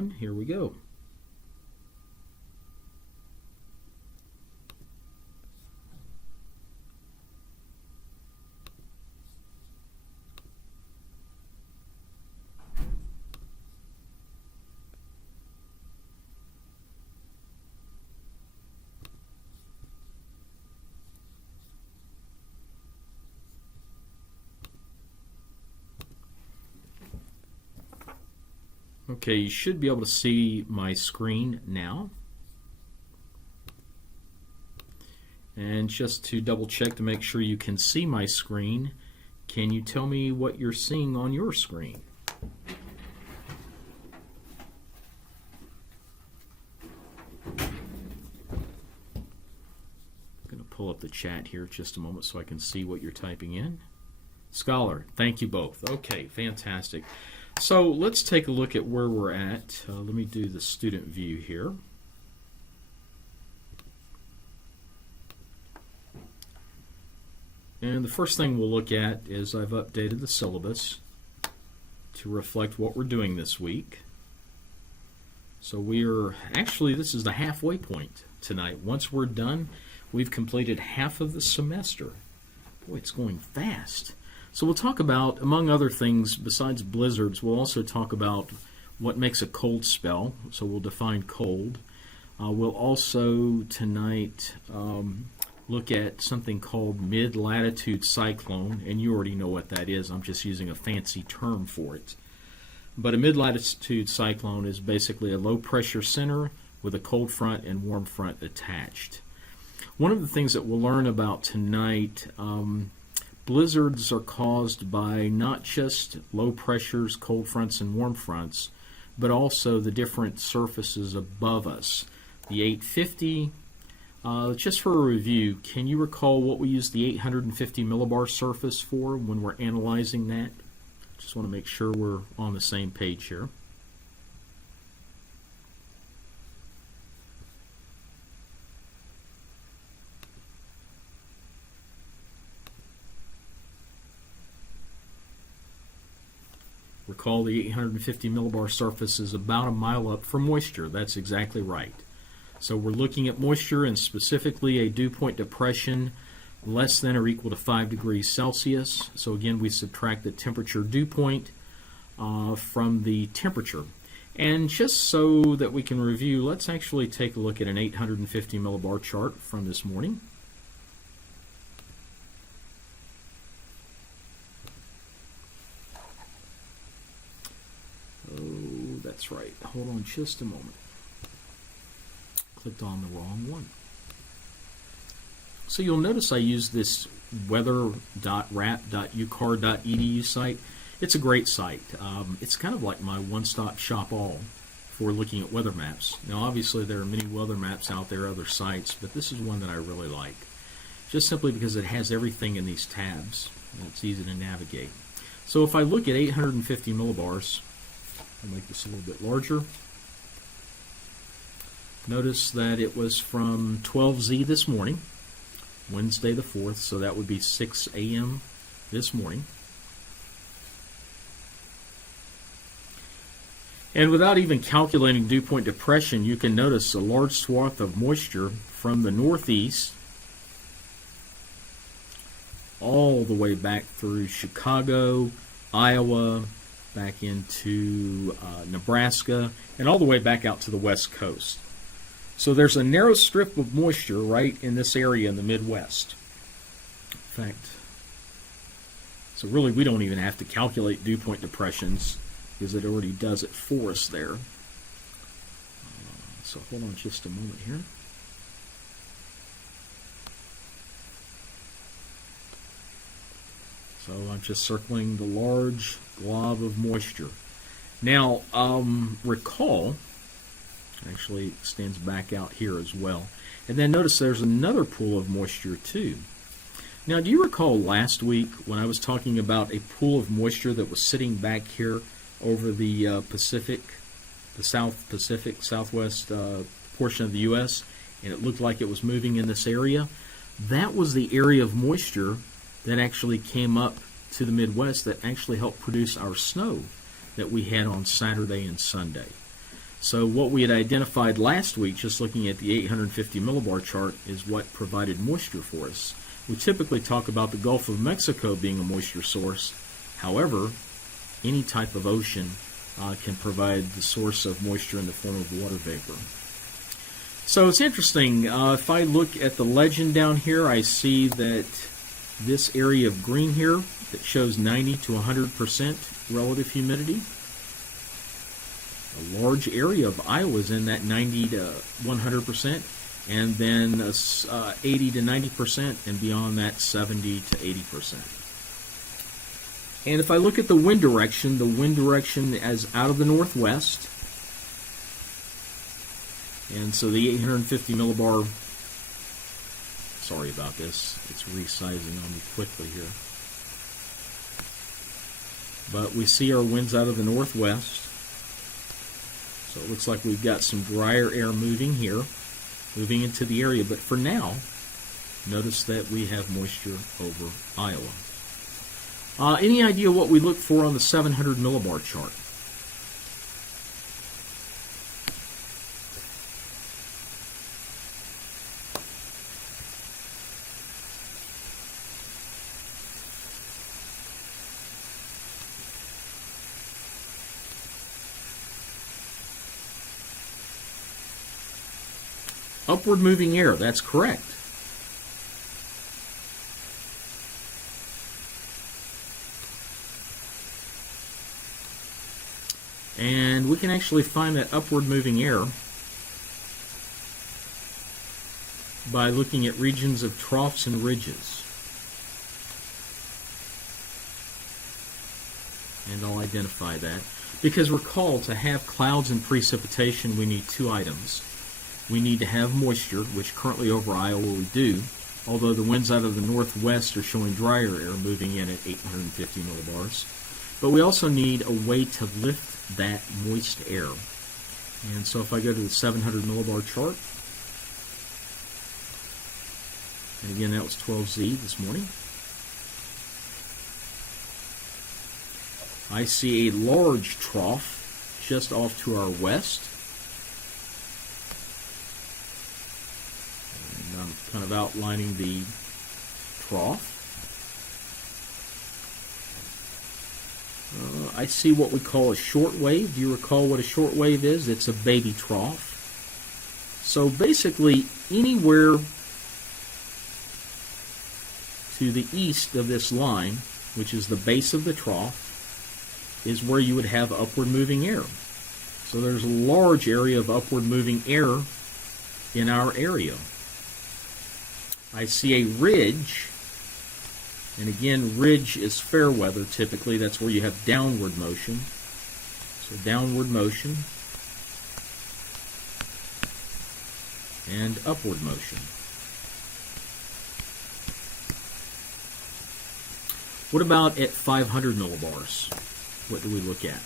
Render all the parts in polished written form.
one. Here we go. Okay, you should be able to see my screen now. And just to double check to make sure you can see my screen, can you tell me what you're seeing on your screen? I'm going to pull up the chat here just a moment so I can see what you're typing in. Scholar, thank you both. Okay, fantastic. So let's take a look at where we're at. Let me do the student view here. And the first thing we'll look at is I've updated the syllabus to reflect what we're doing this week. So this is the halfway point tonight. Once we're done, we've completed half of the semester. Boy, it's going fast. So we'll talk about, among other things, besides blizzards, we'll also talk about what makes a cold spell. So we'll define cold. We'll also tonight look at something called mid-latitude cyclone, and you already know what that is. I'm just using a fancy term for it. But a mid-latitude cyclone is basically a low-pressure center with a cold front and warm front attached. One of the things that we'll learn about tonight, blizzards are caused by not just low pressures, cold fronts, and warm fronts, but also the different surfaces above us. The 850, just for a review, can you recall what we use the 850 millibar surface for when we're analyzing that? Just want to make sure we're on the same page here. Recall the 850 millibar surface is about a mile up for moisture. That's exactly right. So we're looking at moisture and specifically a dew point depression less than or equal to 5 degrees Celsius. So again, we subtract the temperature dew point from the temperature. And just so that we can review, let's actually take a look at an 850 millibar chart from this morning. Oh, that's right. Hold on just a moment. Clicked on the wrong one. So you'll notice I use this weather.rap.ucar.edu site. It's a great site. It's kind of like my one-stop shop all for looking at weather maps. Now obviously there are many weather maps out there, other sites, but this is one that I really like. Just simply because it has everything in these tabs and it's easy to navigate. So if I look at 850 millibars, I'll make this a little bit larger. Notice that it was from 12Z this morning, Wednesday the 4th, so that would be 6 a.m. this morning. And without even calculating dew point depression, you can notice a large swath of moisture from the northeast all the way back through Chicago, Iowa, back into Nebraska, and all the way back out to the west coast. So there's a narrow strip of moisture right in this area in the Midwest. In fact, so really we don't even have to calculate dew point depressions because it already does it for us there. So hold on just a moment here. So I'm just circling the large glob of moisture. Now, recall, actually extends back out here as well. And then notice there's another pool of moisture too. Now, do you recall last week when I was talking about a pool of moisture that was sitting back here over the Pacific, the South Pacific, southwest portion of the U.S., and it looked like it was moving in this area? That was the area of moisture that actually came up to the Midwest that actually helped produce our snow that we had on Saturday and Sunday. So what we had identified last week, just looking at the 850 millibar chart, is what provided moisture for us. We typically talk about the Gulf of Mexico being a moisture source. However, any type of ocean can provide the source of moisture in the form of water vapor. So it's interesting. If I look at the legend down here, I see that this area of green here that shows 90 to 100% relative humidity. A large area of Iowa is in that 90 to 100%, and then 80 to 90%, and beyond that 70 to 80%. And if I look at the wind direction is out of the northwest. And so the 850 millibar, sorry about this, it's resizing on me quickly here. But we see our winds out of the northwest. So it looks like we've got some drier air moving here, moving into the area. But for now, notice that we have moisture over Iowa. Any idea what we look for on the 700 millibar chart? Upward moving air, that's correct. And we can actually find that upward moving air by looking at regions of troughs and ridges. And I'll identify that. Because recall, to have clouds and precipitation, we need two items. We need to have moisture, which currently over Iowa we do, although the winds out of the northwest are showing drier air moving in at 850 millibars. But we also need a way to lift that moist air. And so if I go to the 700 millibar chart, and again that was 12Z this morning, I see a large trough just off to our west. And I'm kind of outlining the trough. I see what we call a short wave. Do you recall what a short wave is? It's a baby trough. So basically, anywhere to the east of this line, which is the base of the trough, is where you would have upward moving air. So there's a large area of upward moving air in our area. I see a ridge. And again, ridge is fair weather typically. That's where you have downward motion. So downward motion and upward motion. What about at 500 millibars? What do we look at?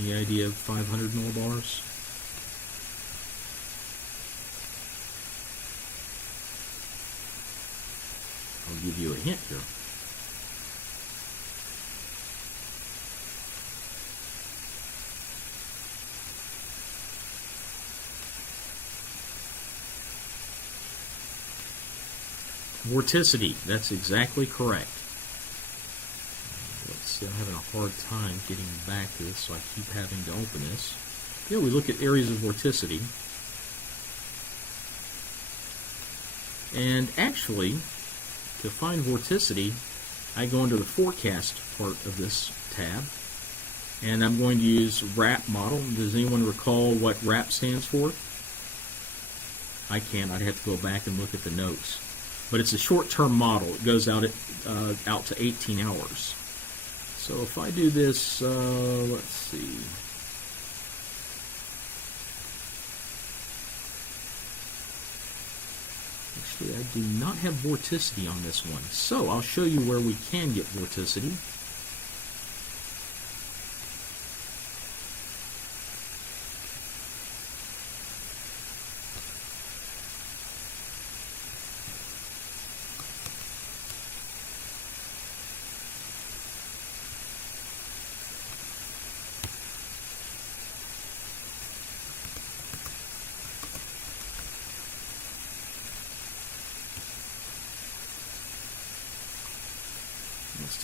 Any idea of 500 millibars? I'll give you a hint here. Vorticity, that's exactly correct. I'm having a hard time getting back to this, so I keep having to open this. Here we look at areas of vorticity. And actually, to find vorticity, I go into the forecast part of this tab, and I'm going to use RAP model. Does anyone recall what RAP stands for? I can't. I'd have to go back and look at the notes. But it's a short-term model. It goes out to 18 hours. So if I do this, let's see. Actually, I do not have vorticity on this one. So I'll show you where we can get vorticity.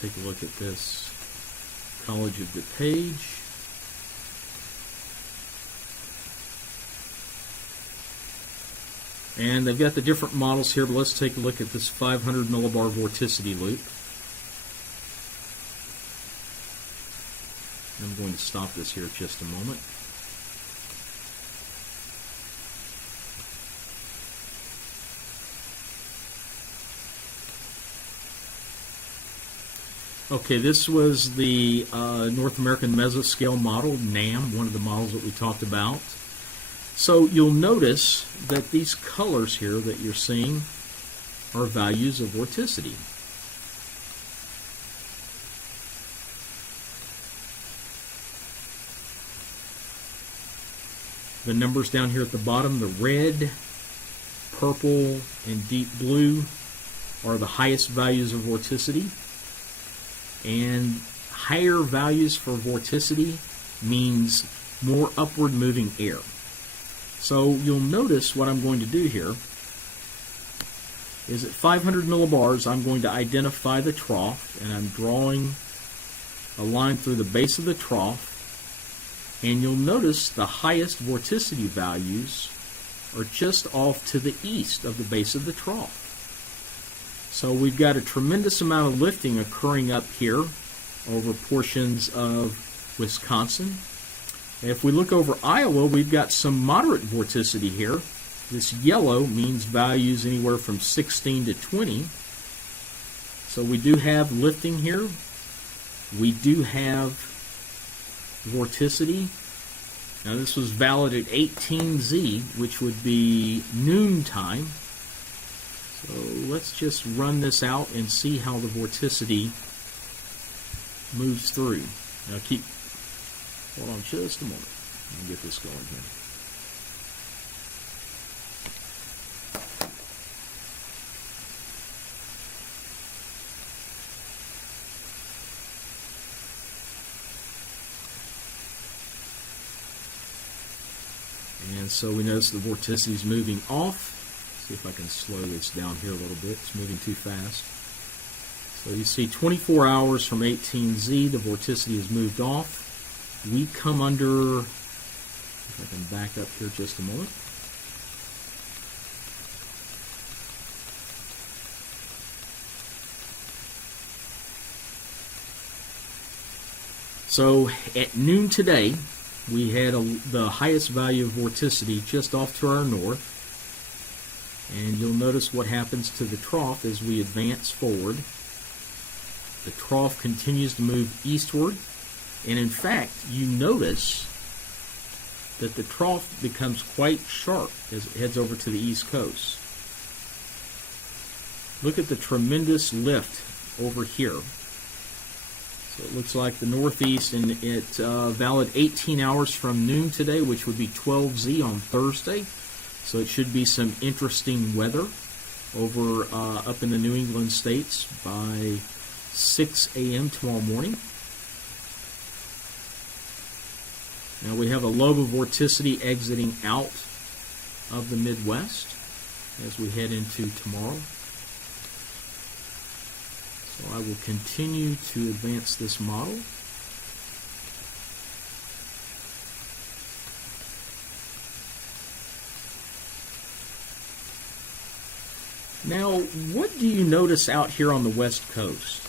take a look at this College of DuPage. And they've got the different models here, but let's take a look at this 500 millibar vorticity loop. I'm going to stop this here just a moment. Okay, this was the North American Mesoscale model, NAM, one of the models that we talked about. So you'll notice that these colors here that you're seeing are values of vorticity. The numbers down here at the bottom, the red, purple, and deep blue are the highest values of vorticity. And higher values for vorticity means more upward moving air. So you'll notice what I'm going to do here is at 500 millibars I'm going to identify the trough, and I'm drawing a line through the base of the trough, and you'll notice the highest vorticity values are just off to the east of the base of the trough. So we've got a tremendous amount of lifting occurring up here over portions of Wisconsin. If we look over Iowa, we've got some moderate vorticity here. This yellow means values anywhere from 16 to 20. So we do have lifting here. We do have vorticity. Now this was valid at 18Z, which would be noon time. So let's just run this out and see how the vorticity moves through. Now hold on just a moment. Let me get this going here. And so we notice the vorticity is moving off. See if I can slow this down here a little bit. It's moving too fast. So you see 24 hours from 18Z, the vorticity has moved off. We come under, if I can back up here just a moment. So at noon today, we had the highest value of vorticity just off to our north. And you'll notice what happens to the trough as we advance forward. The trough continues to move eastward. And in fact, you notice that the trough becomes quite sharp as it heads over to the east coast. Look at the tremendous lift over here. So it looks like the northeast, and it valid 18 hours from noon today, which would be 12Z on Thursday. So it should be some interesting weather over up in the New England states by 6 a.m. tomorrow morning. Now we have a lobe of vorticity exiting out of the Midwest as we head into tomorrow. So I will continue to advance this model. Now, what do you notice out here on the West Coast?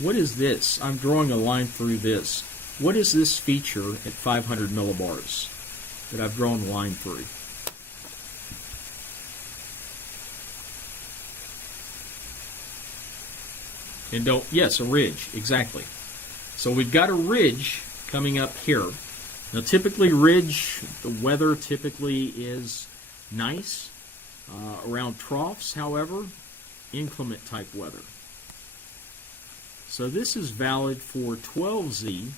What is this? I'm drawing a line through this. What is this feature at 500 millibars that I've drawn a line through? And yes, a ridge, exactly. So we've got a ridge coming up here. Now typically ridge, the weather typically is nice. Around troughs, however, inclement type weather. So this is valid for 12Z.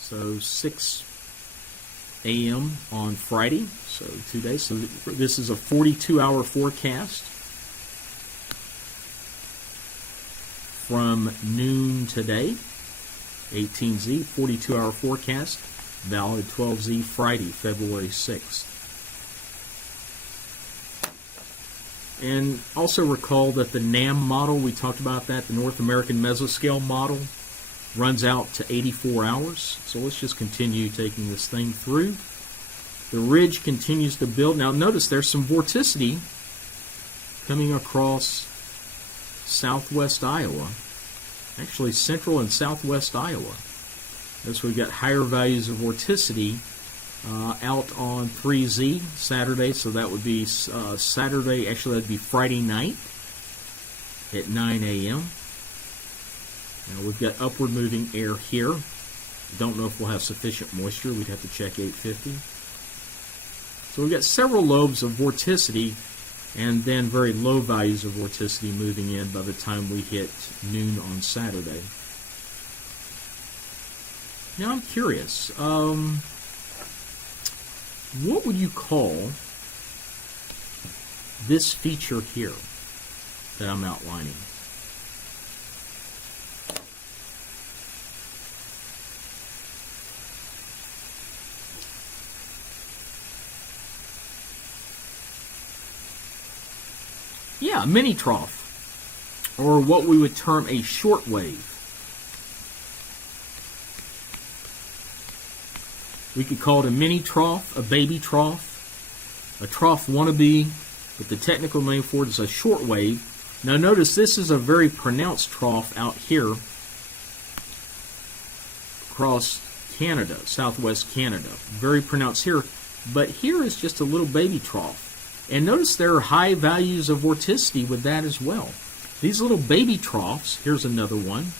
So 6 a.m. on Friday, so 2 days. So this is a 42-hour forecast from noon today, 18Z, 42-hour forecast, valid 12Z Friday, February 6th. And also recall that the NAM model, we talked about that, the North American Mesoscale model, runs out to 84 hours. So let's just continue taking this thing through. The ridge continues to build. Now notice there's some vorticity coming across southwest Iowa. Actually central and southwest Iowa. Notice we've got higher values of vorticity out on 3Z Saturday, so that would be Saturday, actually that would be Friday night at 9 a.m. Now we've got upward moving air here. Don't know if we'll have sufficient moisture. We'd have to check 850. So we've got several lobes of vorticity and then very low values of vorticity moving in by the time we hit noon on Saturday. Now I'm curious, what would you call this feature here that I'm outlining? Yeah, a mini trough, or what we would term a short wave. We could call it a mini trough, a baby trough, a trough wannabe, but the technical name for it is a short wave. Now notice this is a very pronounced trough out here across Canada, southwest Canada. Very pronounced here, but here is just a little baby trough. And notice there are high values of vorticity with that as well. These little baby troughs, here's another one.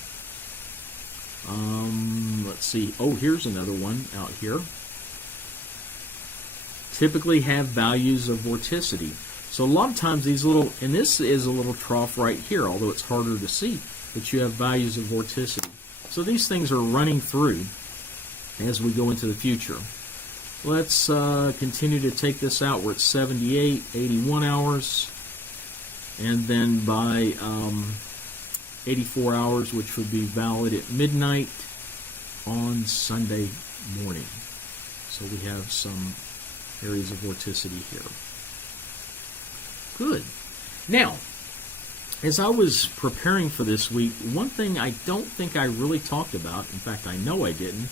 Let's see. Oh, here's another one out here. Typically have values of vorticity. So a lot of times these little, and this is a little trough right here, although it's harder to see, but you have values of vorticity. So these things are running through as we go into the future. Let's continue to take this out. We're at 78, 81 hours, and then by 84 hours, which would be valid at midnight on Sunday morning. So we have some areas of vorticity here. Good. Now, as I was preparing for this week, one thing I don't think I really talked about, in fact I know I didn't,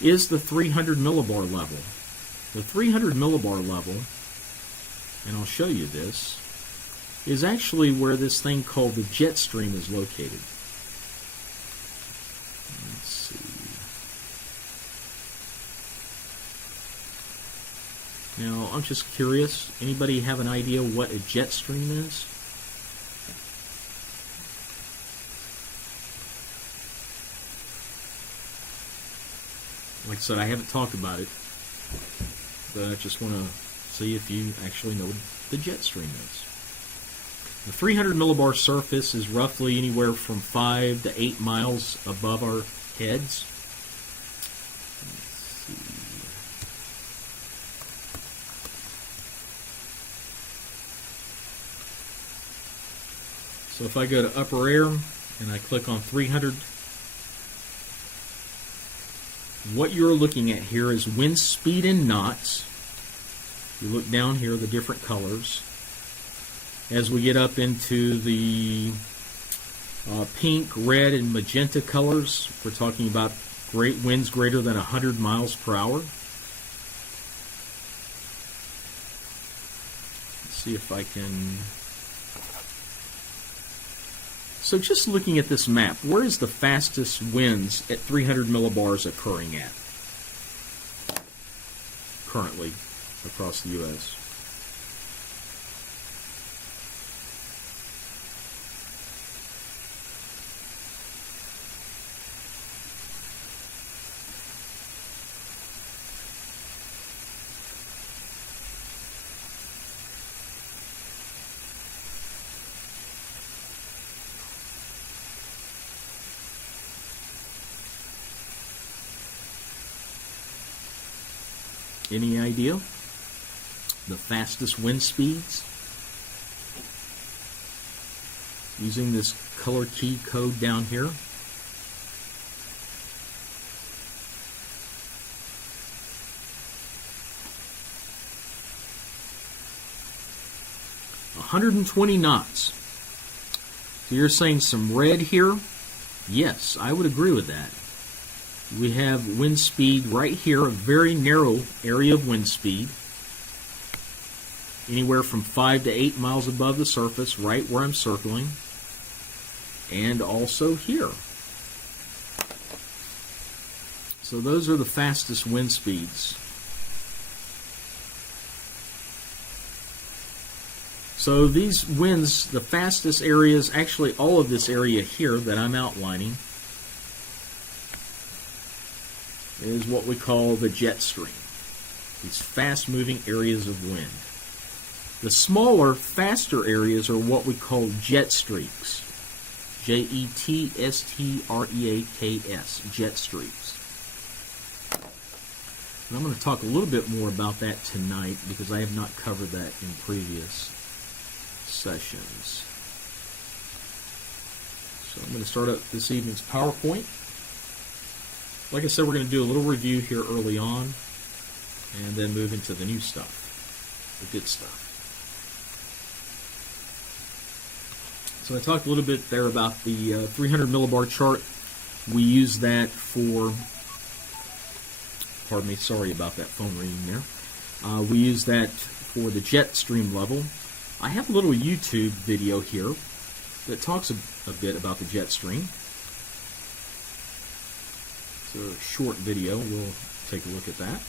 is the 300 millibar level. The 300 millibar level, and I'll show you this, is actually where this thing called the jet stream is located. Let's see. Now, I'm just curious, anybody have an idea what a jet stream is? Like I said, I haven't talked about it, but I just want to see if you actually know what the jet stream is. The 300 millibar surface is roughly anywhere from 5 to 8 miles above our heads. Let's see. So if I go to upper air and I click on 300, what you're looking at here is wind speed in knots. You look down here, the different colors. As we get up into the pink, red, and magenta colors, we're talking about great winds greater than 100 miles per hour. Let's see if I can... So just looking at this map, where is the fastest winds at 300 millibars occurring at currently across the U.S.? Any idea? The fastest wind speeds? Using this color key code down here. 120 knots. So you're saying some red here? Yes, I would agree with that. We have wind speed right here, a very narrow area of wind speed, anywhere from 5 to 8 miles above the surface, right where I'm circling, and also here. So those are the fastest wind speeds. So these winds, the fastest areas, actually all of this area here that I'm outlining, is what we call the jet stream. These fast-moving areas of wind. The smaller, faster areas are what we call jet streaks. J-E-T-S-T-R-E-A-K-S, jet streaks. And I'm going to talk a little bit more about that tonight because I have not covered that in previous sessions. So I'm going to start up this evening's PowerPoint. Like I said, we're going to do a little review here early on and then move into the new stuff, the good stuff. So I talked a little bit there about the 300 millibar chart. We use that for, pardon me, sorry about that phone ringing there. We use that for the jet stream level. I have a little YouTube video here that talks a bit about the jet stream. It's a short video. We'll take a look at that.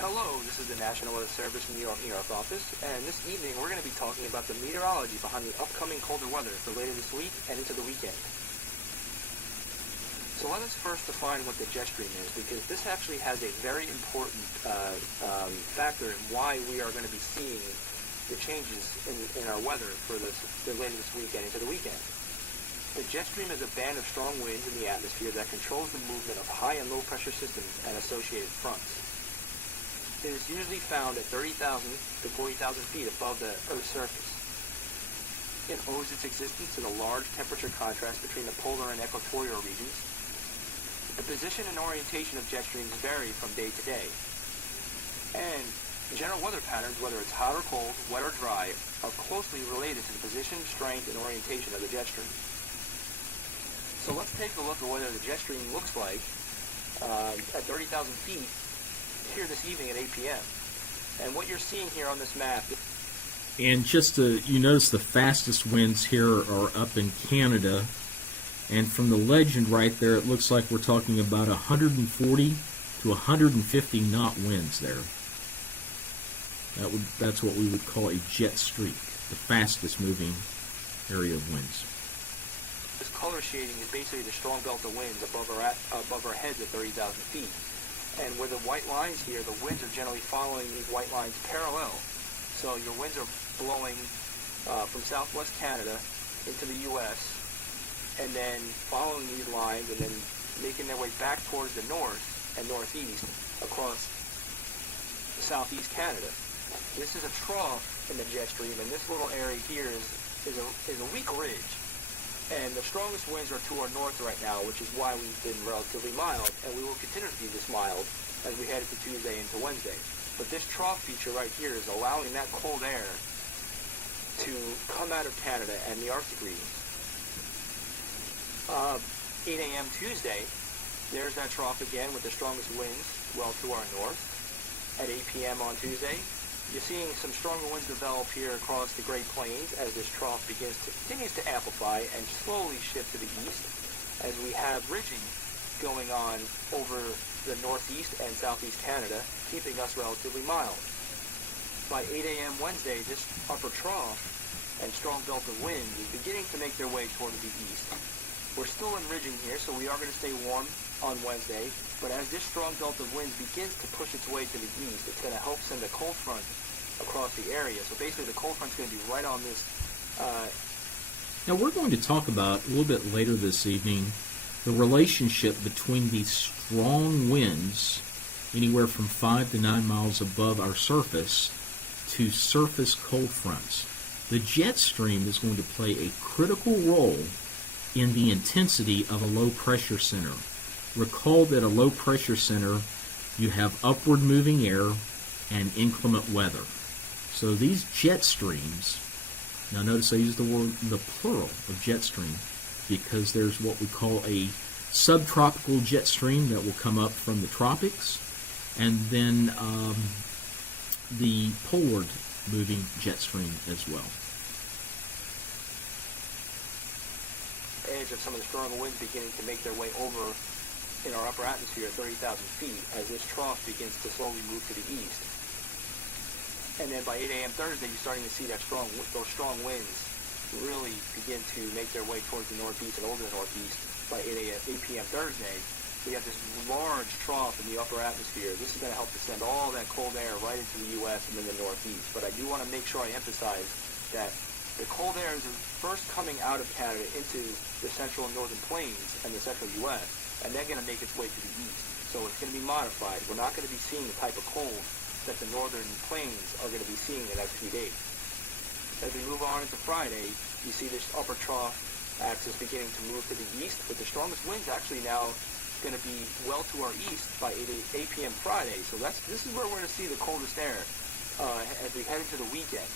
Hello, this is the National Weather Service New York office, and this evening we're going to be talking about the meteorology behind the upcoming colder weather for later this week and into the weekend. So let us first define what the jet stream is, because this actually has a very important factor in why we are going to be seeing the changes in our weather for later this week and into the weekend. The jet stream is a band of strong winds in the atmosphere that controls the movement of high and low pressure systems and associated fronts. It is usually found at 30,000 to 40,000 feet above the Earth's surface. It owes its existence to the large temperature contrast between the polar and equatorial regions. The position and orientation of jet streams vary from day to day. And general weather patterns, whether it's hot or cold, wet or dry, are closely related to the position, strength, and orientation of the jet stream. So let's take a look at what the jet stream looks like at 30,000 feet here this evening at 8 p.m. And what you're seeing here on this map. And just you notice the fastest winds here are up in Canada. And from the legend right there, it looks like we're talking about 140 to 150 knot winds there. That's what we would call a jet streak, the fastest moving area of winds. This color shading is basically the strong belt of winds above our heads at 30,000 feet. And where the white lines here, the winds are generally following these white lines parallel. So your winds are blowing from southwest Canada into the U.S. and then following these lines and then making their way back towards the north and northeast across southeast Canada. This is a trough in the jet stream, and this little area here is a weak ridge. And the strongest winds are to our north right now, which is why we've been relatively mild, and we will continue to be this mild as we head into Tuesday into Wednesday. But this trough feature right here is allowing that cold air to come out of Canada and the Arctic regions. 8 a.m. Tuesday, there's that trough again with the strongest winds well to our north. At 8 p.m. on Tuesday, you're seeing some stronger winds develop here across the Great Plains as this trough continues to amplify and slowly shift to the east as we have ridging going on over the northeast and southeast Canada, keeping us relatively mild. By 8 a.m. Wednesday, this upper trough and strong belt of winds is beginning to make their way toward the east. We're still in ridging here, so we are going to stay warm on Wednesday, but as this strong belt of winds begins to push its way to the east, it's going to help send a cold front across the area. So basically the cold front's going to be right on this Now we're going to talk about, a little bit later this evening, the relationship between these strong winds, anywhere from 5 to 9 miles above our surface, to surface cold fronts. The jet stream is going to play a critical role in the intensity of a low pressure center. Recall that a low pressure center, you have upward moving air and inclement weather. So these jet streams, now notice I use the plural of jet stream, because there's what we call a subtropical jet stream that will come up from the tropics, and then the poleward moving jet stream as well. Edge of some of the strong winds beginning to make their way over in our upper atmosphere at 30,000 feet as this trough begins to slowly move to the east. And then by 8 a.m. Thursday, you're starting to see those strong winds really begin to make their way towards the northeast and over the northeast by 8 p.m. Thursday. We have this large trough in the upper atmosphere. This is going to help to send all that cold air right into the U.S. and then the northeast. But I do want to make sure I emphasize that the cold air is first coming out of Canada into the central and northern plains and the central U.S., and they're going to make its way to the east. So it's going to be modified. We're not going to be seeing the type of cold that the northern plains are going to be seeing in the next few days. As we move on into Friday, you see this upper trough axis beginning to move to the east, with the strongest winds actually now going to be well to our east by 8 p.m. Friday. So this is where we're going to see the coldest air as we head into the weekend.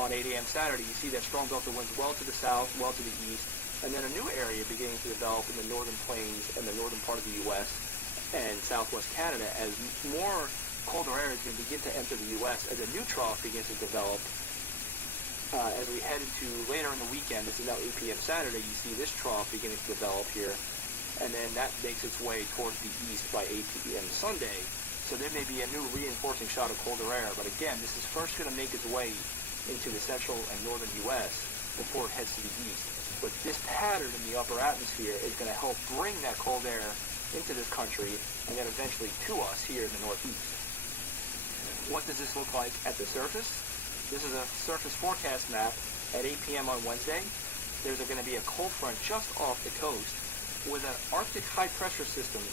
On 8 a.m. Saturday, you see that strong belt of winds well to the south, well to the east, and then a new area beginning to develop in the northern plains and the northern part of the U.S. and southwest Canada as more colder air is going to begin to enter the U.S. as a new trough begins to develop. As we head into later in the weekend, this is now 8 p.m. Saturday, you see this trough beginning to develop here, and then that makes its way towards the east by 8 p.m. Sunday. So there may be a new reinforcing shot of colder air, but again, this is first going to make its way into the central and northern U.S. before it heads to the east. But this pattern in the upper atmosphere is going to help bring that cold air into this country and then eventually to us here in the northeast. What does this look like at the surface? This is a surface forecast map at 8 p.m. on Wednesday. There's going to be a cold front just off the coast with an Arctic high pressure system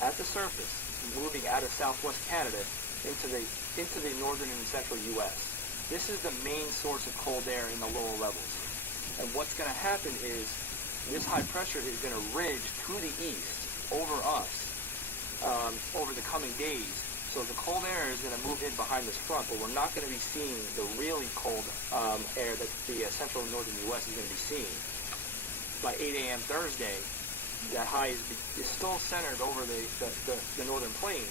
at the surface moving out of southwest Canada into the northern and central U.S. This is the main source of cold air in the lower levels. And what's going to happen is this high pressure is going to ridge to the east over us over the coming days. So the cold air is going to move in behind this front, but we're not going to be seeing the really cold air that the central and northern U.S. is going to be seeing. By 8 a.m. Thursday, that high is still centered over the northern plains.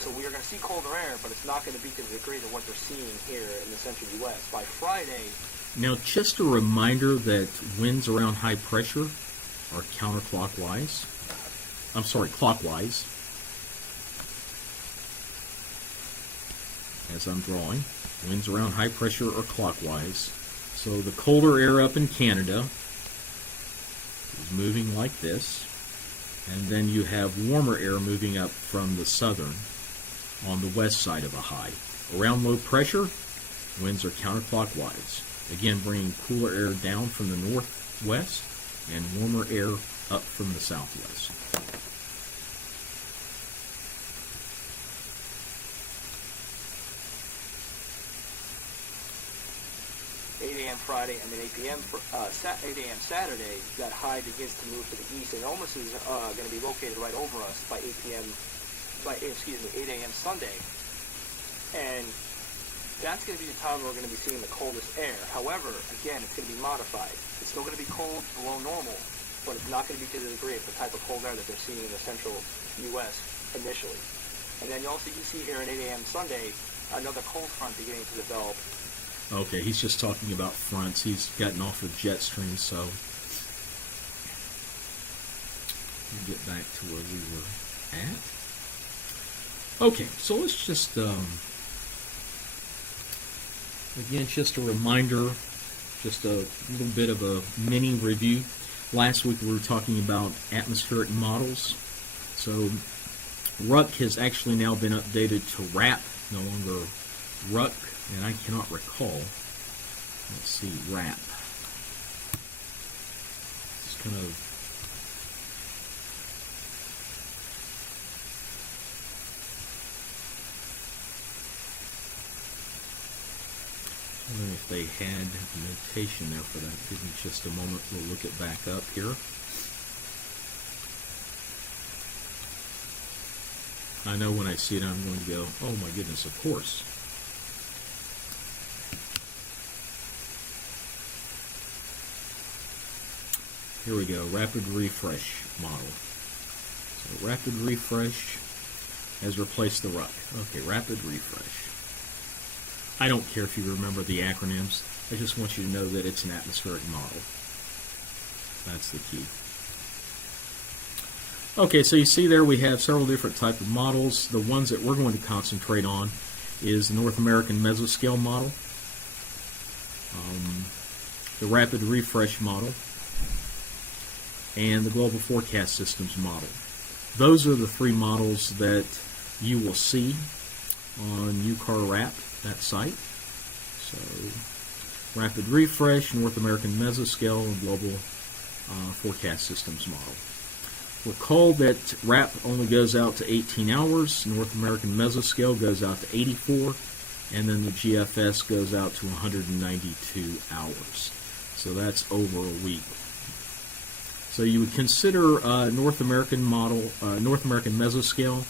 So we are going to see colder air, but it's not going to be to the degree of what they're seeing here in the central U.S. By Friday... Now, just a reminder that winds around high pressure are counterclockwise. I'm sorry, clockwise. As I'm drawing, winds around high pressure are clockwise. So the colder air up in Canada is moving like this, and then you have warmer air moving up from the southern on the west side of a high. Around low pressure, winds are counterclockwise, again bringing cooler air down from the northwest and warmer air up from the southwest. 8 a.m. Friday and then 8 a.m. Saturday, that high begins to move to the east and almost is going to be located right over us by 8 a.m. Sunday. And that's going to be the time we're going to be seeing the coldest air. However, again, it's going to be modified. It's still going to be cold below normal, but it's not going to be to the degree of the type of cold air that they're seeing in the central U.S. initially. And then you see here at 8 a.m. Sunday, another cold front beginning to develop. Okay, he's just talking about fronts. He's gotten off of jet stream, so we'll get back to where we were at. Okay, so let's just, again, just a reminder, just a little bit of a mini review. Last week we were talking about atmospheric models. So RUC has actually now been updated to RAP, no longer RUC, and I cannot recall let's see, wrap. It's kind of I don't know if they had notation there for that. Give me just a moment. We'll look it back up here. I know when I see it, I'm going to go, oh my goodness, of course. Here we go, rapid refresh model. So rapid refresh has replaced the ruck. Okay, rapid refresh. I don't care if you remember the acronyms. I just want you to know that it's an atmospheric model. That's the key. Okay, so you see there we have several different type of models. The ones that we're going to concentrate on is the North American Mesoscale model, the Rapid Refresh model, and the Global Forecast Systems model. Those are the three models that you will see on UCAR RAP, that site. So, Rapid Refresh, North American Mesoscale, and Global Forecast Systems model. Recall that RAP only goes out to 18 hours, North American Mesoscale goes out to 84, and then the GFS goes out to 192 hours. So that's over a week. So you would consider North American model, North American Mesoscale,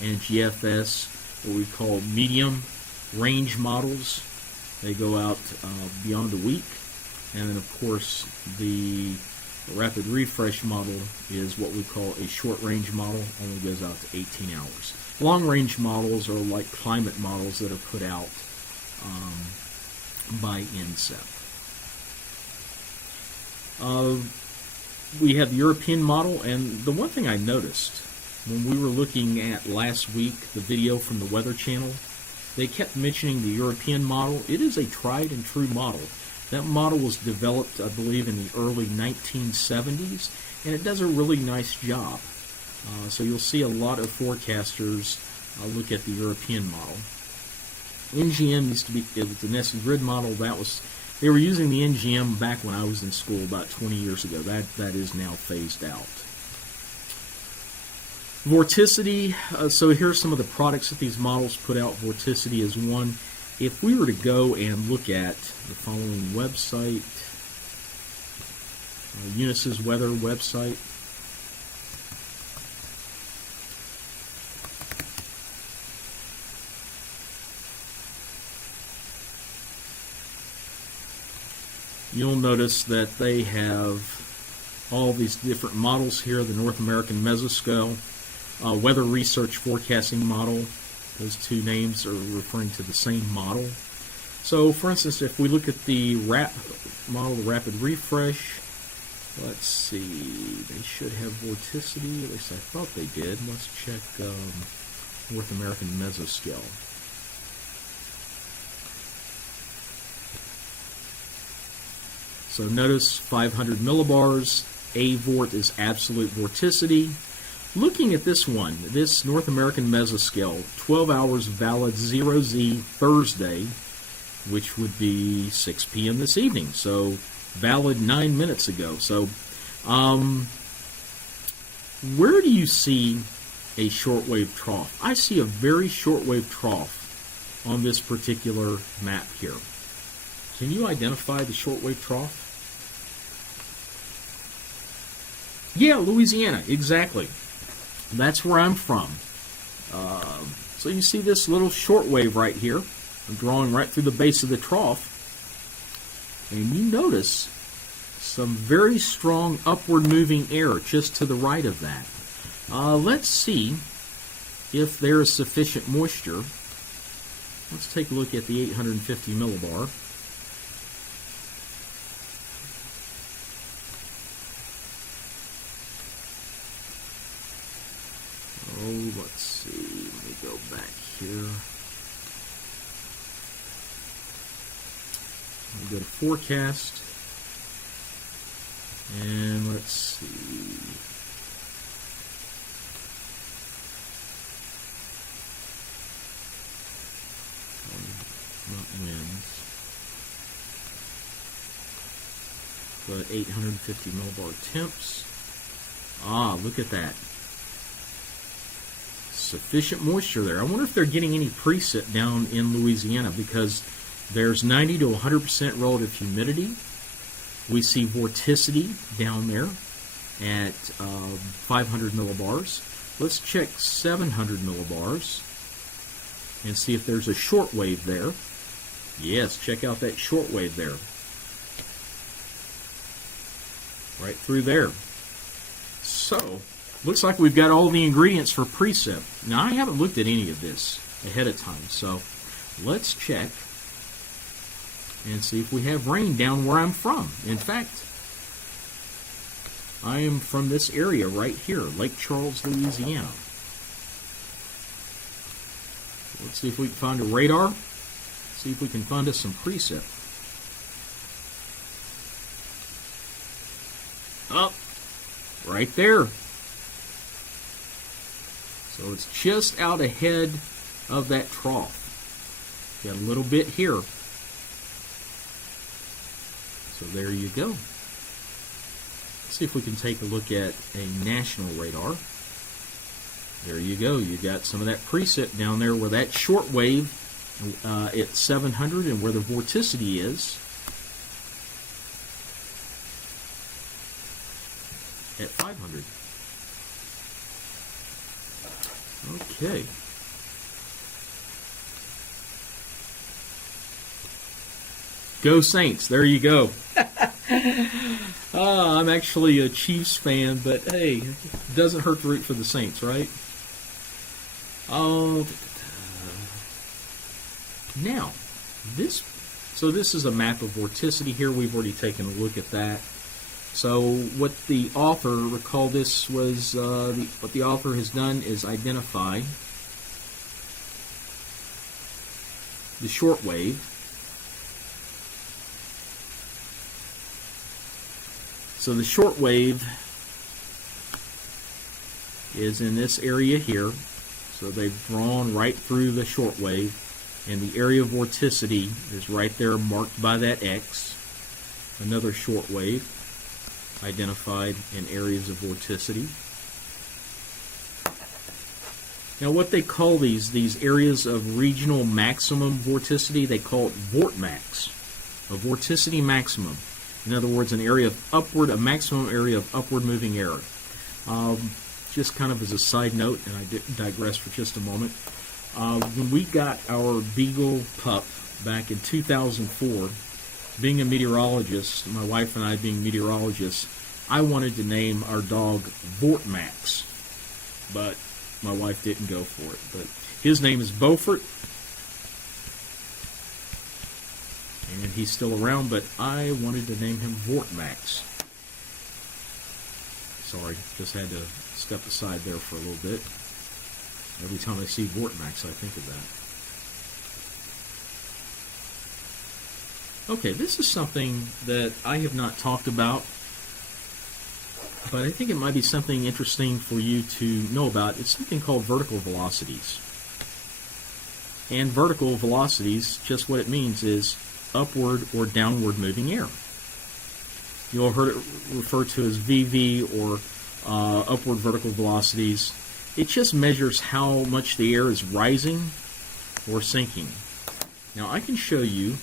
and GFS what we call medium range models. They go out beyond a week, and then of course the Rapid Refresh model is what we call a short range model, only goes out to 18 hours. Long range models are like climate models that are put out by NSEP. We have the European model, and the one thing I noticed when we were looking at last week the video from the Weather Channel, they kept mentioning the European model. It is a tried and true model. That model was developed, I believe, in the early 1970s, and it does a really nice job. So you'll see a lot of forecasters look at the European model. NGM used to be the NASC grid model. They were using the NGM back when I was in school about 20 years ago. That is now phased out. Vorticity. So here are some of the products that these models put out. Vorticity is one. If we were to go and look at the following website, Unisys weather website, you'll notice that they have all these different models here. The North American Mesoscale, Weather Research Forecasting Model. Those two names are referring to the same model. So, for instance, if we look at the RAP model, the Rapid Refresh, let's see, they should have vorticity, at least I thought they did. Let's check North American Mesoscale. So notice 500 millibars, A-vort is absolute vorticity. Looking at this one, this North American Mesoscale, 12 hours valid 0Z Thursday, which would be 6 p.m. this evening. So valid 9 minutes ago. So where do you see a shortwave trough? I see a very shortwave trough on this particular map here. Can you identify the shortwave trough? Yeah, Louisiana, exactly. That's where I'm from. So you see this little shortwave right here. I'm drawing right through the base of the trough. And you notice some very strong upward moving air just to the right of that. Let's see if there is sufficient moisture. Let's take a look at the 850 millibar. Oh, let's see. Let me go back here. We'll go to forecast. And let's see. Not winds. So at 850 millibar temps. Ah, look at that. Sufficient moisture there. I wonder if they're getting any precip down in Louisiana, because there's 90 to 100% relative humidity. We see vorticity down there at 500 millibars. Let's check 700 millibars and see if there's a short wave there. Yes, check out that short wave there. Right through there. So, looks like we've got all the ingredients for precip. Now, I haven't looked at any of this ahead of time, so let's check and see if we have rain down where I'm from. In fact, I am from this area right here, Lake Charles, Louisiana. Let's see if we can find a radar. See if we can find us some precip. Up, right there. So it's just out ahead of that trough. Got a little bit here. So there you go. Let's see if we can take a look at a national radar. There you go. You got some of that precip down there where that short wave at 700 and where the vorticity is at 500. Okay. Go Saints. There you go. I'm actually a Chiefs fan, but hey, it doesn't hurt to root for the Saints, right? Now, this is a map of vorticity here. We've already taken a look at that. So what the author, recall this was, what the author has done is identify the short wave. So the short wave is in this area here. So they've drawn right through the short wave, and the area of vorticity is right there marked by that X. Another short wave identified in areas of vorticity. Now what they call these areas of regional maximum vorticity, they call it vortmax, a vorticity maximum. In other words, a maximum area of upward moving air. Just kind of as a side note, and I digress for just a moment, when we got our Beagle pup back in 2004, being a meteorologist, my wife and I being meteorologists, I wanted to name our dog Vortmax, but my wife didn't go for it. But his name is Beaufort, and he's still around, but I wanted to name him Vortmax. Sorry, just had to step aside there for a little bit. Every time I see Vortmax, I think of that. Okay, this is something that I have not talked about, but I think it might be something interesting for you to know about. It's something called vertical velocities. And vertical velocities, just what it means is upward or downward moving air. You'll heard it referred to as VV or upward vertical velocities. It just measures how much the air is rising or sinking. Now I can show you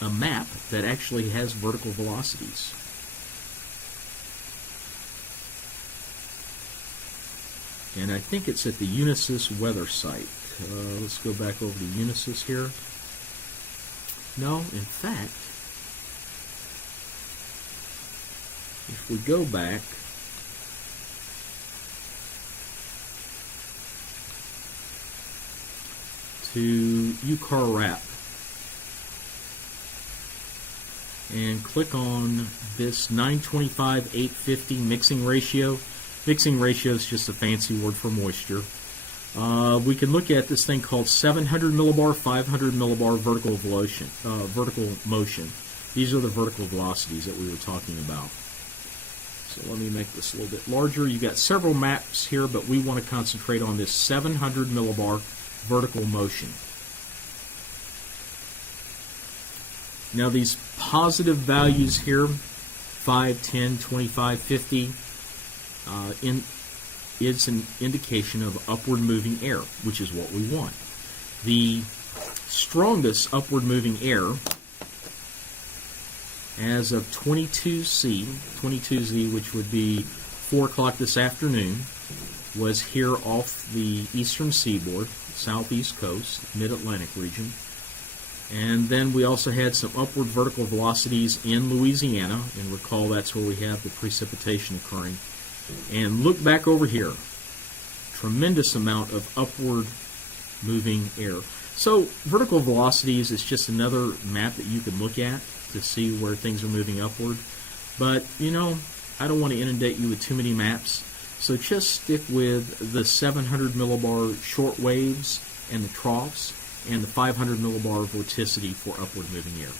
a map that actually has vertical velocities. And I think it's at the Unisys weather site. Let's go back over to Unisys here. No, in fact, if we go back to UCAR wrap and click on this 925/850 mixing ratio. Mixing ratio is just a fancy word for moisture. We can look at this thing called 700 millibar, 500 millibar vertical motion. These are the vertical velocities that we were talking about. So let me make this a little bit larger. You've got several maps here, but we want to concentrate on this 700 millibar vertical motion. Now these positive values here 5, 10, 25, 50 is an indication of upward moving air, which is what we want. The strongest upward moving air as of 22Z, which would be 4 o'clock this afternoon, was here off the eastern seaboard, southeast coast, mid-Atlantic region. And then we also had some upward vertical velocities in Louisiana, and recall that's where we have the precipitation occurring. And look back over here. Tremendous amount of upward moving air. So vertical velocities is just another map that you can look at to see where things are moving upward. But, you know, I don't want to inundate you with too many maps. So just stick with the 700 millibar short waves and the troughs, and the 500 millibar vorticity for upward moving air.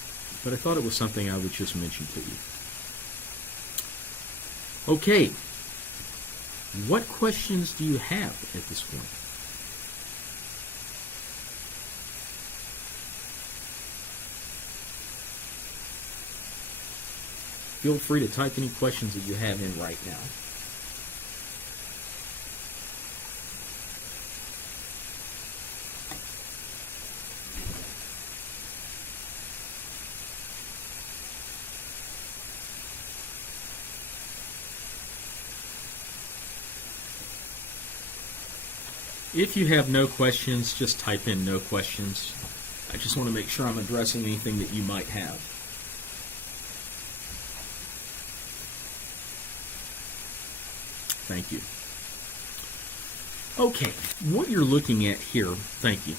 But I thought it was something I would just mention to you. Okay, what questions do you have at this point? Feel free to type any questions that you have in right now. If you have no questions, just type in no questions. I just want to make sure I'm addressing anything that you might have. Thank you. Okay, what you're looking at here, thank you.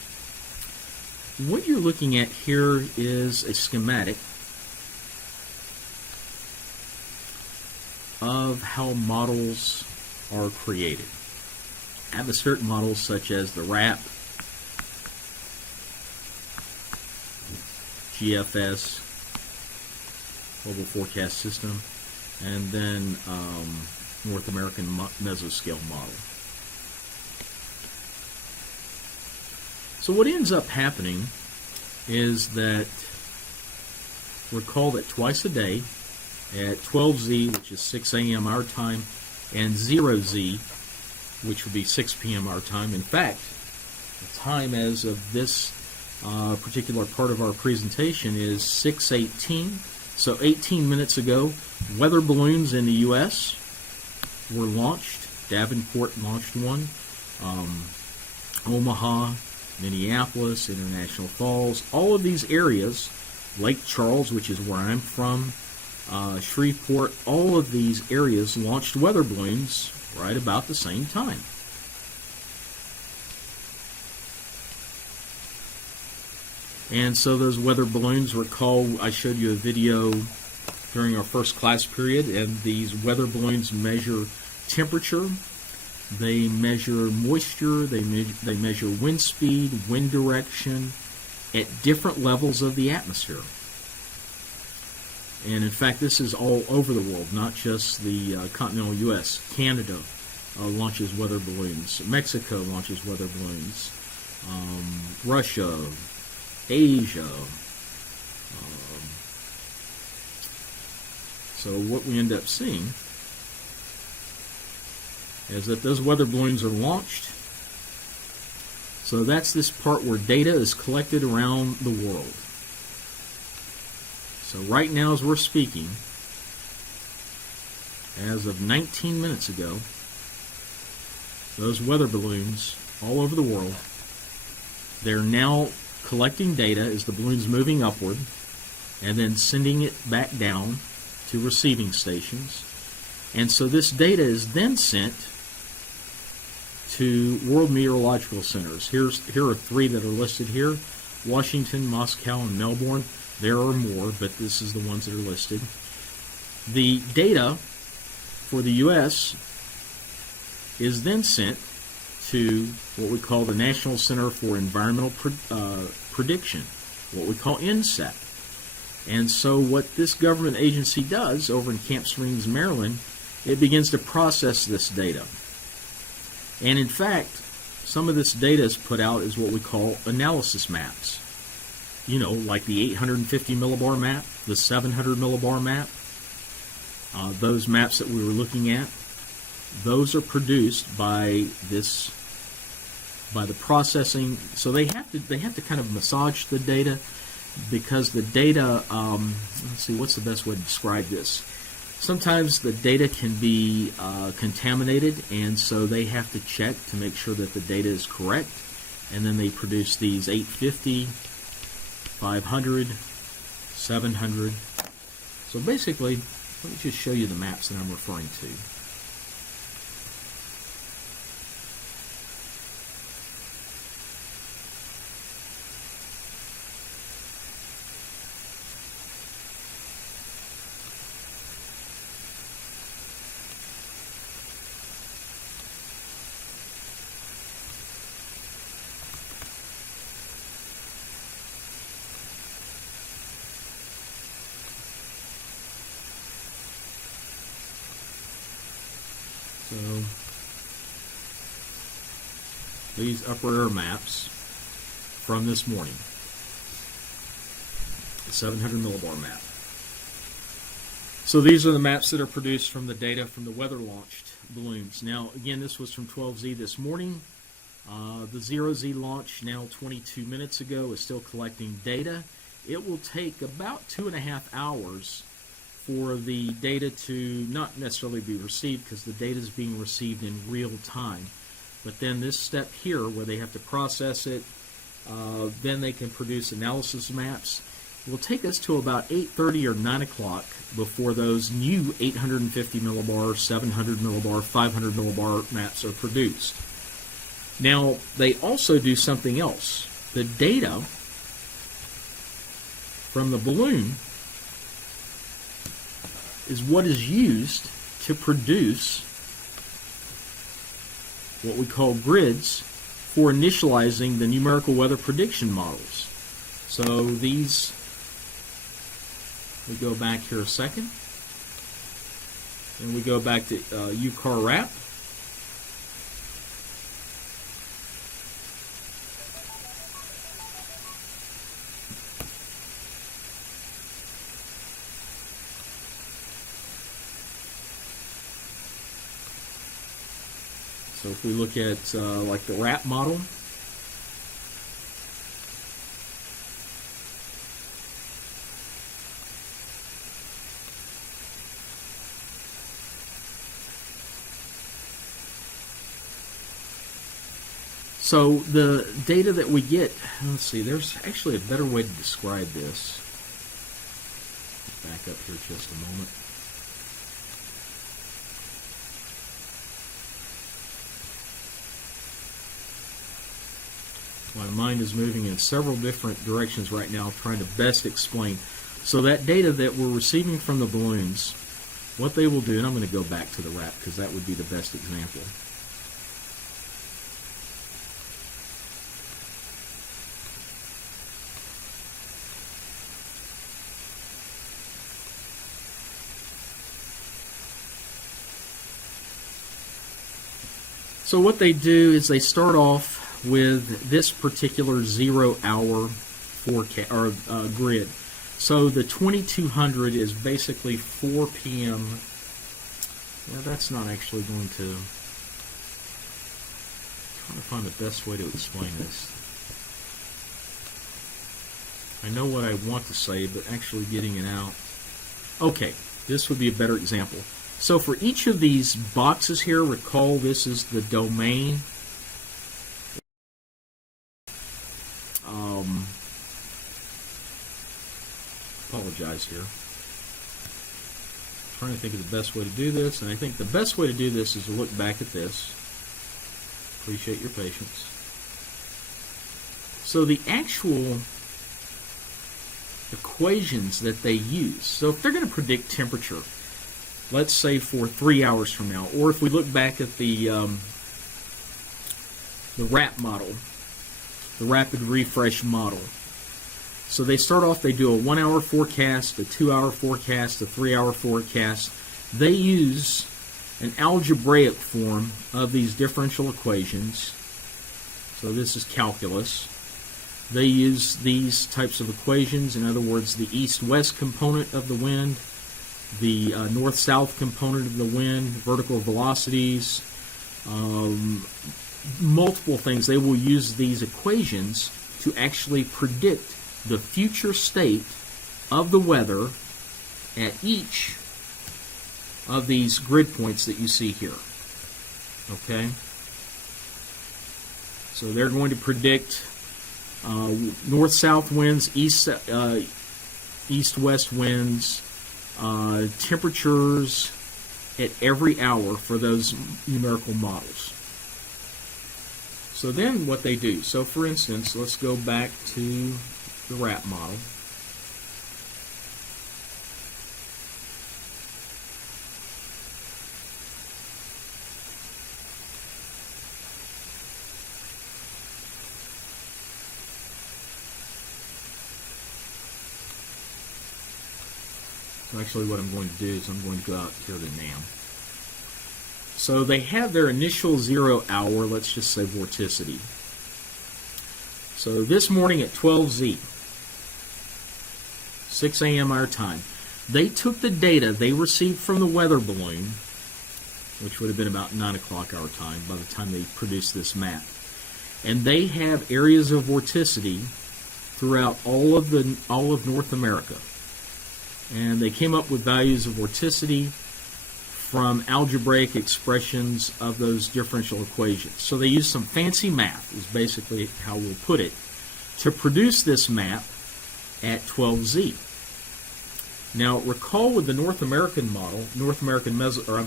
What you're looking at here is a schematic of how models are created. Atmospheric models such as the RAP, GFS, Global Forecast System, and then North American Mesoscale model. So what ends up happening is that, recall that twice a day at 12Z, which is 6 a.m. our time, and 0Z, which would be 6 p.m. our time. In fact, the time as of this particular part of our presentation is 6:18. So 18 minutes ago, weather balloons in the U.S. were launched. Davenport launched one. Omaha, Minneapolis, International Falls, all of these areas, Lake Charles, which is where I'm from, Shreveport, all of these areas launched weather balloons right about the same time. And so those weather balloons, recall I showed you a video during our first class period, and these weather balloons measure temperature, they measure moisture, they measure wind speed, wind direction at different levels of the atmosphere. And in fact, this is all over the world, not just the continental U.S. Canada launches weather balloons. Mexico launches weather balloons. Russia, Asia. So what we end up seeing is that those weather balloons are launched. So that's this part where data is collected around the world. So right now as we're speaking, as of 19 minutes ago, those weather balloons all over the world, they're now collecting data as the balloon's moving upward and then sending it back down to receiving stations. And so this data is then sent to World Meteorological Centers. Here are 3 that are listed here: Washington, Moscow, and Melbourne. There are more, but this is the ones that are listed. The data for the U.S. is then sent to what we call the National Center for Environmental Prediction, what we call NSEP. And so what this government agency does over in Camp Springs, Maryland, it begins to process this data. And in fact, some of this data is put out as what we call analysis maps. You know, like the 850 millibar map, the 700 millibar map. Those maps that we were looking at, those are produced by the processing. So they have to kind of massage the data, because the data, let's see, what's the best way to describe this? Sometimes the data can be contaminated, and so they have to check to make sure that the data is correct, and then they produce these 850, 500, 700. So basically, let me just show you the maps that I'm referring to. So these upper air maps from this morning, the 700 millibar map. So these are the maps that are produced from the data from the weather launched balloons. Now again, this was from 12Z this morning. The 0Z launch, now 22 minutes ago, is still collecting data. It will take about 2.5 hours for the data to not necessarily be received, because the data is being received in real time. But then this step here, where they have to process it, then they can produce analysis maps. It will take us to about 8:30 or 9 o'clock before those new 850 millibar, 700 millibar, 500 millibar maps are produced. Now, they also do something else. The data from the balloon is what is used to produce what we call grids for initializing the numerical weather prediction models. So these, we go back here a second, and we go back to UCAR wrap. So if we look at like the wrap model, so the data that we get, let's see, there's actually a better way to describe this. Back up here just a moment. My mind is moving in several different directions right now, trying to best explain. So that data that we're receiving from the balloons, what they will do, and I'm going to go back to the wrap because that would be the best example. So what they do is they start off with this particular 0-hour forecast or grid. So the 2200 is basically 4 p.m. Well, that's not actually going to. I'm trying to find the best way to explain this. I know what I want to say, but actually getting it out. Okay, this would be a better example. So for each of these boxes here, recall this is the domain. Apologize here. I'm trying to think of the best way to do this, and I think the best way to do this is to look back at this. Appreciate your patience. So the actual equations that they use, so if they're going to predict temperature, let's say for 3 hours from now, or if we look back at the RAP model, the rapid refresh model. So they start off, they do a 1 hour forecast, a 2 hour forecast, a 3 hour forecast. They use an algebraic form of these differential equations. So this is calculus. They use these types of equations, in other words, the east-west component of the wind, the north-south component of the wind, vertical velocities, multiple things. They will use these equations to actually predict the future state of the weather at each of these grid points that you see here. Okay? So they're going to predict north-south winds, east-west winds, temperatures at every hour for those numerical models. So then what they do, so for instance, let's go back to the RAP model. So actually what I'm going to do is I'm going to go out here to NAM. So they have their initial 0 hour, let's just say vorticity. So this morning at 12Z, 6 a.m. our time, they took the data they received from the weather balloon, which would have been about 9 o'clock our time by the time they produced this map. And they have areas of vorticity throughout all of North America. And they came up with values of vorticity from algebraic expressions of those differential equations. So they used some fancy math, is basically how we'll put it, to produce this map at 12Z. Now recall with the North American model, North American mesoscale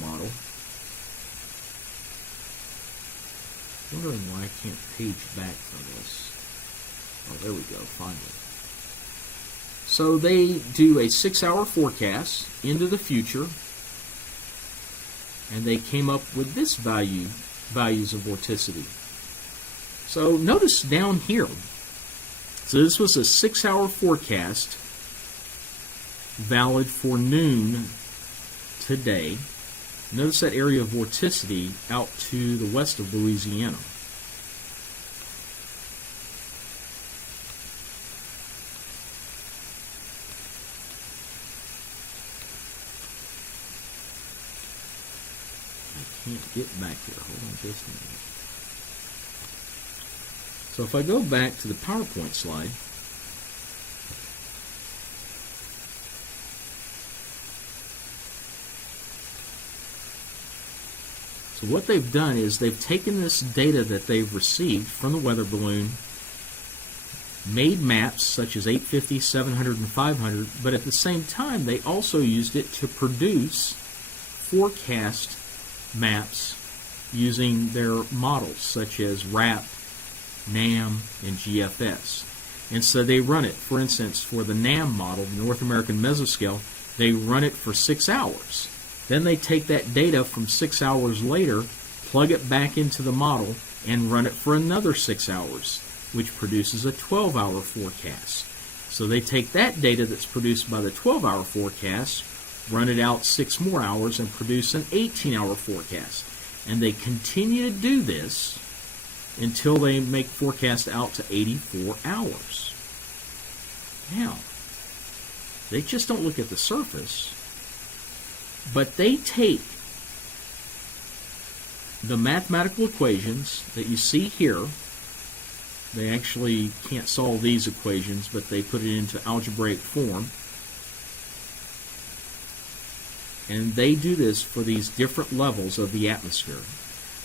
model. I'm wondering why I can't page back from this. Oh, there we go, finally. So they do a 6-hour forecast into the future, and they came up with this values of vorticity. So notice down here, so this was a 6-hour forecast valid for noon today. Notice that area of vorticity out to the west of Louisiana. Can't get back here. Hold on just a minute. So if I go back to the PowerPoint slide, so what they've done is they've taken this data that they've received from the weather balloon, made maps such as 850, 700, and 500, but at the same time they also used it to produce forecast maps using their models such as RAP, NAM, and GFS. And so they run it, for instance, for the NAM model, the North American Mesoscale, they run it for 6 hours. Then they take that data from 6 hours later, plug it back into the model, and run it for another 6 hours, which produces a 12-hour forecast. So they take that data that's produced by the 12-hour forecast, run it out 6 more hours, and produce an 18-hour forecast. And they continue to do this until they make forecast out to 84 hours. Now, they just don't look at the surface, but they take the mathematical equations that you see here. They actually can't solve these equations, but they put it into algebraic form. And they do this for these different levels of the atmosphere.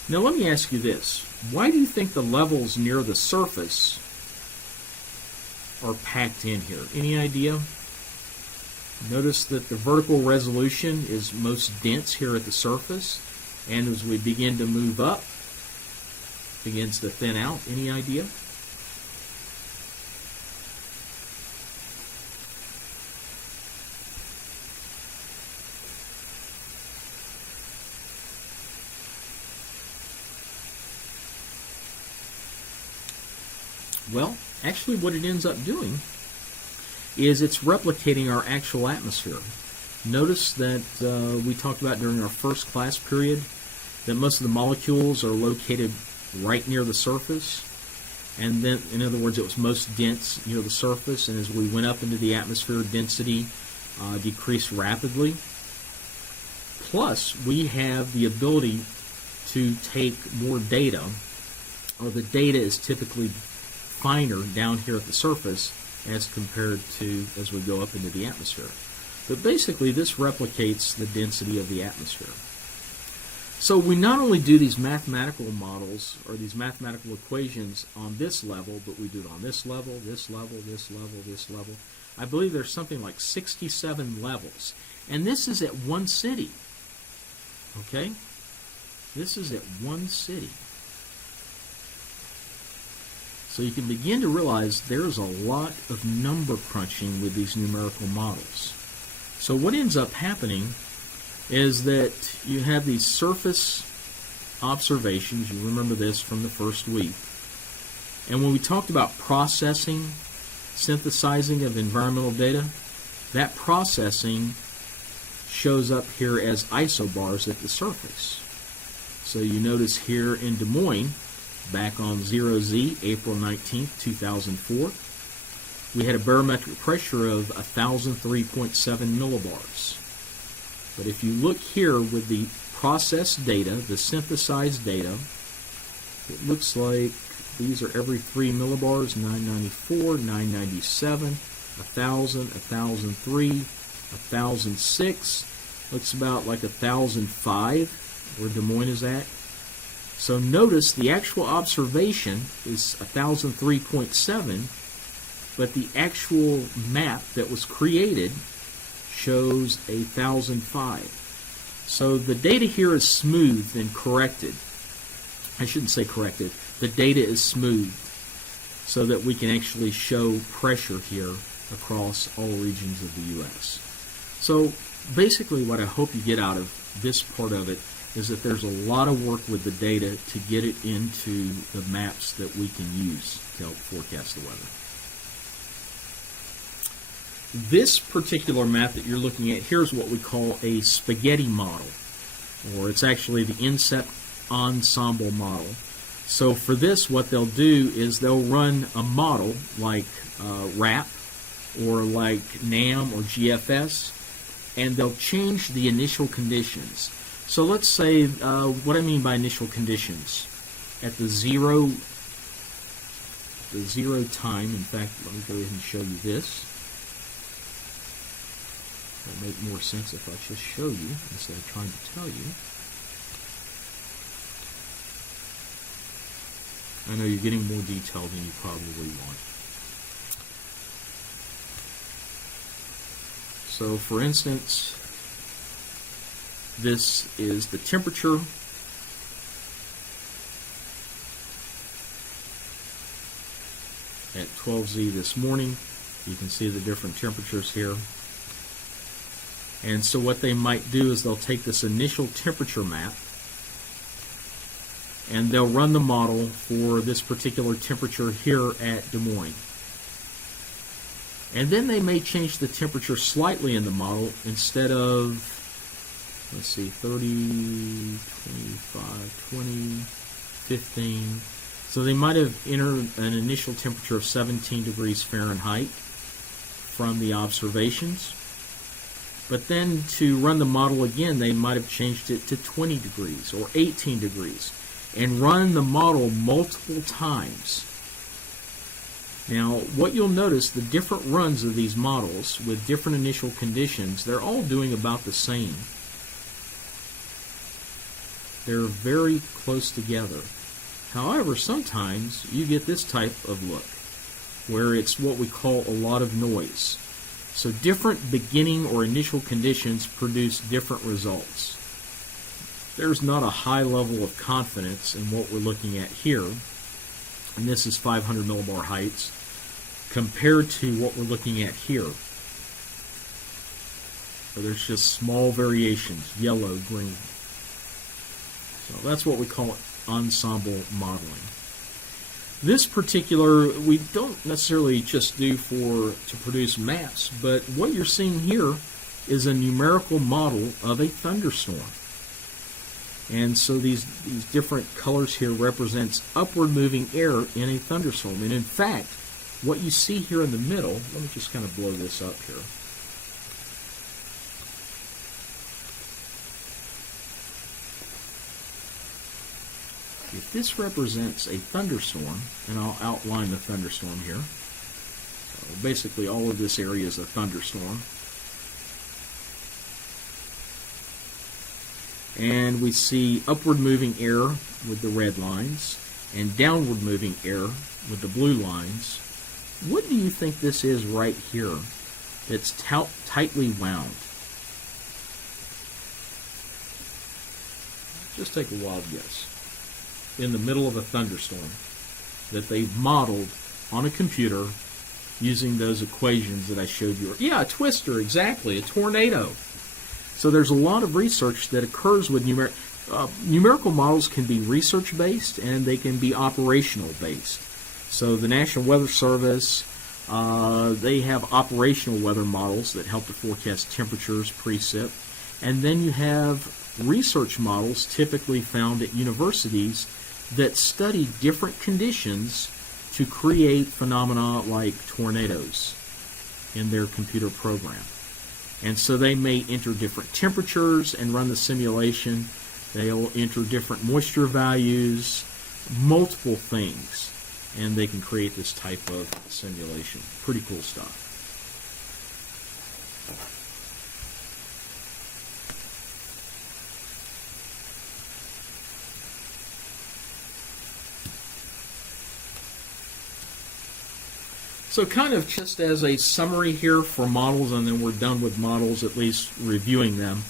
Now let me ask you this. Why do you think the levels near the surface are packed in here? Any idea? Notice that the vertical resolution is most dense here at the surface, and as we begin to move up, it begins to thin out. Any idea? Well, actually what it ends up doing is it's replicating our actual atmosphere. Notice that we talked about during our first class period that most of the molecules are located right near the surface. and then, in other words, it was most dense near the surface, and as we went up into the atmosphere, density decreased rapidly. Plus, we have the ability to take more data, or the data is typically finer down here at the surface as compared to as we go up into the atmosphere. But basically, this replicates the density of the atmosphere. So we not only do these mathematical models, or these mathematical equations on this level, but we do it on this level, this level, this level, this level. I believe there's something like 67 levels. And this is at one city. Okay? This is at one city. So you can begin to realize there's a lot of number crunching with these numerical models. So what ends up happening is that you have these surface observations. You remember this from the first week. And when we talked about processing, synthesizing of environmental data, that processing shows up here as isobars at the surface. So you notice here in Des Moines, back on 0Z, April 19th, 2004, we had a barometric pressure of 1,003.7 millibars. But if you look here with the processed data, the synthesized data, it looks like these are every 3 millibars, 994, 997, 1,000, 1,003, 1,006. Looks about like 1,005 where Des Moines is at. So notice the actual observation is 1,003.7, but the actual map that was created shows 1,005. So the data here is smoothed and corrected. I shouldn't say corrected. The data is smoothed so that we can actually show pressure here across all regions of the U.S. So basically what I hope you get out of this part of it is that there's a lot of work with the data to get it into the maps that we can use to help forecast the weather. This particular map that you're looking at here is what we call a spaghetti model, or it's actually the inset ensemble model. So for this, what they'll do is they'll run a model like RAP or like NAM or GFS, and they'll change the initial conditions. So let's say, what I mean by initial conditions, at the zero time, in fact, let me go ahead and show you this. It'll make more sense if I just show you instead of trying to tell you. I know you're getting more detail than you probably want. So, for instance, this is the temperature at 12Z this morning. You can see the different temperatures here. And so what they might do is they'll take this initial temperature map and they'll run the model for this particular temperature here at Des Moines. And then they may change the temperature slightly in the model. Instead of, let's see, 30, 25, 20, 15. So they might have entered an initial temperature of 17 degrees Fahrenheit from the observations. But then to run the model again, they might have changed it to 20 degrees or 18 degrees and run the model multiple times. Now, what you'll notice, the different runs of these models with different initial conditions, they're all doing about the same. They're very close together. However, sometimes you get this type of look, where it's what we call a lot of noise. So different beginning or initial conditions produce different results. There's not a high level of confidence in what we're looking at here, and this is 500 millibar heights, compared to what we're looking at here. So there's just small variations, yellow, green. So that's what we call ensemble modeling. This particular, we don't necessarily just do to produce maps, but what you're seeing here is a numerical model of a thunderstorm. And so these different colors here represents upward moving air in a thunderstorm. And in fact, what you see here in the middle, let me just kind of blow this up here. If this represents a thunderstorm, and I'll outline the thunderstorm here. So basically all of this area is a thunderstorm. And we see upward moving air with the red lines and downward moving air with the blue lines. What do you think this is right here that's tightly wound? Just take a wild guess. In the middle of a thunderstorm that they've modeled on a computer using those equations that I showed you. Yeah, a twister, exactly, a tornado. So there's a lot of research that occurs with numerical models can be research-based and they can be operational-based. So the National Weather Service, they have operational weather models that help to forecast temperatures, precip, and then you have research models typically found at universities that study different conditions to create phenomena like tornadoes in their computer program. And so they may enter different temperatures and run the simulation. They'll enter different moisture values, multiple things, and they can create this type of simulation. Pretty cool stuff. So kind of just as a summary here for models, and then we're done with models, at least reviewing them.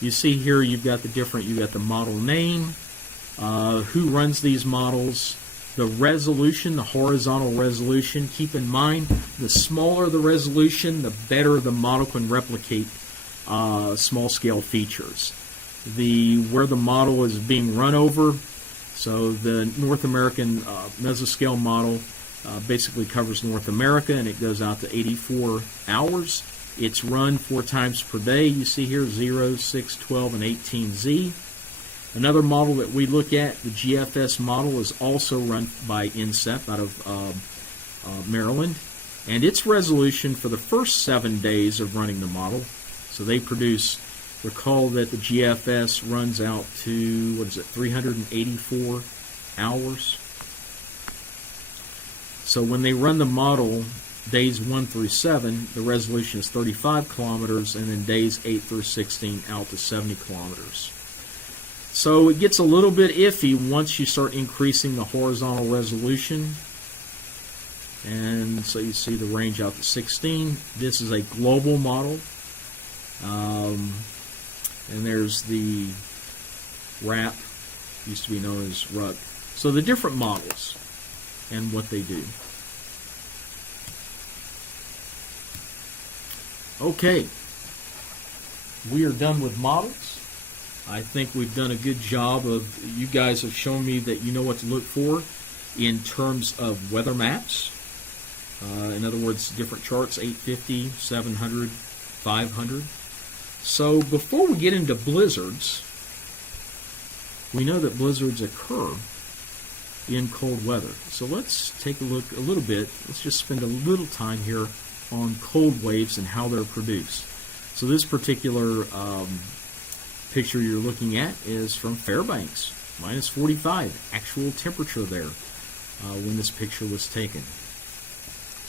You see here you've got the model name, who runs these models, the resolution, the horizontal resolution. Keep in mind, the smaller the resolution, the better the model can replicate small scale features. Where the model is being run over, so the North American mesoscale model basically covers North America, and it goes out to 84 hours. It's run 4 times per day. You see here 0, 6, 12, and 18Z. Another model that we look at, the GFS model, is also run by INSEP out of Maryland. And its resolution for the first 7 days of running the model, so they produce, recall that the GFS runs out to, 384 hours. So when they run the model, days 1 through 7, the resolution is 35 kilometers, and then days 8 through 16 out to 70 kilometers. So it gets a little bit iffy once you start increasing the horizontal resolution. And so you see the range out to 16. This is a global model. And there's the RAP, used to be known as RUC. So the different models and what they do. Okay, we are done with models. I think we've done a good job of, you guys have shown me that you know what to look for in terms of weather maps. In other words, different charts, 850, 700, 500. So before we get into blizzards, we know that blizzards occur in cold weather. So let's take a look a little bit. Let's just spend a little time here on cold waves and how they're produced. So this particular picture you're looking at is from Fairbanks, minus 45, actual temperature there when this picture was taken.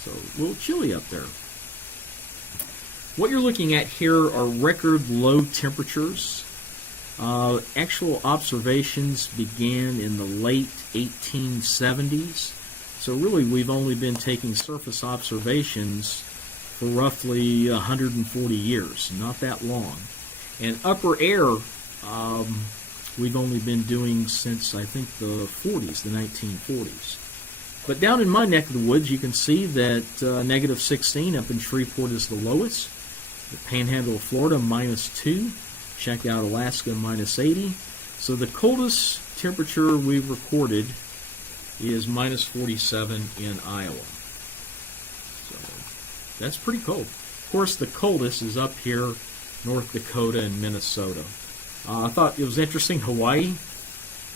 So a little chilly up there. What you're looking at here are record low temperatures. Actual observations began in the late 1870s. So really we've only been taking surface observations for roughly 140 years, not that long. And upper air, we've only been doing since, I think, the 40s, the 1940s. But down in my neck of the woods, you can see that negative 16 up in Shreveport is the lowest. The Panhandle of Florida, minus 2. Check out Alaska, minus 80. So the coldest temperature we've recorded is minus 47 in Iowa. So that's pretty cold. Of course, the coldest is up here, North Dakota and Minnesota. I thought it was interesting. Hawaii,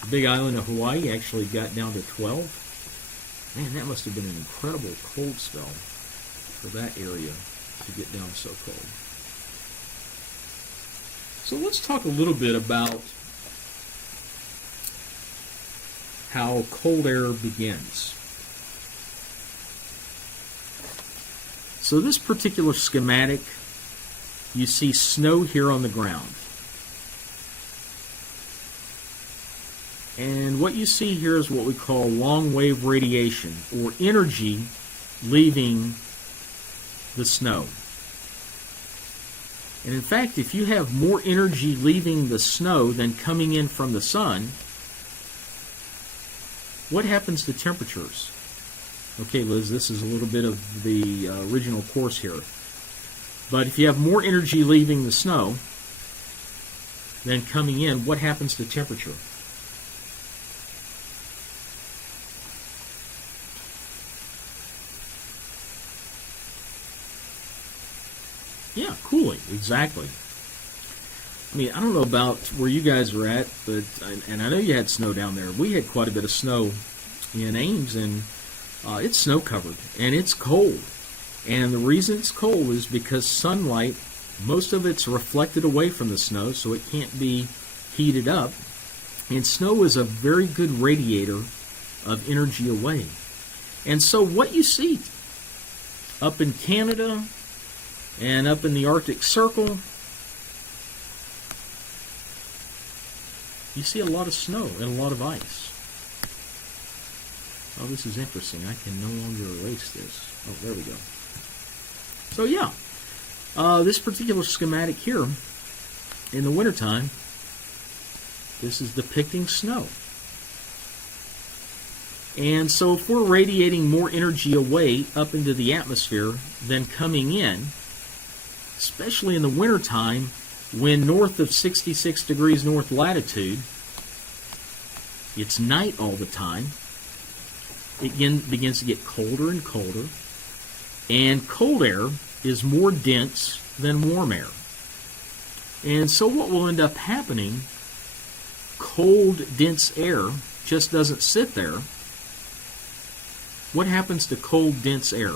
the big island of Hawaii, actually got down to 12. Man, that must have been an incredible cold spell for that area to get down so cold. So let's talk a little bit about how cold air begins. So this particular schematic, you see snow here on the ground. And what you see here is what we call long wave radiation, or energy leaving the snow. And in fact, if you have more energy leaving the snow than coming in from the sun, what happens to temperatures? Okay, Liz, this is a little bit of the original course here. But if you have more energy leaving the snow than coming in, what happens to temperature? Yeah, cooling, exactly. I mean, I don't know about where you guys are at, but and I know you had snow down there. We had quite a bit of snow in Ames, and it's snow covered, and it's cold. And the reason it's cold is because sunlight, most of it's reflected away from the snow, so it can't be heated up. And snow is a very good radiator of energy away. And so what you see up in Canada and up in the Arctic Circle, you see a lot of snow and a lot of ice. Oh, this is interesting. I can no longer erase this. Oh, there we go. So yeah, this particular schematic here, in the wintertime, this is depicting snow. And so if we're radiating more energy away up into the atmosphere than coming in, especially in the wintertime, when north of 66 degrees north latitude, it's night all the time, it begins to get colder and colder, and cold air is more dense than warm air. And so what will end up happening, cold, dense air just doesn't sit there. What happens to cold, dense air?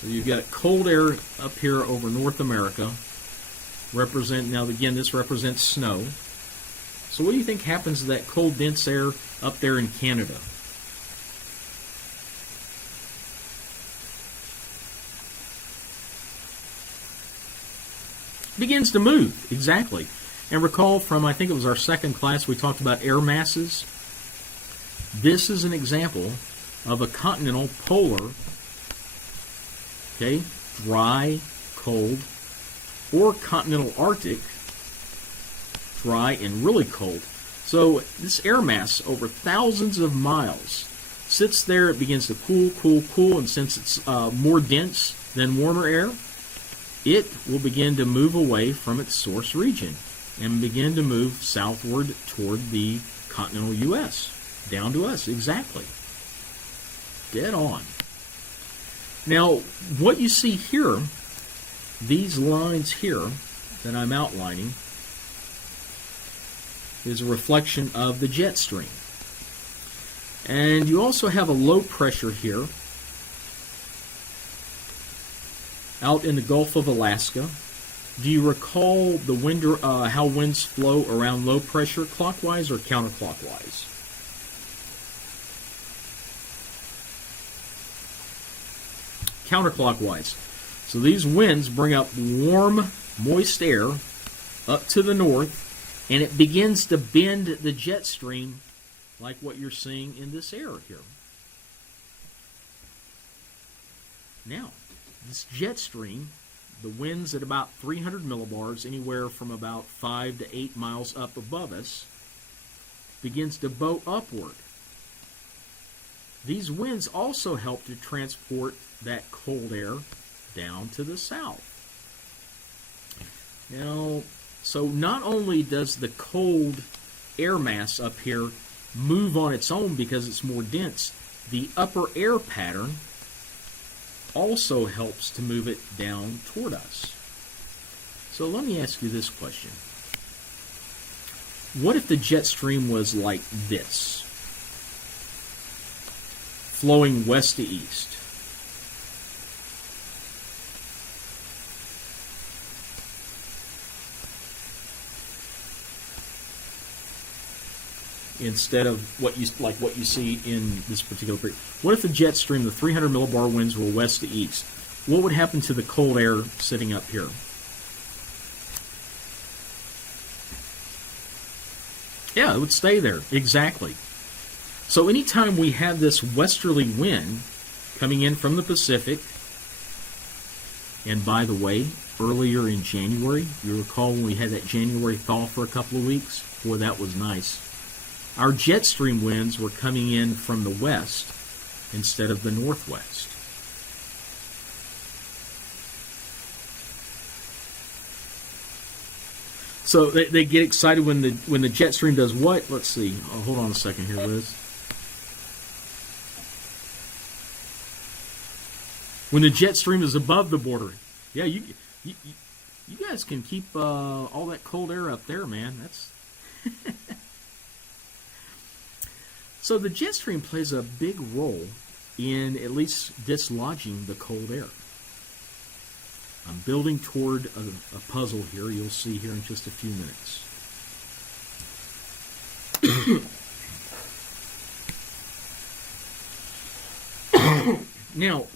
So you've got cold air up here over North America. Now again, this represents snow. So what do you think happens to that cold, dense air up there in Canada? Begins to move, exactly. And recall from, I think it was our second class, we talked about air masses. This is an example of a continental polar, okay, dry, cold, or continental Arctic, dry and really cold. So this air mass over thousands of miles sits there, it begins to cool, cool, cool, and since it's more dense than warmer air, it will begin to move away from its source region and begin to move southward toward the continental U.S., down to us, exactly. Dead on. Now, what you see here, these lines here that I'm outlining, is a reflection of the jet stream. And you also have a low pressure here out in the Gulf of Alaska. Do you recall the wind, how winds flow around low pressure, clockwise or counterclockwise? Counterclockwise. So these winds bring up warm, moist air up to the north, and it begins to bend the jet stream like what you're seeing in this air here. Now, this jet stream, the winds at about 300 millibars, anywhere from about 5 to 8 miles up above us, begins to bow upward. These winds also help to transport that cold air down to the south. Now, so not only does the cold air mass up here move on its own because it's more dense, the upper air pattern also helps to move it down toward us. So let me ask you this question. What if the jet stream was like this, flowing west to east? Instead of what you see in this particular period. What if the jet stream, the 300 millibar winds, were west to east? What would happen to the cold air sitting up here? Yeah, it would stay there. Exactly. So anytime we have this westerly wind coming in from the Pacific, and by the way, earlier in January, you recall when we had that January thaw for a couple of weeks? Boy, that was nice. Our jet stream winds were coming in from the west instead of the northwest. So they get excited when the jet stream does what? Let's see. Oh, hold on a second here, Liz. When the jet stream is above the border. Yeah, you guys can keep all that cold air up there, man. That's So the jet stream plays a big role in at least dislodging the cold air. I'm building toward a puzzle here you'll see here in just a few minutes. Now,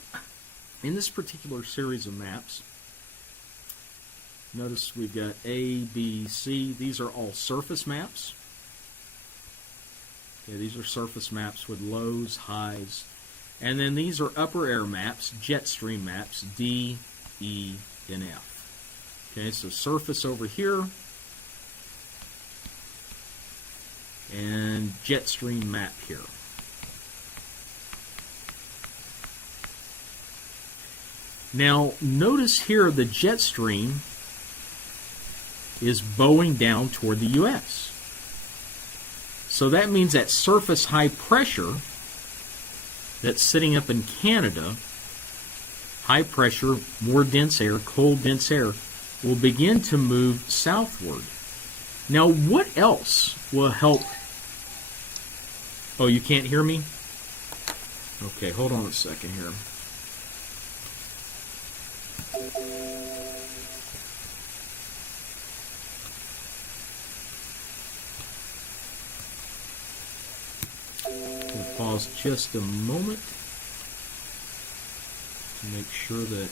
in this particular series of maps, notice we've got A, B, C. These are all surface maps. Okay, these are surface maps with lows, highs. And then these are upper air maps, jet stream maps, D, E, and F. Okay, so surface over here, and jet stream map here. Now, notice here the jet stream is bowing down toward the U.S. So that means that surface high pressure that's sitting up in Canada, high pressure, more dense air, cold dense air, will begin to move southward. Now, what else will help? Oh, you can't hear me? Okay, hold on a second here. We'll pause just a moment to make sure that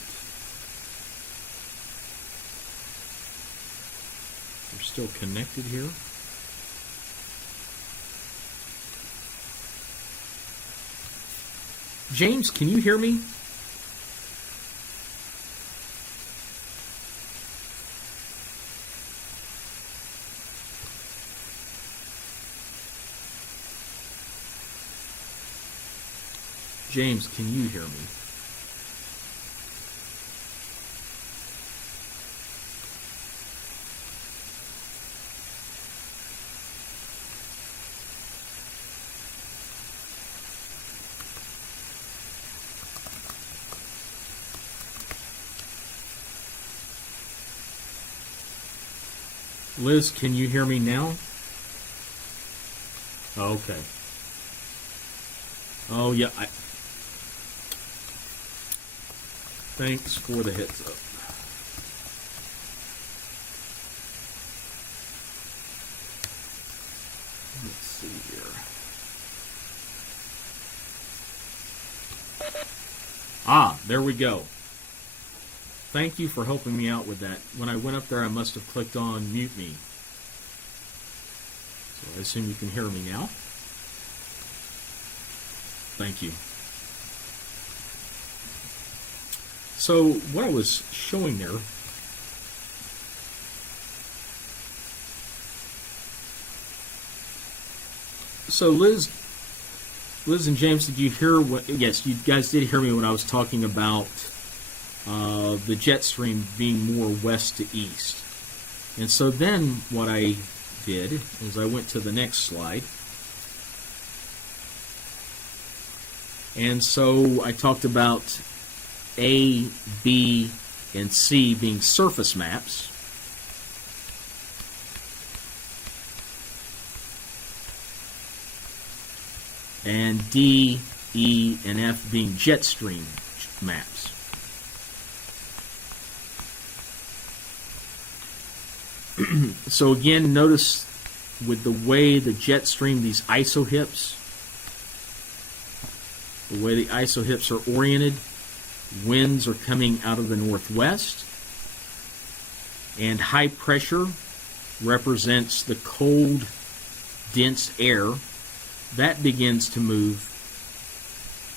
we're still connected here. James, can you hear me? James, can you hear me? Liz, can you hear me now? Okay. Oh, yeah. Thanks for the heads up. Let's see here. Ah, there we go. Thank you for helping me out with that. When I went up there, I must have clicked on mute me. So I assume you can hear me now. Thank you. So what I was showing there, so Liz and James, did you hear what? Yes, you guys did hear me when I was talking about the jet stream being more west to east. And so then what I did is I went to the next slide. And so I talked about A, B, and C being surface maps. and D, E, and F being jet stream maps. So again, notice with the way the jet stream, these isohips, the way the isohips are oriented, winds are coming out of the northwest, and high pressure represents the cold, dense air that begins to move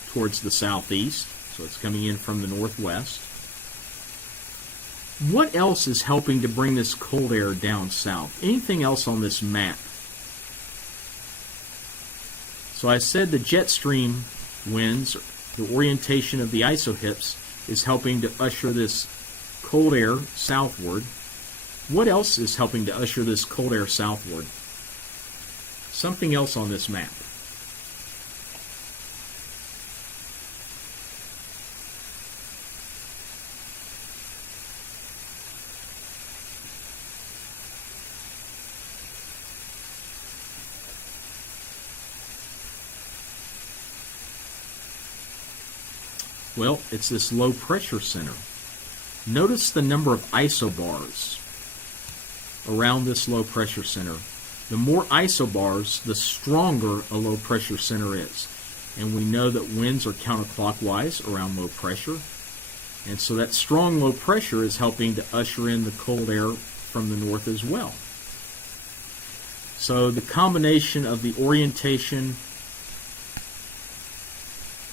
towards the southeast, so it's coming in from the northwest. What else is helping to bring this cold air down south? Anything else on this map? So I said the jet stream winds, the orientation of the isohips, is helping to usher this cold air southward. What else is helping to usher this cold air southward? Something else on this map. Well, it's this low pressure center. Notice the number of isobars around this low pressure center. The more isobars, the stronger a low pressure center is. And we know that winds are counterclockwise around low pressure. And so that strong low pressure is helping to usher in the cold air from the north as well. So the combination of the orientation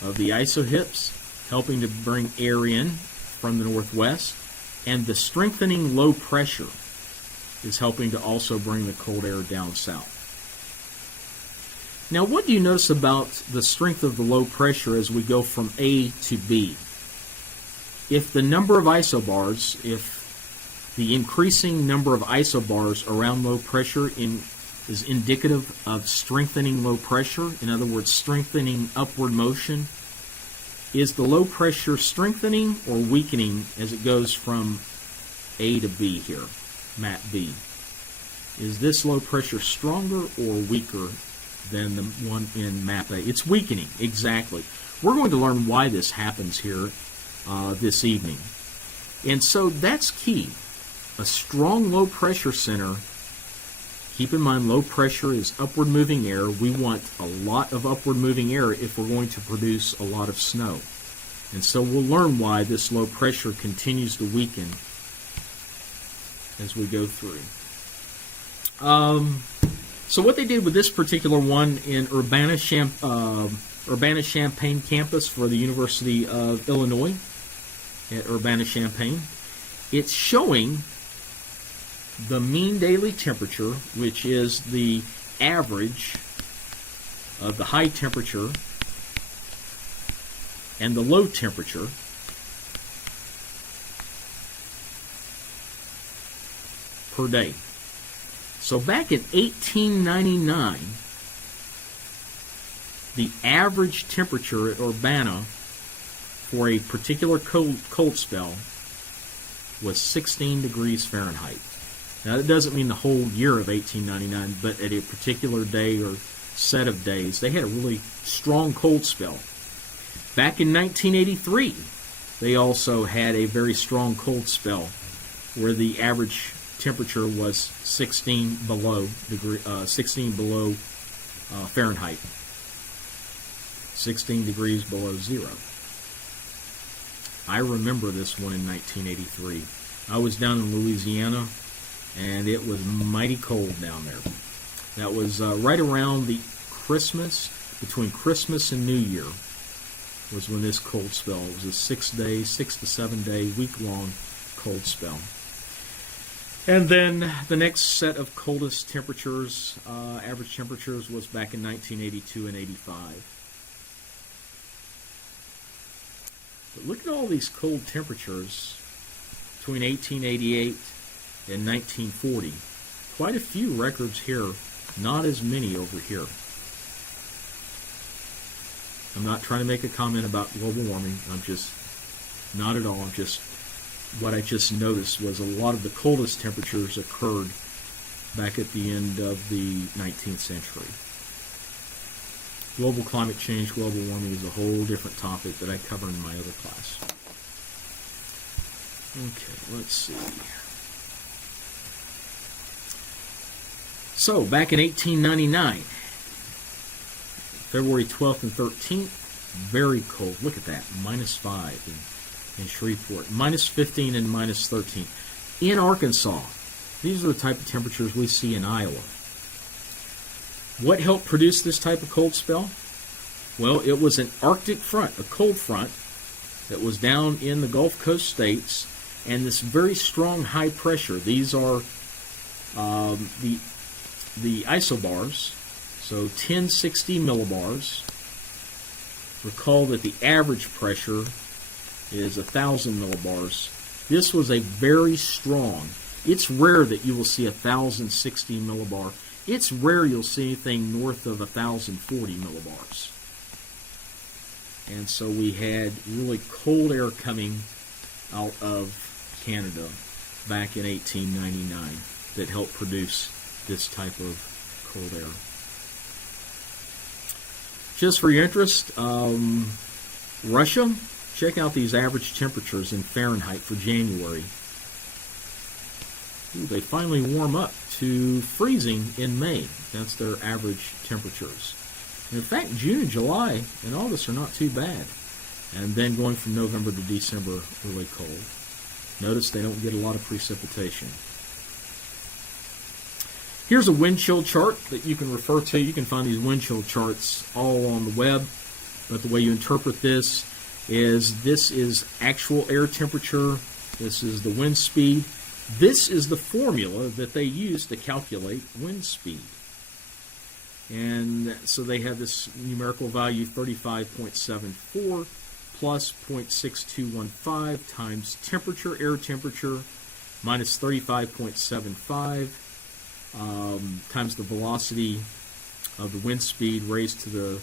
of the isohips helping to bring air in from the northwest, and the strengthening low pressure is helping to also bring the cold air down south. Now, what do you notice about the strength of the low pressure as we go from A to B? If the number of isobars, if the increasing number of isobars around low pressure is indicative of strengthening low pressure, in other words, strengthening upward motion, is the low pressure strengthening or weakening as it goes from A to B here, map B? Is this low pressure stronger or weaker than the one in map A? It's weakening, exactly. We're going to learn why this happens here this evening. And so that's key. A strong low pressure center, keep in mind low pressure is upward moving air. We want a lot of upward moving air if we're going to produce a lot of snow. And so we'll learn why this low pressure continues to weaken as we go through. So what they did with this particular one in Urbana-Champaign campus for the University of Illinois at Urbana-Champaign, it's showing the mean daily temperature, which is the average of the high temperature and the low temperature per day. So back in 1899, the average temperature at Urbana for a particular cold spell was 16 degrees Fahrenheit. Now, that doesn't mean the whole year of 1899, but at a particular day or set of days, they had a really strong cold spell. Back in 1983, they also had a very strong cold spell where the average temperature was 16 below Fahrenheit, 16 degrees below zero. I remember this one in 1983. I was down in Louisiana, and it was mighty cold down there. That was right around the Christmas, between Christmas and New Year, was when this cold spell. It was a 6 to 7 day, week-long cold spell. And then the next set of coldest temperatures, average temperatures, was back in 1982 and 85. But look at all these cold temperatures between 1888 and 1940. Quite a few records here, not as many over here. I'm not trying to make a comment about global warming. Not at all. What I just noticed was a lot of the coldest temperatures occurred back at the end of the 19th century. Global climate change, global warming is a whole different topic that I cover in my other class. Okay, let's see. So, back in 1899, February 12th and 13th, very cold. Look at that, -5 in Shreveport, -15 and -13. In Arkansas, these are the type of temperatures we see in Iowa. What helped produce this type of cold spell? Well, it was an Arctic front, a cold front, that was down in the Gulf Coast states, and this very strong high pressure. These are the isobars, so 1060 millibars. Recall that the average pressure is 1,000 millibars. This was a very strong. It's rare that you will see 1,060 millibar. It's rare you'll see anything north of 1,040 millibars. And so we had really cold air coming out of Canada back in 1899 that helped produce this type of cold air. Just for your interest, Russia, check out these average temperatures in Fahrenheit for January. Ooh, they finally warm up to freezing in May. That's their average temperatures. And in fact, June and July and August are not too bad. And then going from November to December, really cold. Notice they don't get a lot of precipitation. Here's a wind chill chart that you can refer to. You can find these wind chill charts all on the web. But the way you interpret this is actual air temperature. This is the wind speed. This is the formula that they use to calculate wind speed. And so they have this numerical value 35.74 plus 0.6215 times temperature, air temperature, minus 35.75 times the velocity of the wind speed raised to the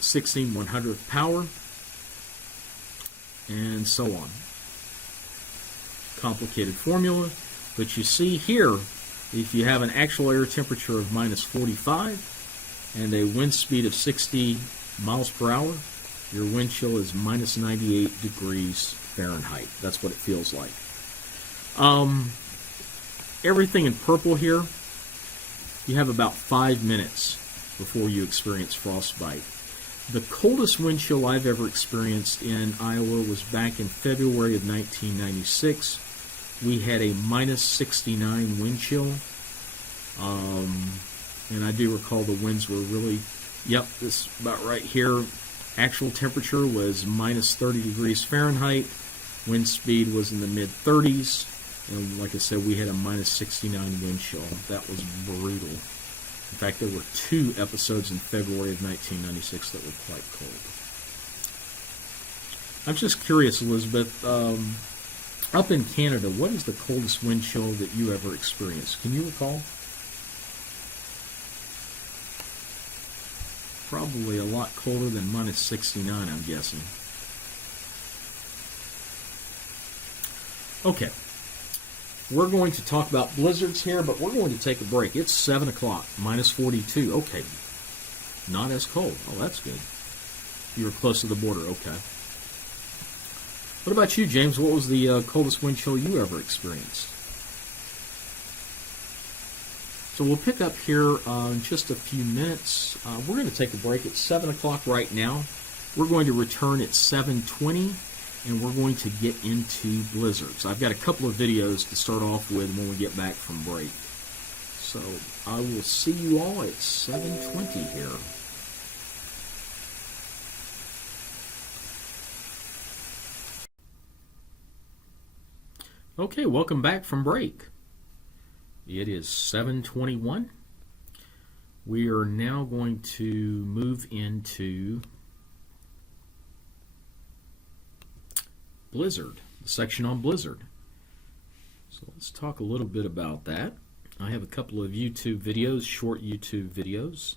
16/100th power, and so on. Complicated formula, but you see here, if you have an actual air temperature of minus 45 and a wind speed of 60 miles per hour, your wind chill is minus 98 degrees Fahrenheit. That's what it feels like. Everything in purple here, you have about 5 minutes before you experience frostbite. The coldest wind chill I've ever experienced in Iowa was back in February of 1996. We had a minus 69 wind chill. And I do recall the winds were really, this about right here. Actual temperature was minus 30 degrees Fahrenheit. Wind speed was in the mid-30s. And like I said, we had a minus 69 wind chill. That was brutal. In fact, there were 2 episodes in February of 1996 that were quite cold. I'm just curious, Elizabeth, up in Canada, what is the coldest wind chill that you ever experienced? Can you recall? Probably a lot colder than minus 69, I'm guessing. Okay. We're going to talk about blizzards here, but we're going to take a break. It's 7 o'clock, minus 42. Okay. Not as cold. Oh, that's good. You were close to the border. Okay. What about you, James? What was the coldest wind chill you ever experienced? So we'll pick up here in just a few minutes. We're going to take a break at 7 o'clock right now. We're going to return at 7:20. And we're going to get into blizzards. I've got a couple of videos to start off with when we get back from break. So I will see you all at 7:20 here. Okay, welcome back from break. It is 7:21. We are now going to move into Blizzard, the section on blizzard. So let's talk a little bit about that. I have a couple of YouTube videos, short YouTube videos.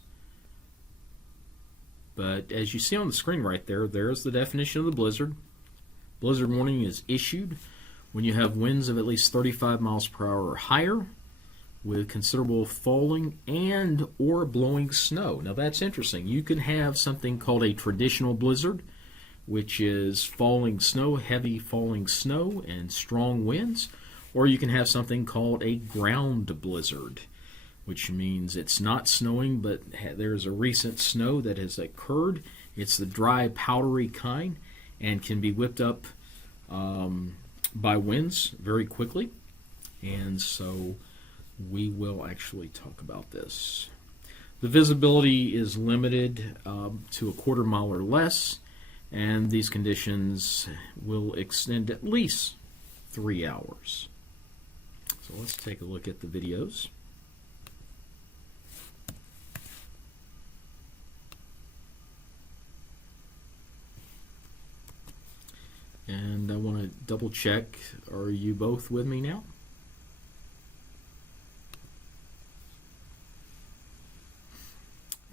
But as you see on the screen right there, there's the definition of the blizzard. Blizzard warning is issued when you have winds of at least 35 miles per hour or higher, with considerable falling and or blowing snow. Now that's interesting. You can have something called a traditional blizzard, which is falling snow, heavy falling snow and strong winds, or you can have something called a ground blizzard, which means it's not snowing, but there's a recent snow that has occurred. It's the dry, powdery kind and can be whipped up by winds very quickly. And so we will actually talk about this. The visibility is limited to a quarter mile or less, and these conditions will extend at least 3 hours. So let's take a look at the videos. And I want to double check, are you both with me now?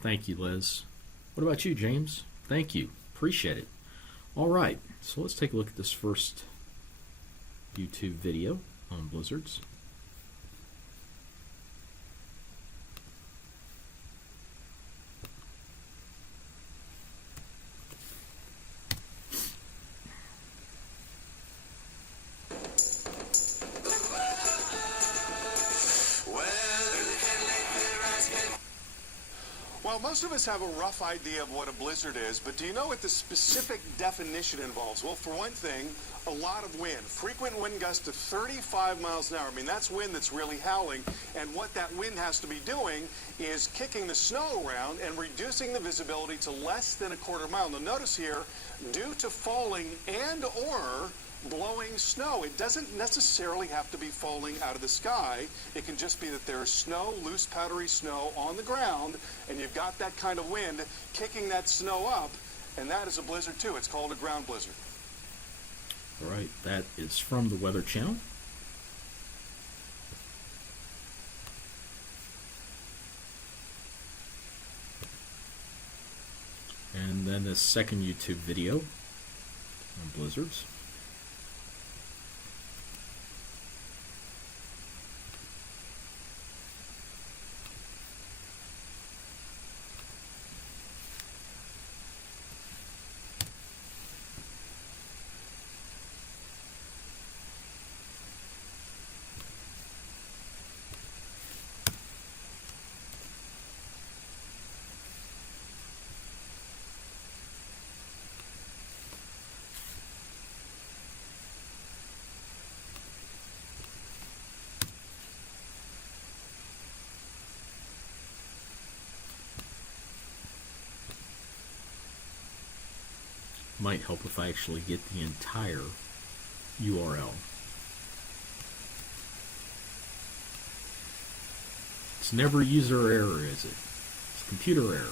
Thank you, Liz. What about you, James? Thank you. Appreciate it. All right, so let's take a look at this first YouTube video on blizzards. Well, most of us have a rough idea of what a blizzard is, but do you know what the specific definition involves? Well, for one thing, a lot of wind. Frequent wind gusts to 35 miles an hour. I mean, that's wind that's really howling, and what that wind has to be doing is kicking the snow around and reducing the visibility to less than a quarter mile. Now, notice here, due to falling and or blowing snow. It doesn't necessarily have to be falling out of the sky. It can just be that there's snow, loose powdery snow on the ground, and you've got that kind of wind kicking that snow up, and that is a blizzard too. It's called a ground blizzard. All right, that is from the Weather Channel. And then the second YouTube video on blizzards. Might help if I actually get the entire URL. It's never user error, is it? It's computer error.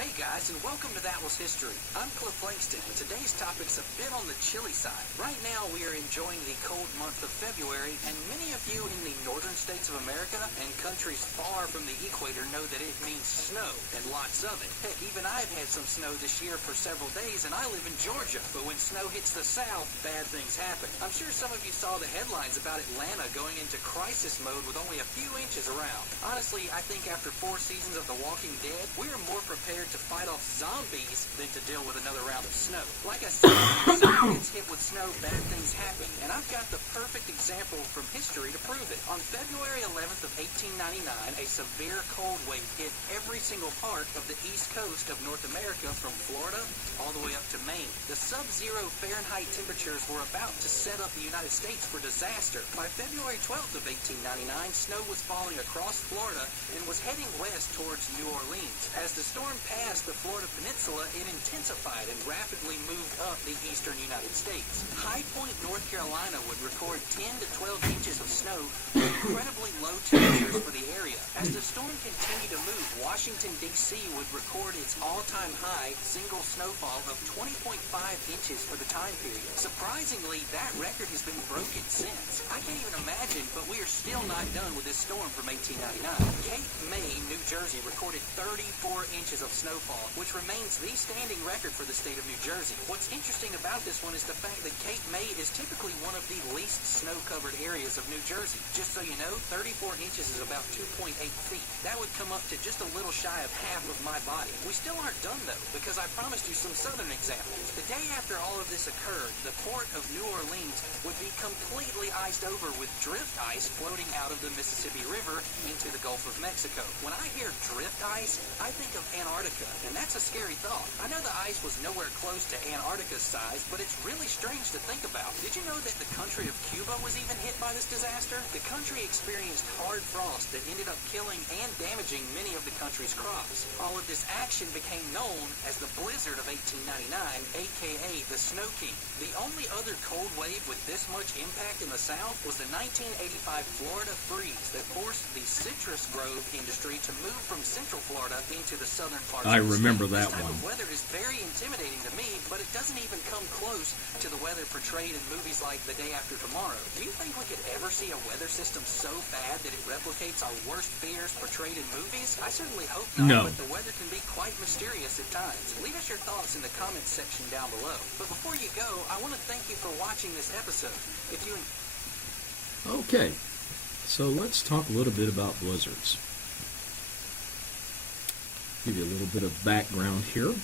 Hey guys, and welcome to That Was History. I'm Cliff Langston, and today's topic's a bit on the chilly side. Right now, we are enjoying the cold month of February, and many of you in the northern states of America and countries far from the equator know that it means snow, and lots of it. Heck, even I've had some snow this year for several days, and I live in Georgia. But when snow hits the south, bad things happen. I'm sure some of you saw the headlines about Atlanta going into crisis mode with only a few inches around. Honestly, I think after 4 seasons of The Walking Dead, we are more prepared to fight off zombies than to deal with another round of snow. Like I said, when someone gets hit with snow, bad things happen, and I've got the perfect example from history to prove it. On February 11th of 1899, a severe cold wave hit every single part of the east coast of North America from Florida all the way up to Maine. The sub-zero Fahrenheit temperatures were about to set up the United States for disaster. By February 12th of 1899, snow was falling across Florida and was heading west towards New Orleans. As the storm passed the Florida Peninsula, it intensified and rapidly moved up the eastern United States. High Point, North Carolina would record 10 to 12 inches of snow with incredibly low temperatures for the area. As the storm continued to move, Washington, D.C. would record its all-time high single snowfall of 20.5 inches for the time period. Surprisingly, that record has been broken since. I can't even imagine, but we are still not done with this storm from 1899. Cape May, New Jersey recorded 34 inches of snowfall, which remains the standing record for the state of New Jersey. What's interesting about this one is the fact that Cape May is typically one of the least snow-covered areas of New Jersey. Just so you know, 34 inches is about 2.8 feet. That would come up to just a little shy of half of my body. We still aren't done though, because I promised you some southern examples. The day after all of this occurred, the port of New Orleans would be completely iced over with drift ice floating out of the Mississippi River into the Gulf of Mexico. When I hear drift ice, I think of Antarctica, and that's a scary thought. I know the ice was nowhere close to Antarctica's size, but it's really strange to think about. Did you know that the country of Cuba was even hit by this disaster? The country experienced hard frost that ended up killing and damaging many of the country's crops. All of this action became known as the blizzard of 1899, aka the Snow King. The only other cold wave with this much impact in the South was the 1985 Florida freeze that forced the citrus grove industry to move from central Florida into the southern parts of the state. I remember that This type one. of weather is very intimidating to me, but it doesn't even come close to the weather portrayed in movies like The Day After Tomorrow. Do you think we could ever see a weather system so bad that it replicates our worst fears portrayed in movies? I certainly hope not, No. but the weather can be quite mysterious at times. Leave us your thoughts in the comments section down below. But before you go, I want to thank you for watching this episode. If you Okay, so let's talk a little bit about blizzards. Give you a little bit of background here.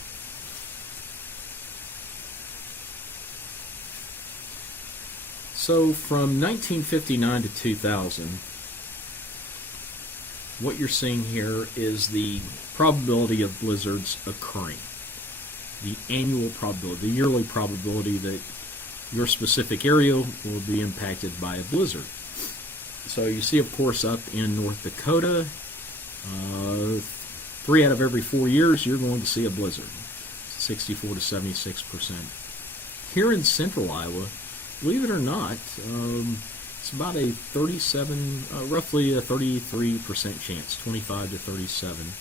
So from 1959 to 2000, what you're seeing here is the probability of blizzards occurring. The annual probability, the yearly probability that your specific area will be impacted by a blizzard. So you see, of course, up in North Dakota, 3 out of every 4 years, you're going to see a blizzard, 64 to 76%. Here in central Iowa, believe it or not, it's about a 37, roughly a 33% chance, 25 to 37.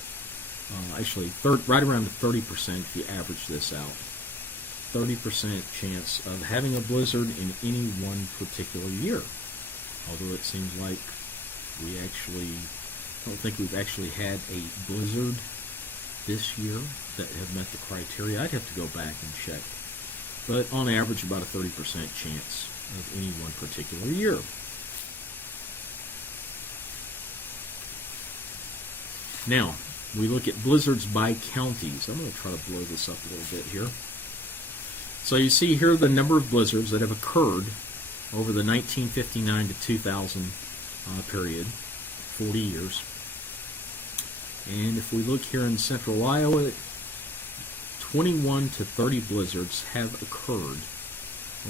Actually, right around 30% if you average this out. 30% chance of having a blizzard in any one particular year. Although it seems like I don't think we've actually had a blizzard this year that have met the criteria. I'd have to go back and check. But on average, about a 30% chance of any one particular year. Now, we look at blizzards by counties. I'm going to try to blow this up a little bit here. So you see here the number of blizzards that have occurred over the 1959 to 2000 period, 40 years. And if we look here in central Iowa, 21 to 30 blizzards have occurred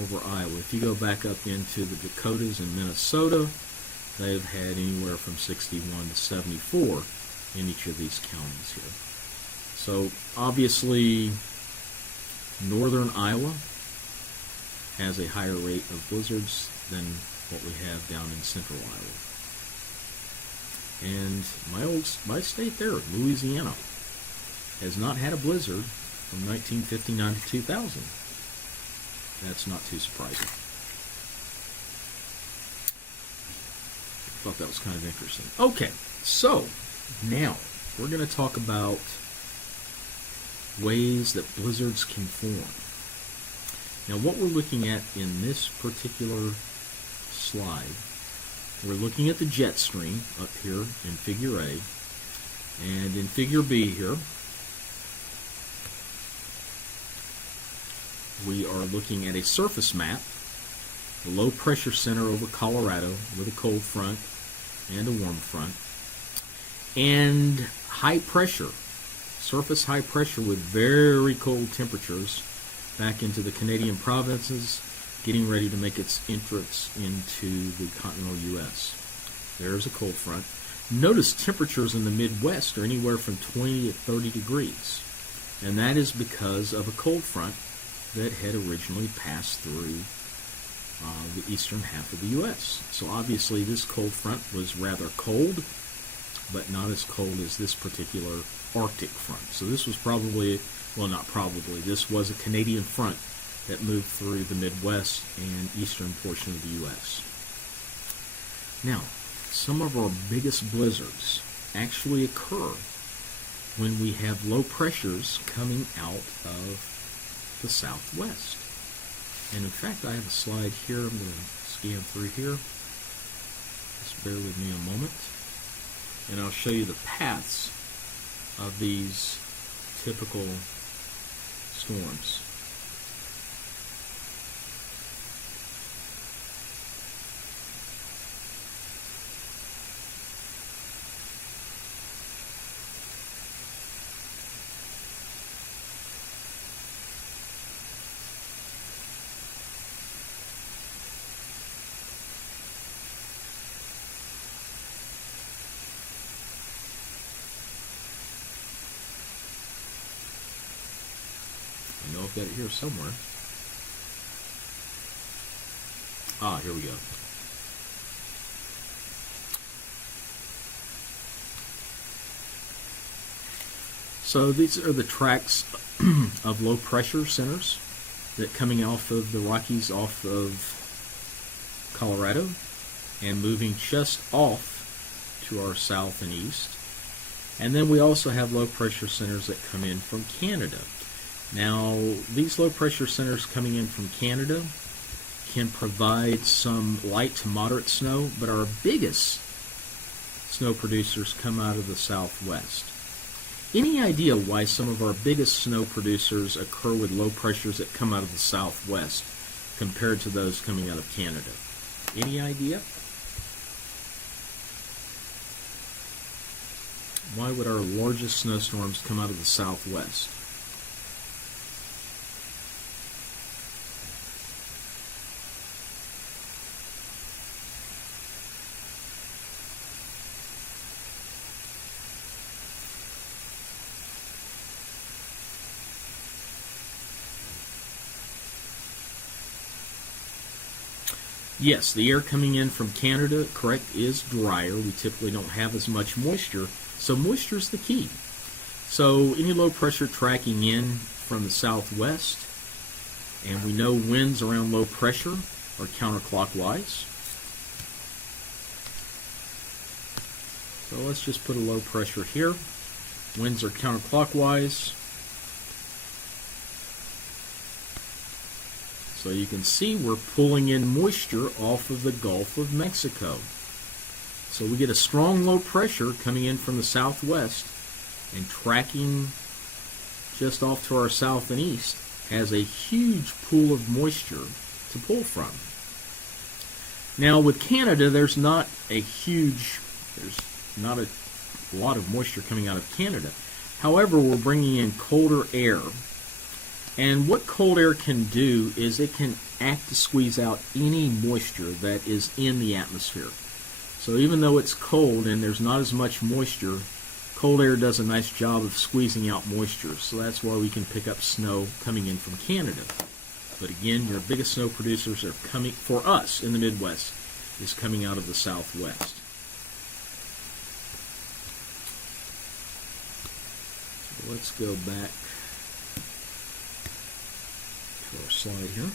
over Iowa. If you go back up into the Dakotas and Minnesota, they've had anywhere from 61 to 74 in each of these counties here. So obviously, northern Iowa has a higher rate of blizzards than what we have down in central Iowa. And my state there, Louisiana, has not had a blizzard from 1959 to 2000. That's not too surprising. Thought that was kind of interesting. Okay, so now we're going to talk about ways that blizzards can form. Now what we're looking at in this particular slide, we're looking at the jet stream up here in figure A, and in figure B here, we are looking at a surface map, the low pressure center over Colorado with a cold front and a warm front, and high pressure, surface high pressure with very cold temperatures back into the Canadian provinces, getting ready to make its entrance into the continental U.S. There's a cold front. Notice temperatures in the Midwest are anywhere from 20 to 30 degrees, and that is because of a cold front that had originally passed through the eastern half of the U.S. So obviously this cold front was rather cold, but not as cold as this particular Arctic front. So this was probably well, not probably, this was a Canadian front that moved through the Midwest and eastern portion of the U.S. Now, some of our biggest blizzards actually occur when we have low pressures coming out of the southwest. And in fact, I have a slide here. I'm going to scan through here. Just bear with me a moment. And I'll show you the paths of these typical storms. I know I've got it here somewhere. Ah, here we go. So these are the tracks of low pressure centers that coming off of the Rockies, off of Colorado, and moving just off to our south and east. And then we also have low pressure centers that come in from Canada. Now, these low pressure centers coming in from Canada can provide some light to moderate snow, but our biggest snow producers come out of the southwest. Any idea why some of our biggest snow producers occur with low pressures that come out of the southwest compared to those coming out of Canada? Any idea? Why would our largest snowstorms come out of the southwest? Yes, the air coming in from Canada, correct, is drier. We typically don't have as much moisture, so moisture is the key. So any low pressure tracking in from the southwest, and we know winds around low pressure are counterclockwise. So let's just put a low pressure here. Winds are counterclockwise. So you can see we're pulling in moisture off of the Gulf of Mexico. So we get a strong low pressure coming in from the southwest and tracking just off to our south and east has a huge pool of moisture to pull from. Now with Canada, there's not a lot of moisture coming out of Canada. However, we're bringing in colder air. And what cold air can do is it can act to squeeze out any moisture that is in the atmosphere. So even though it's cold and there's not as much moisture, cold air does a nice job of squeezing out moisture. So that's why we can pick up snow coming in from Canada. But again, your biggest snow producers are coming, for us in the Midwest, is coming out of the southwest. So let's go back our slide here.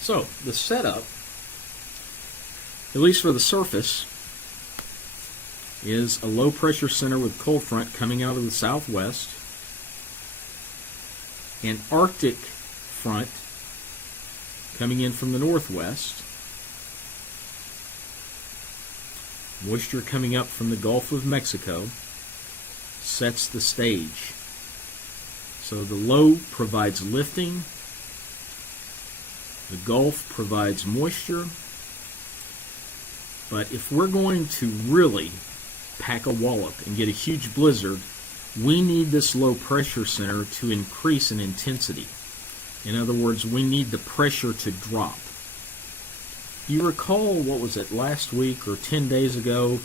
So the setup, at least for the surface, is a low pressure center with cold front coming out of the southwest, an Arctic front coming in from the northwest, moisture coming up from the Gulf of Mexico sets the stage. So the low provides lifting, the Gulf provides moisture, but if we're going to really pack a wallop and get a huge blizzard, we need this low pressure center to increase in intensity. In other words, we need the pressure to drop. You recall, what was it, last week or 10 days ago,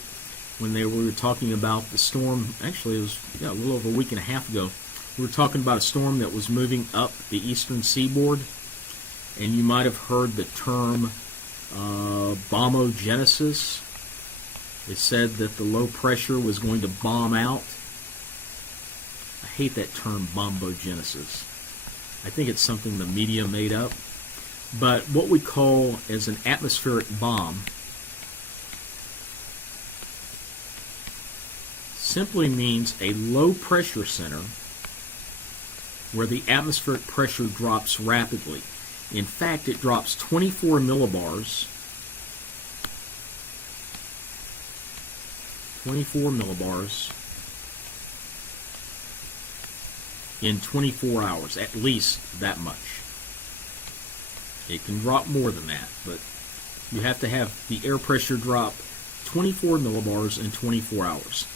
when we were talking about the storm. Actually, it was a little over a week and a half ago. We were talking about a storm that was moving up the eastern seaboard, and you might have heard the term bombogenesis. It said that the low pressure was going to bomb out. I hate that term, bombogenesis. I think it's something the media made up. But what we call as an atmospheric bomb simply means a low pressure center where the atmospheric pressure drops rapidly. In fact, it drops 24 millibars. 24 millibars in 24 hours, at least that much. It can drop more than that, but you have to have the air pressure drop 24 millibars in 24 hours.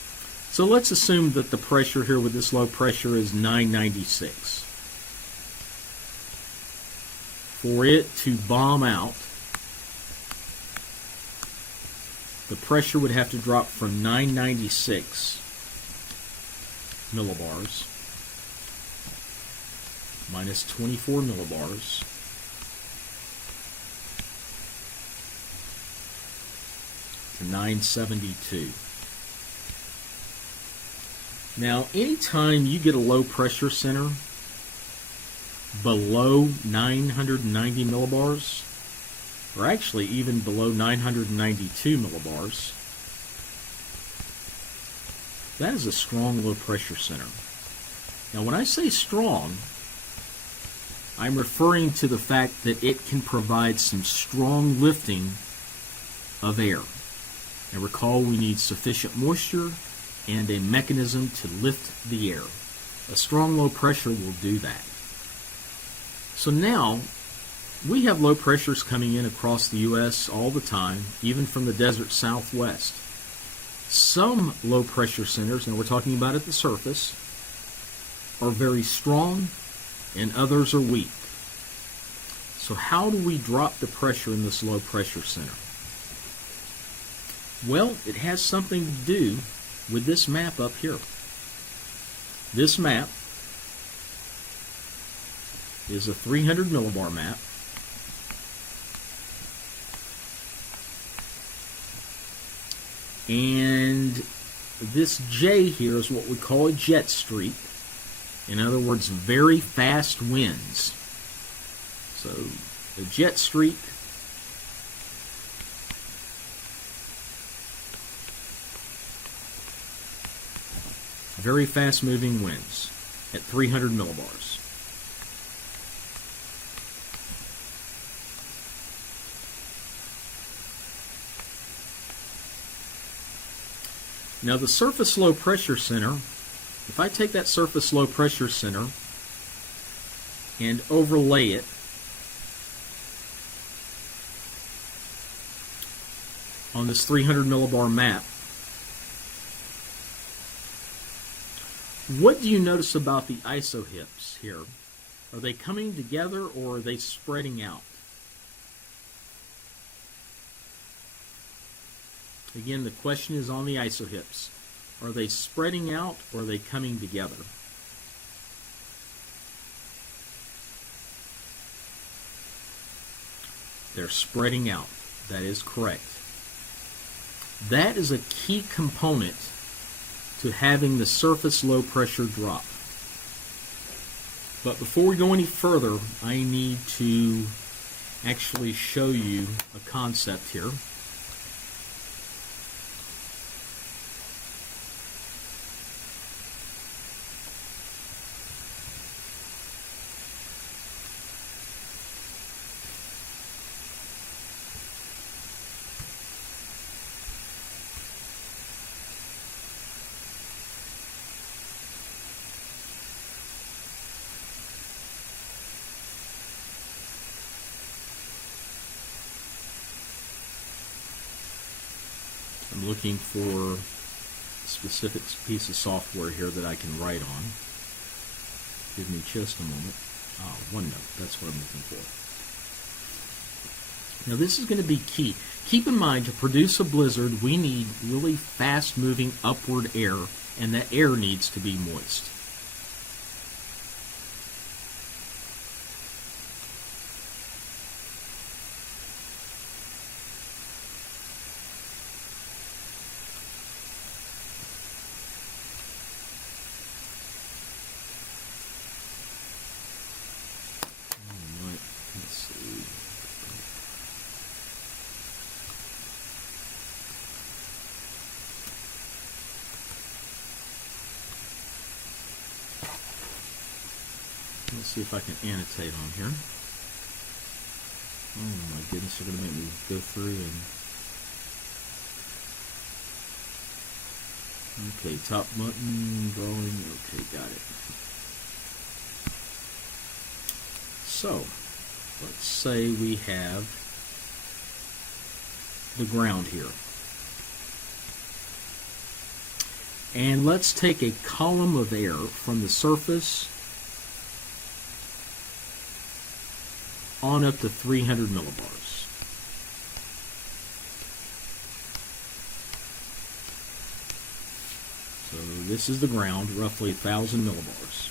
So let's assume that the pressure here with this low pressure is 996. For it to bomb out, the pressure would have to drop from 996 millibars minus 24 millibars to 972. Now, anytime you get a low pressure center below 990 millibars, or actually even below 992 millibars, that is a strong low pressure center. Now, when I say strong, I'm referring to the fact that it can provide some strong lifting of air. And recall, we need sufficient moisture and a mechanism to lift the air. A strong low pressure will do that. So now, we have low pressures coming in across the U.S. all the time, even from the desert southwest. Some low pressure centers, and we're talking about at the surface, are very strong and others are weak. So how do we drop the pressure in this low pressure center? Well, it has something to do with this map up here. This map is a 300 millibar map. And this J here is what we call a jet streak. In other words, very fast winds. So the jet streak very fast moving winds at 300 millibars. Now the surface low pressure center, if I take that surface low pressure center and overlay it on this 300 millibar map, what do you notice about the isohips here? Are they coming together or are they spreading out? Again, the question is on the isohips. Are they spreading out or are they coming together? They're spreading out. That is correct. That is a key component to having the surface low pressure drop. But before we go any further, I need to actually show you a concept here. I'm looking for a specific piece of software here that I can write on. Give me just a moment. OneNote, that's what I'm looking for. Now this is going to be key. Keep in mind, to produce a blizzard, we need really fast-moving upward air, and that air needs to be moist. Let's see. Let's see if I can annotate on here. Oh my goodness, they're going to make me go through and... Okay, top button, drawing, okay, got it. So, let's say we have the ground here. And let's take a column of air from the surface on up to 300 millibars. So this is the ground, roughly 1,000 millibars.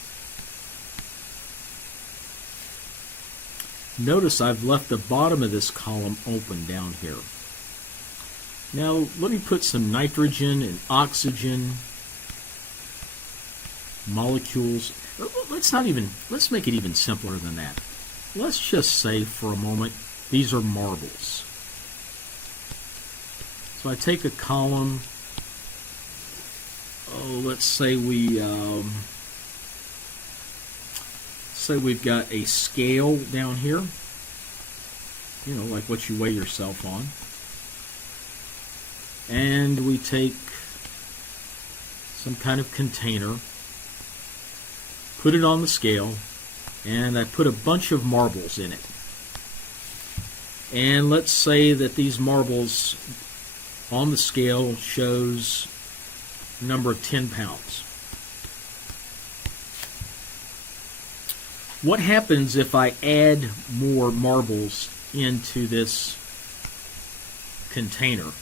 Notice I've left the bottom of this column open down here. Now let me put some nitrogen and oxygen molecules. Let's make it even simpler than that. Let's just say for a moment these are marbles. So I take a column. Oh, let's say we've got a scale down here. You know, like what you weigh yourself on. And we take some kind of container, put it on the scale, and I put a bunch of marbles in it. And let's say that these marbles on the scale shows a number of 10 pounds. What happens if I add more marbles into this container?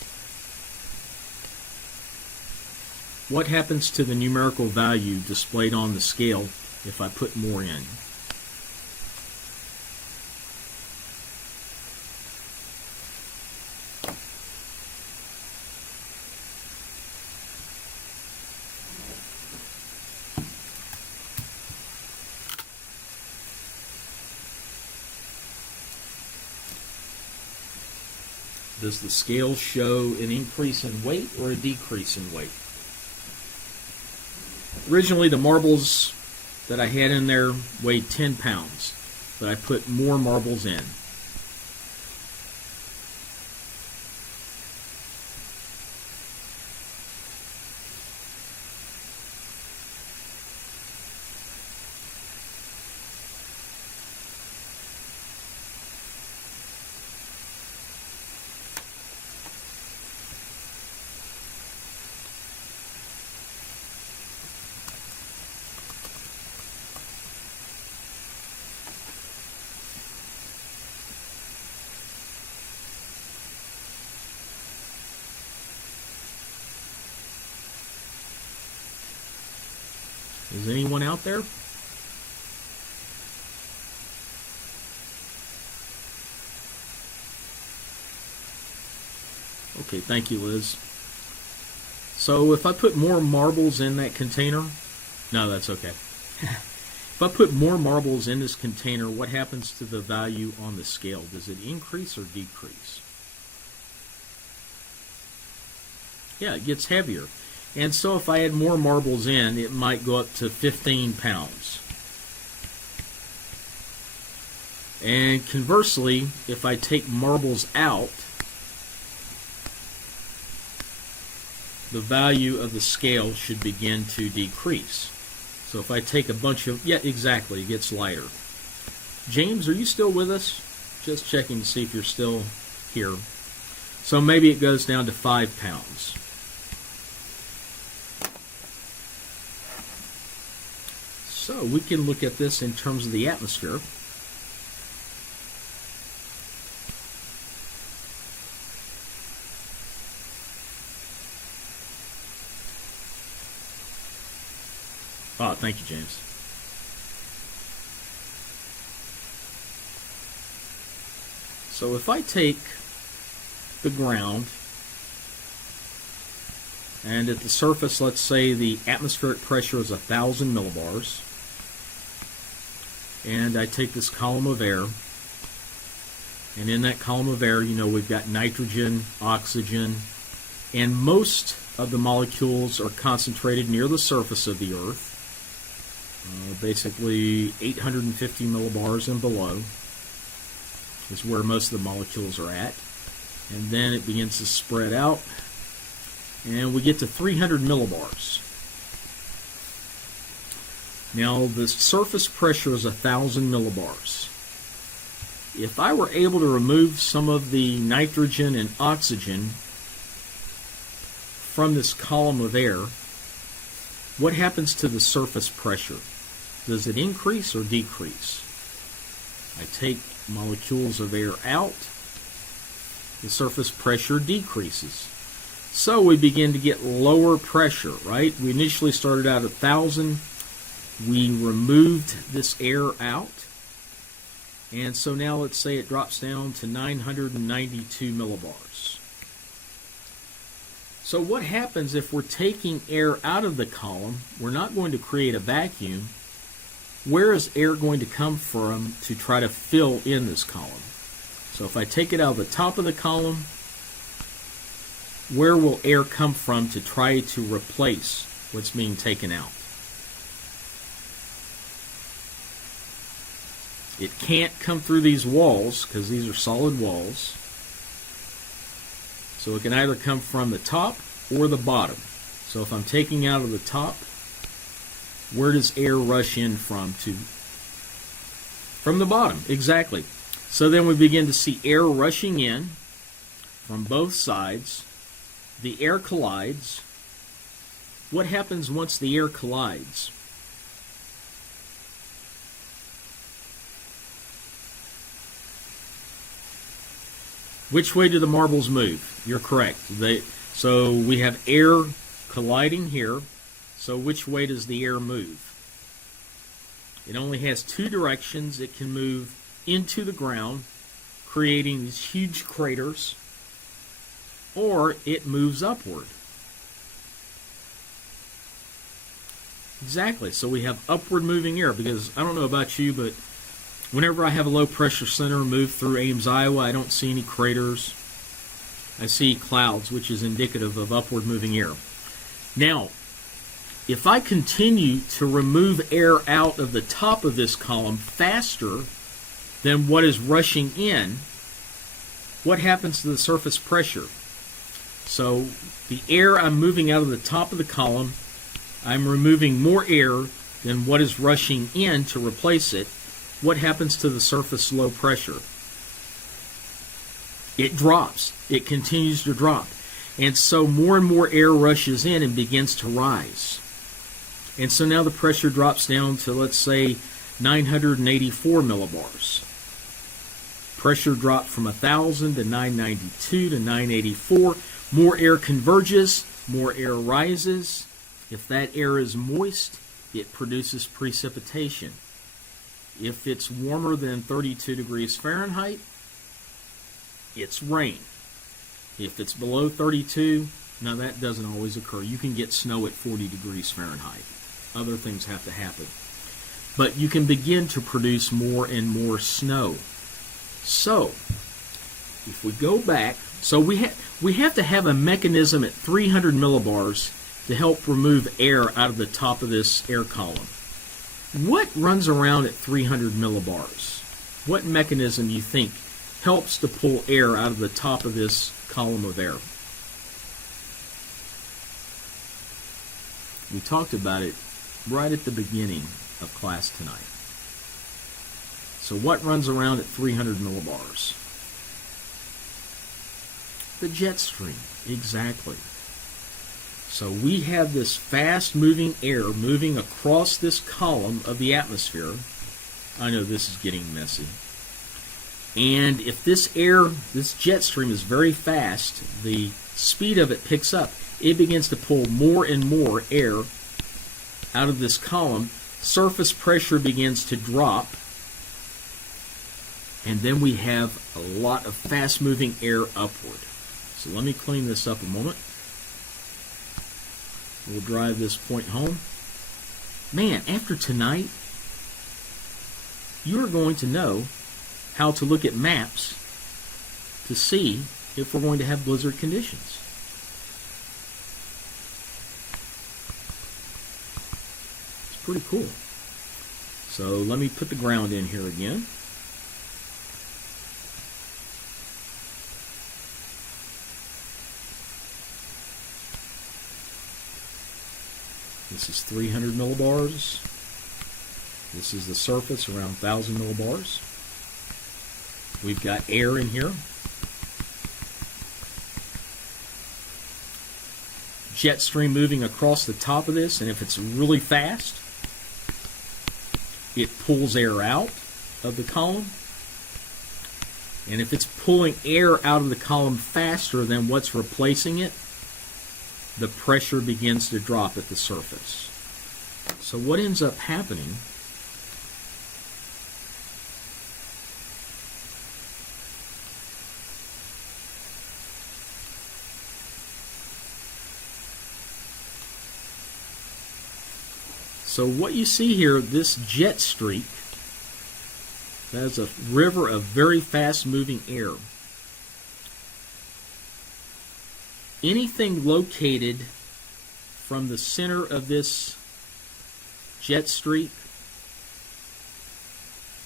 What happens to the numerical value displayed on the scale if I put more in? Does the scale show an increase in weight or a decrease in weight? Originally, the marbles that I had in there weighed 10 pounds, but I put more marbles in. Is anyone out there? Okay, thank you, Liz. So if I put more marbles in that container, no, that's okay. If I put more marbles in this container, what happens to the value on the scale? Does it increase or decrease? Yeah, it gets heavier. And so if I add more marbles in, it might go up to 15 pounds. And conversely, if I take marbles out, the value of the scale should begin to decrease. So if I take a bunch of, yeah, exactly, it gets lighter. James, are you still with us? Just checking to see if you're still here. So maybe it goes down to 5 pounds. So we can look at this in terms of the atmosphere. Thank you, James. So if I take the ground, and at the surface, let's say the atmospheric pressure is 1,000 millibars, and I take this column of air, and in that column of air, we've got nitrogen, oxygen, and most of the molecules are concentrated near the surface of the Earth, basically 850 millibars and below is where most of the molecules are at. And then it begins to spread out, and we get to 300 millibars. Now, the surface pressure is 1,000 millibars. If I were able to remove some of the nitrogen and oxygen from this column of air, what happens to the surface pressure? Does it increase or decrease? I take molecules of air out, the surface pressure decreases. So we begin to get lower pressure, right? We initially started out at 1,000. We removed this air out. And so now let's say it drops down to 992 millibars. So what happens if we're taking air out of the column? We're not going to create a vacuum. Where is air going to come from to try to fill in this column? So if I take it out of the top of the column, where will air come from to try to replace what's being taken out? It can't come through these walls because these are solid walls. So it can either come from the top or the bottom. So if I'm taking out of the top, where does air rush in from to? From the bottom, exactly. So then we begin to see air rushing in from both sides. The air collides. What happens once the air collides? Which way do the marbles move? You're correct. So we have air colliding here. So which way does the air move? It only has two directions. It can move into the ground, creating these huge craters, or it moves upward. Exactly. So we have upward moving air, because I don't know about you, but whenever I have a low pressure center move through Ames, Iowa, I don't see any craters. I see clouds, which is indicative of upward moving air. Now, if I continue to remove air out of the top of this column faster than what is rushing in, what happens to the surface pressure? So the air I'm moving out of the top of the column, I'm removing more air than what is rushing in to replace it. What happens to the surface low pressure? It drops. It continues to drop. And so more and more air rushes in and begins to rise. And so now the pressure drops down to, let's say, 984 millibars. Pressure dropped from 1,000 to 992 to 984. More air converges, more air rises. If that air is moist, it produces precipitation. If it's warmer than 32 degrees Fahrenheit, it's rain. If it's below 32, now that doesn't always occur. You can get snow at 40 degrees Fahrenheit. Other things have to happen. But you can begin to produce more and more snow. So, if we go back, so we have to have a mechanism at 300 millibars to help remove air out of the top of this air column. What runs around at 300 millibars? What mechanism do you think helps to pull air out of the top of this column of air? We talked about it right at the beginning of class tonight. So what runs around at 300 millibars? The jet stream, exactly. So we have this fast-moving air moving across this column of the atmosphere. I know this is getting messy. And if this air, this jet stream is very fast, the speed of it picks up. It begins to pull more and more air out of this column surface pressure begins to drop, and then we have a lot of fast-moving air upward. So let me clean this up a moment. We'll drive this point home. Man, after tonight, you are going to know how to look at maps to see if we're going to have blizzard conditions. It's pretty cool. So let me put the ground in here again. This is 300 millibars. This is the surface, around 1,000 millibars. We've got air in here. Jet stream moving across the top of this, and if it's really fast, it pulls air out of the column. And if it's pulling air out of the column faster than what's replacing it, the pressure begins to drop at the surface. So what ends up happening So what you see here, this jet streak, that is a river of very fast-moving air. Anything located from the center of this jet streak,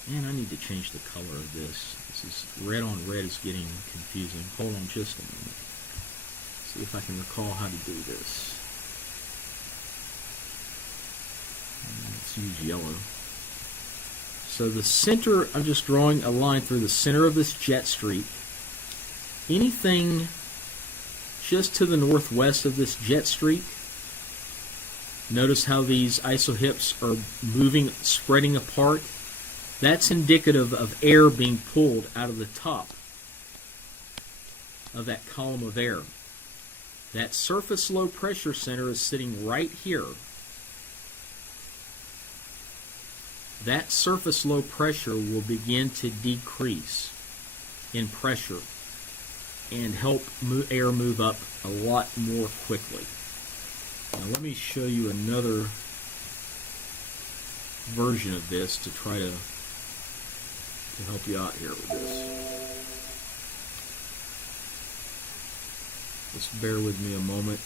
man, I need to change the color of this. This is red on red is getting confusing. Hold on just a moment. See if I can recall how to do this. Let's use yellow. So the center, I'm just drawing a line through the center of this jet streak. Anything just to the northwest of this jet streak, notice how these isohips are moving, spreading apart. That's indicative of air being pulled out of the top of that column of air. That surface low pressure center is sitting right here. That surface low pressure will begin to decrease in pressure and help air move up a lot more quickly. Now let me show you another version of this to try to help you out here with this. Just bear with me a moment.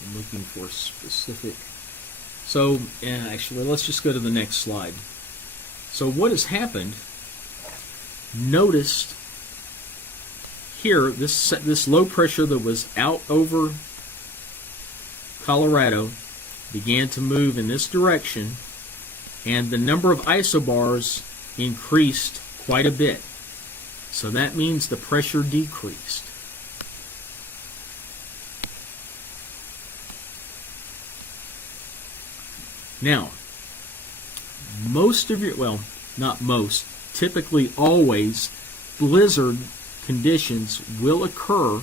I'm looking for a specific. So, actually, let's just go to the next slide. So what has happened, noticed here, this low pressure that was out over Colorado began to move in this direction, and the number of isobars increased quite a bit. So that means the pressure decreased. Now, most of your, well, not most, typically always, blizzard conditions will occur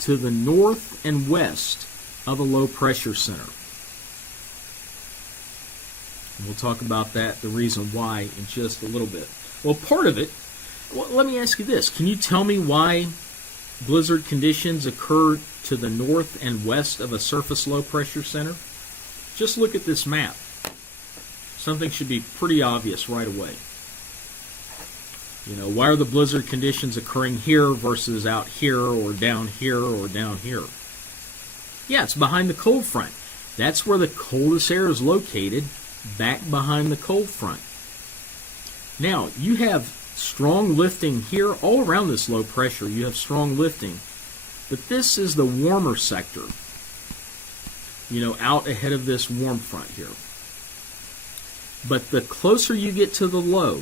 to the north and west of a low pressure center. And we'll talk about that, the reason why, in just a little bit. Well, part of it, well, let me ask you this. Can you tell me why blizzard conditions occur to the north and west of a surface low pressure center? Just look at this map. Something should be pretty obvious right away. You know, why are the blizzard conditions occurring here versus out here or down here or down here? Yeah, it's behind the cold front. That's where the coldest air is located, back behind the cold front. Now, you have strong lifting here. All around this low pressure, you have strong lifting. But this is the warmer sector, you know, out ahead of this warm front here. But the closer you get to the low,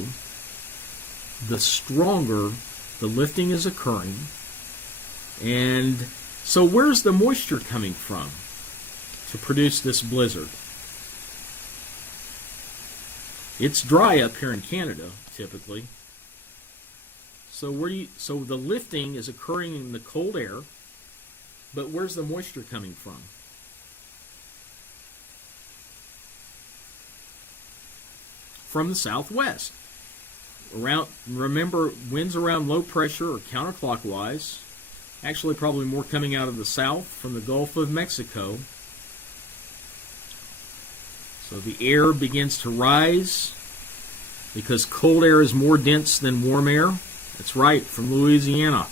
the stronger the lifting is occurring. And so where's the moisture coming from to produce this blizzard? It's dry up here in Canada, typically. So so the lifting is occurring in the cold air, but where's the moisture coming from? from the southwest. Remember, winds around low pressure are counterclockwise. Actually, probably more coming out of the south from the Gulf of Mexico. So the air begins to rise because cold air is more dense than warm air. That's right, from Louisiana.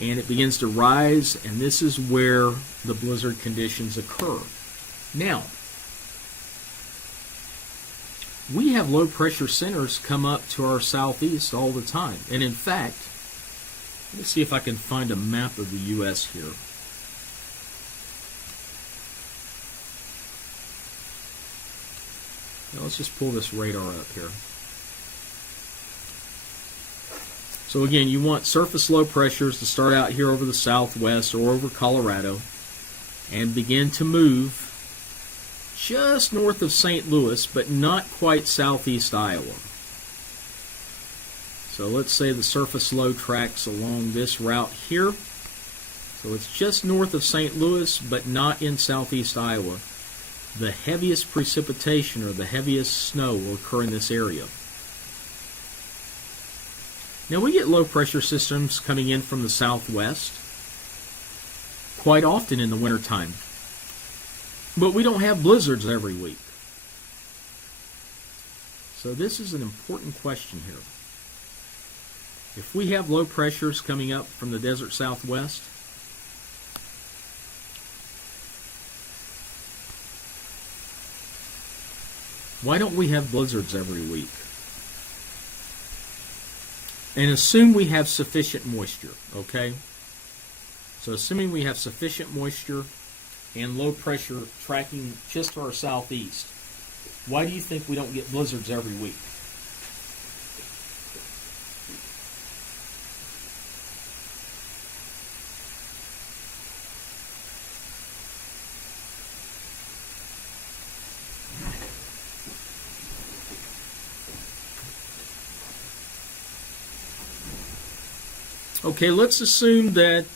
And it begins to rise, and this is where the blizzard conditions occur. Now, we have low pressure centers come up to our southeast all the time. And in fact, let me see if I can find a map of the U.S. here. Now let's just pull this radar up here. So again, you want surface low pressures to start out here over the southwest or over Colorado and begin to move just north of St. Louis, but not quite southeast Iowa. So let's say the surface low tracks along this route here. So it's just north of St. Louis, but not in southeast Iowa. The heaviest precipitation or the heaviest snow will occur in this area. Now we get low pressure systems coming in from the southwest quite often in the wintertime. But we don't have blizzards every week. So this is an important question here. If we have low pressures coming up from the desert southwest, why don't we have blizzards every week? And assume we have sufficient moisture, okay? So assuming we have sufficient moisture and low pressure tracking just to our southeast, why do you think we don't get blizzards every week? Okay, let's assume that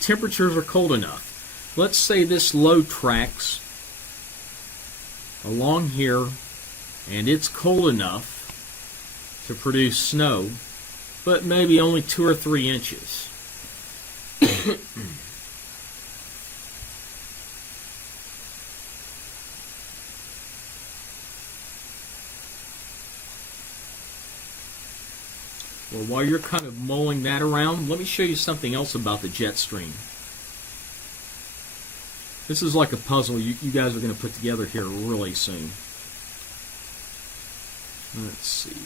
temperatures are cold enough. Let's say this low tracks along here and it's cold enough to produce snow, but maybe only 2 or 3 inches. Well, while you're kind of mulling that around, let me show you something else about the jet stream. This is like a puzzle you guys are going to put together here really soon. Let's see.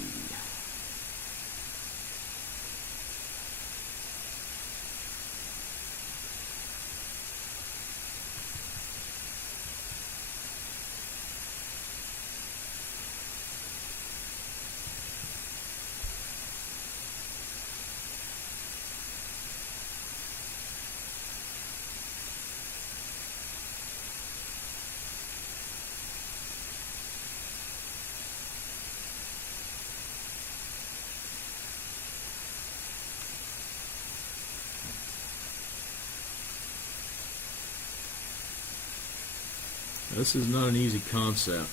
This is not an easy concept,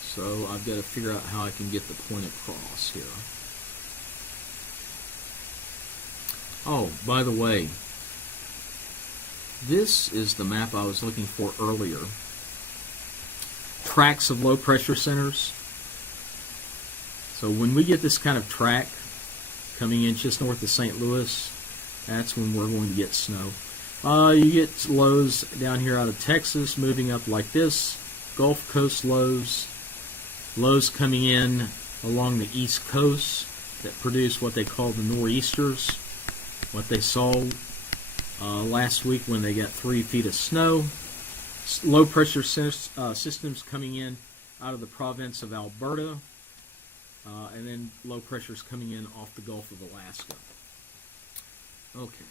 so I've got to figure out how I can get the point across here. Oh, by the way, this is the map I was looking for earlier. Tracks of low pressure centers. So when we get this kind of track coming in just north of St. Louis, that's when we're going to get snow. You get lows down here out of Texas moving up like this, Gulf Coast lows, lows coming in along the East Coast that produce what they call the nor'easters, what they saw last week when they got 3 feet of snow. Low pressure systems coming in out of the province of Alberta, and then low pressures coming in off the Gulf of Alaska. Okay.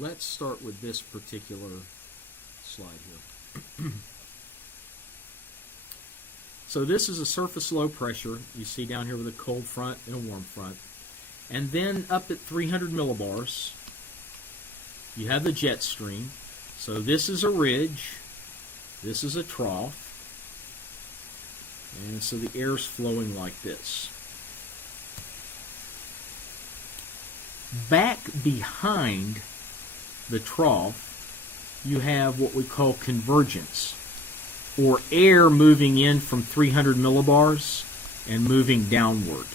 Let's start with this particular slide here. So this is a surface low pressure. You see down here with a cold front and a warm front. And then up at 300 millibars, you have the jet stream. So this is a ridge. This is a trough. And so the air is flowing like this. Back behind the trough, you have what we call convergence, or air moving in from 300 millibars and moving downward.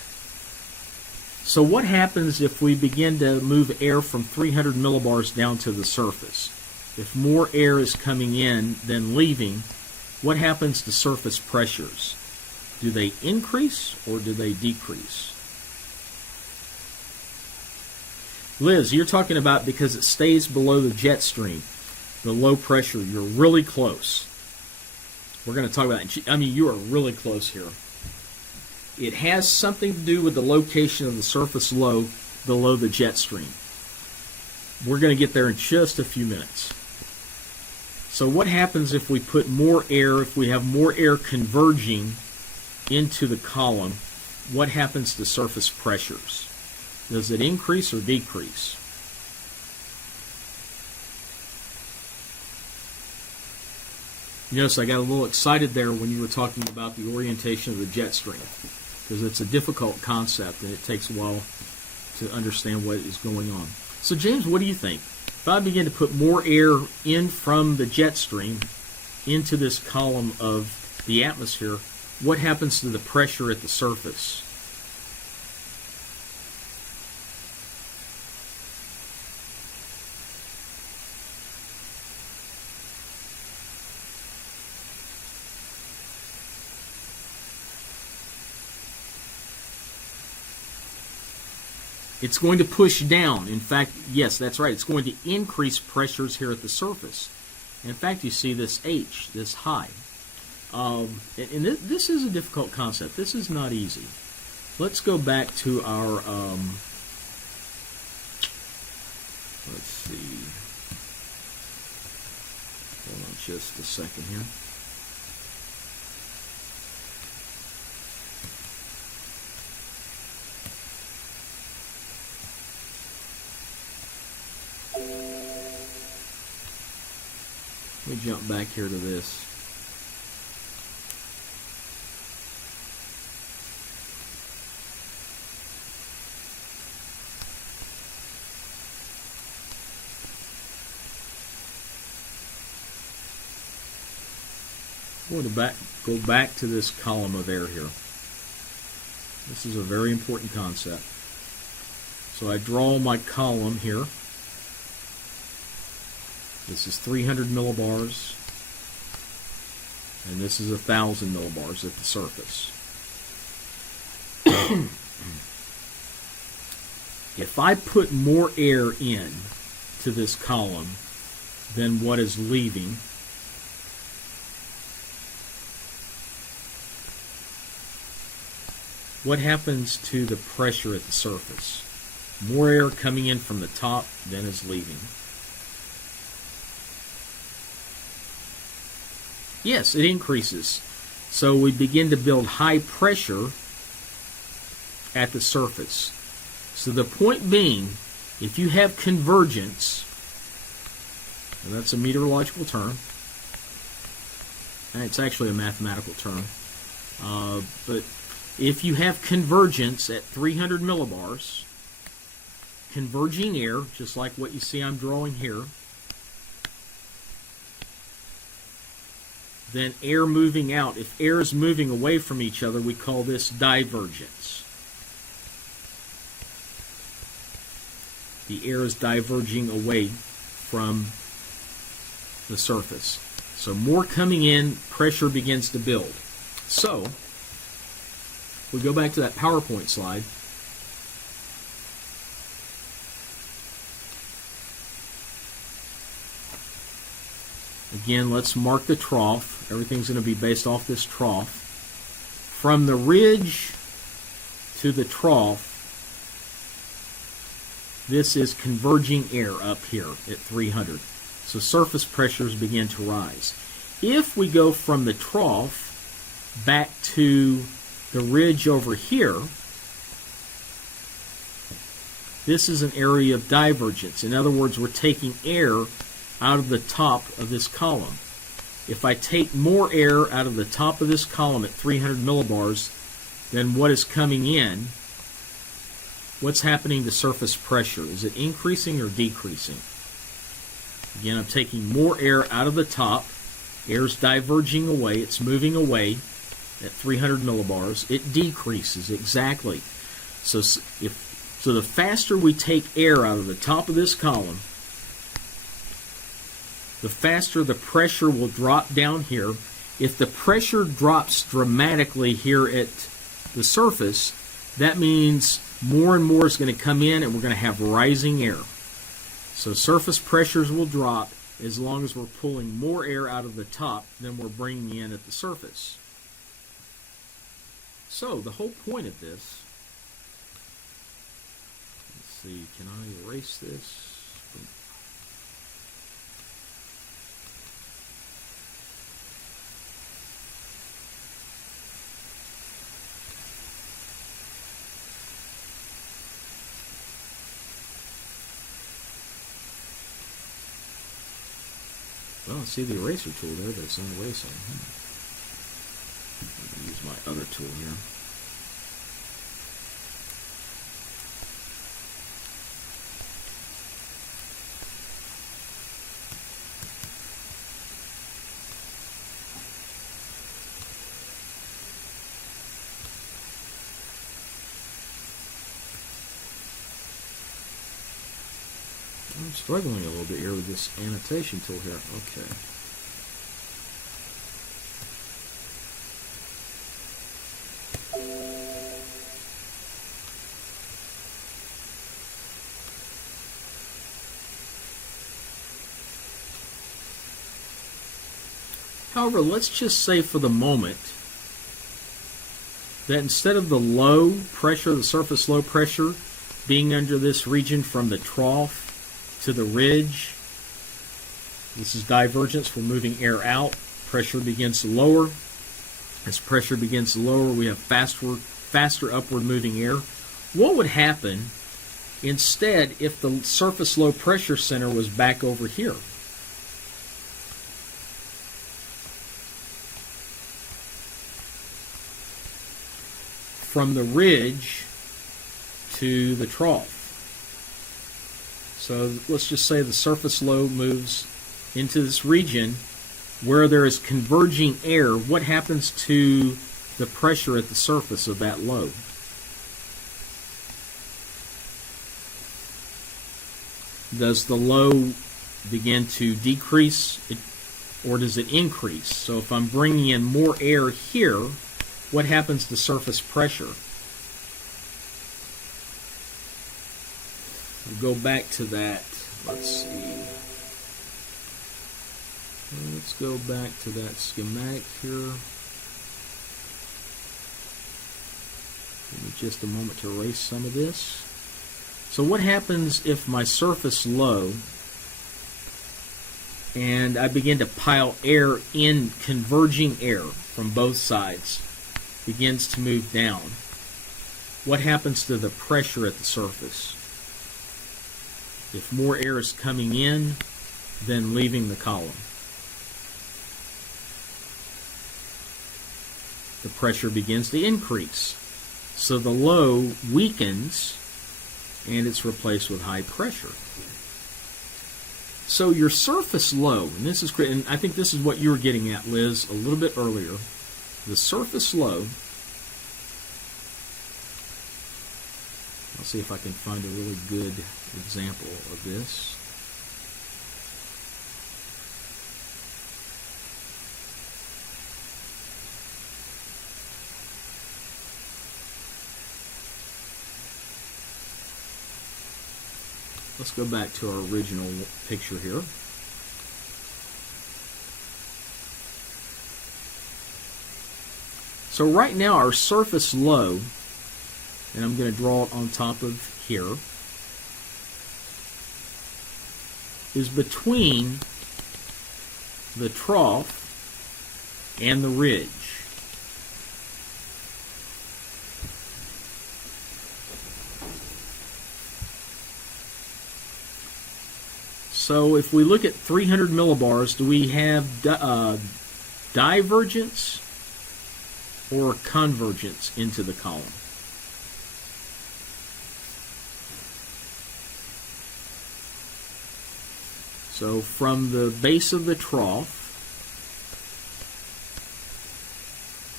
So what happens if we begin to move air from 300 millibars down to the surface? If more air is coming in than leaving, what happens to surface pressures? Do they increase or do they decrease? Liz, you're talking about because it stays below the jet stream, the low pressure, you're really close. We're going to talk about that. I mean, you are really close here. It has something to do with the location of the surface low below the jet stream. We're going to get there in just a few minutes. So what happens if we put more air, if we have more air converging into the column, what happens to surface pressures? Does it increase or decrease? You notice I got a little excited there when you were talking about the orientation of the jet stream, because it's a difficult concept and it takes a while to understand what is going on. So James, what do you think? If I begin to put more air in from the jet stream into this column of the atmosphere, what happens to the pressure at the surface? It's going to push down. In fact, yes, that's right. It's going to increase pressures here at the surface. In fact, you see this H, this high. And this is a difficult concept. This is not easy. Let's go back to our, let's see. Hold on just a second here. Let me jump back here to this. I'm going to go back to this column of air here. This is a very important concept. So I draw my column here. This is 300 millibars, and this is 1,000 millibars at the surface. If I put more air in to this column than what is leaving, what happens to the pressure at the surface? More air coming in from the top than is leaving. Yes, it increases. So we begin to build high pressure at the surface. So the point being, if you have convergence, and that's a meteorological term, and it's actually a mathematical term, but if you have convergence at 300 millibars, converging air, just like what you see I'm drawing here, then air moving out. If air is moving away from each other, we call this divergence. The air is diverging away from the surface. So more coming in, pressure begins to build. So, we go back to that PowerPoint slide. Again, let's mark the trough. Everything's going to be based off this trough. From the ridge to the trough, this is converging air up here at 300. So surface pressures begin to rise. If we go from the trough back to the ridge over here, this is an area of divergence. In other words, we're taking air out of the top of this column. If I take more air out of the top of this column at 300 millibars than what is coming in, what's happening to surface pressure? Is it increasing or decreasing? Again, I'm taking more air out of the top. Air's diverging away. It's moving away at 300 millibars. It decreases, exactly. So the faster we take air out of the top of this column, the faster the pressure will drop down here. If the pressure drops dramatically here at the surface, that means more and more is going to come in and we're going to have rising air. So surface pressures will drop as long as we're pulling more air out of the top than we're bringing in at the surface. So the whole point of this, let's see, can I erase this? Well, I see the eraser tool there, but it's not erasing. Let me use my other tool here. I'm struggling a little bit here with this annotation tool here. Okay. However, let's just say for the moment that instead of the low pressure, the surface low pressure, being under this region from the trough to the ridge, this is divergence, we're moving air out, pressure begins to lower. As pressure begins to lower, we have faster upward moving air. What would happen instead if the surface low pressure center was back over here? From the ridge to the trough. So let's just say the surface low moves into this region where there is converging air. What happens to the pressure at the surface of that low? Does the low begin to decrease or does it increase? So if I'm bringing in more air here, what happens to surface pressure? We'll go back to that. Let's see. Let's go back to that schematic here. Give me just a moment to erase some of this. So what happens if my surface low and I begin to pile air in, converging air from both sides begins to move down? What happens to the pressure at the surface? If more air is coming in than leaving the column, the pressure begins to increase. So the low weakens and it's replaced with high pressure. So your surface low, and this is great, and I think this is what you were getting at, Liz, a little bit earlier. The surface low, I'll see if I can find a really good example of this. Let's go back to our original picture here. So right now our surface low, and I'm going to draw it on top of here, is between the trough and the ridge. So if we look at 300 millibars, do we have divergence or convergence into the column? So from the base of the trough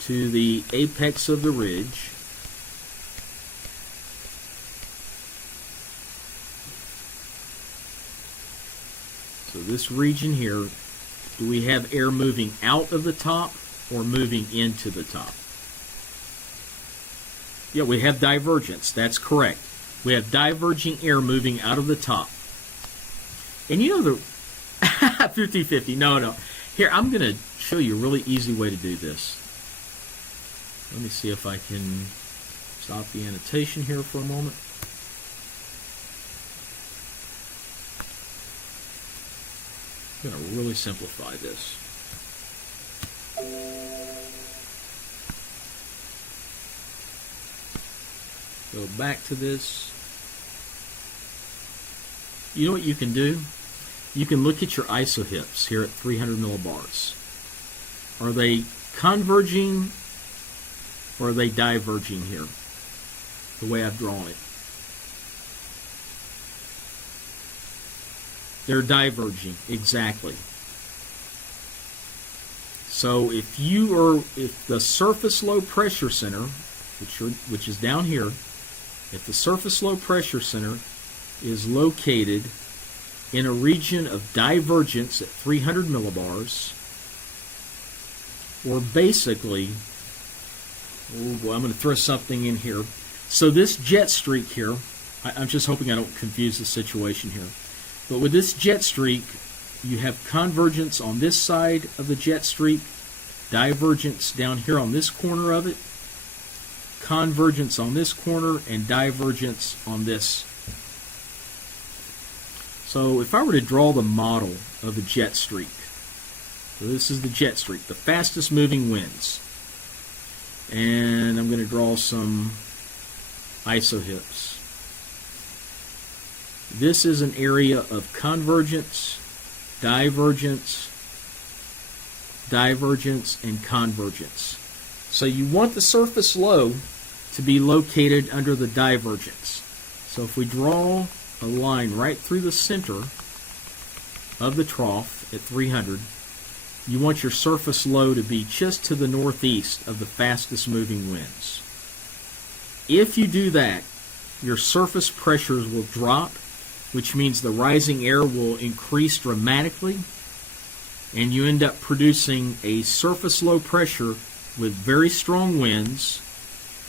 to the apex of the ridge, so this region here, do we have air moving out of the top or moving into the top? Yeah, we have divergence. That's correct. We have diverging air moving out of the top. And you know the 50-50. No. Here, I'm going to show you a really easy way to do this. Let me see if I can stop the annotation here for a moment. I'm going to really simplify this. Go back to this. You know what you can do? You can look at your isohips here at 300 millibars. Are they converging or are they diverging here? The way I've drawn it. They're diverging, exactly. So if the surface low pressure center, which is down here, if the surface low pressure center is located in a region of divergence at 300 millibars, or basically, I'm going to throw something in here. So this jet streak here, I'm just hoping I don't confuse the situation here, but with this jet streak, you have convergence on this side of the jet streak, divergence down here on this corner of it, convergence on this corner, and divergence on this. So if I were to draw the model of a jet streak, so this is the jet streak, the fastest moving winds, and I'm going to draw some isohips. This is an area of convergence, divergence, divergence, and convergence. So you want the surface low to be located under the divergence. So if we draw a line right through the center of the trough at 300, you want your surface low to be just to the northeast of the fastest moving winds. If you do that, your surface pressures will drop, which means the rising air will increase dramatically, and you end up producing a surface low pressure with very strong winds.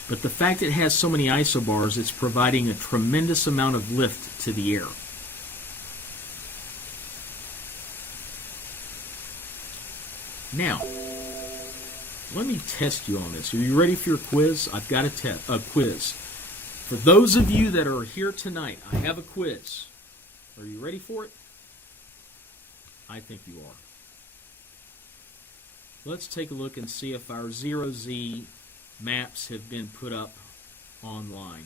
But the fact it has so many isobars, it's providing a tremendous amount of lift to the air. Now, let me test you on this. Are you ready for your quiz? I've got a quiz. For those of you that are here tonight, I have a quiz. Are you ready for it? I think you are. Let's take a look and see if our 0Z maps have been put up online.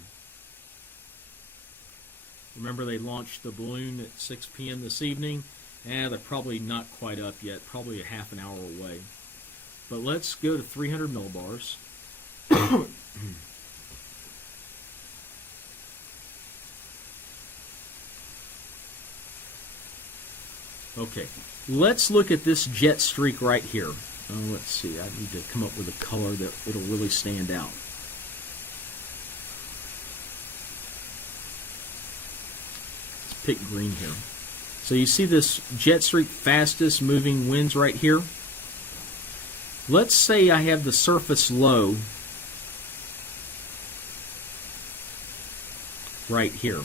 Remember, they launched the balloon at 6 p.m. this evening. They're probably not quite up yet, probably a half an hour away. But let's go to 300 millibars. Okay, let's look at this jet streak right here. Let's see, I need to come up with a color that it'll really stand out. Let's pick green here. So you see this jet streak, fastest moving winds right here? Let's say I have the surface low right here.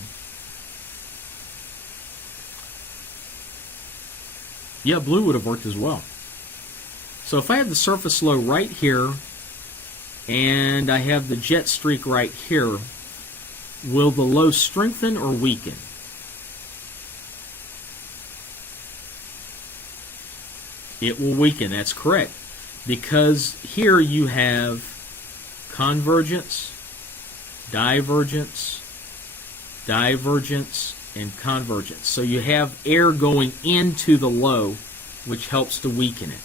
Yeah, blue would have worked as well. So if I have the surface low right here and I have the jet streak right here, will the low strengthen or weaken? It will weaken, that's correct. Because here you have convergence, divergence, divergence, and convergence. So you have air going into the low, which helps to weaken it.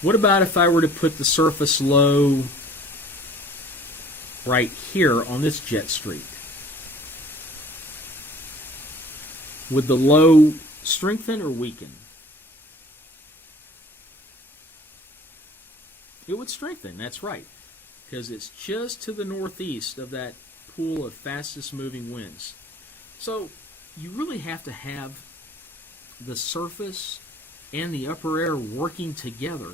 What about if I were to put the surface low right here on this jet streak? Would the low strengthen or weaken? It would strengthen, that's right, because it's just to the northeast of that pool of fastest moving winds. So you really have to have the surface and the upper air working together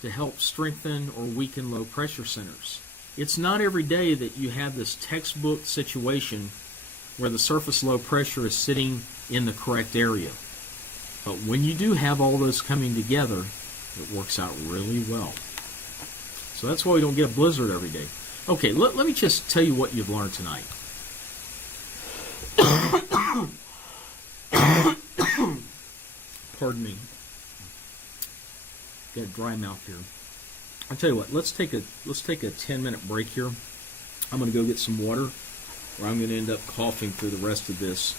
to help strengthen or weaken low pressure centers. It's not every day that you have this textbook situation where the surface low pressure is sitting in the correct area. But when you do have all those coming together, it works out really well. So that's why we don't get a blizzard every day. Okay, let me just tell you what you've learned tonight. Pardon me. Got a dry mouth here. I'll tell you what, let's take a 10-minute break here. I'm going to go get some water, or I'm going to end up coughing through the rest of this.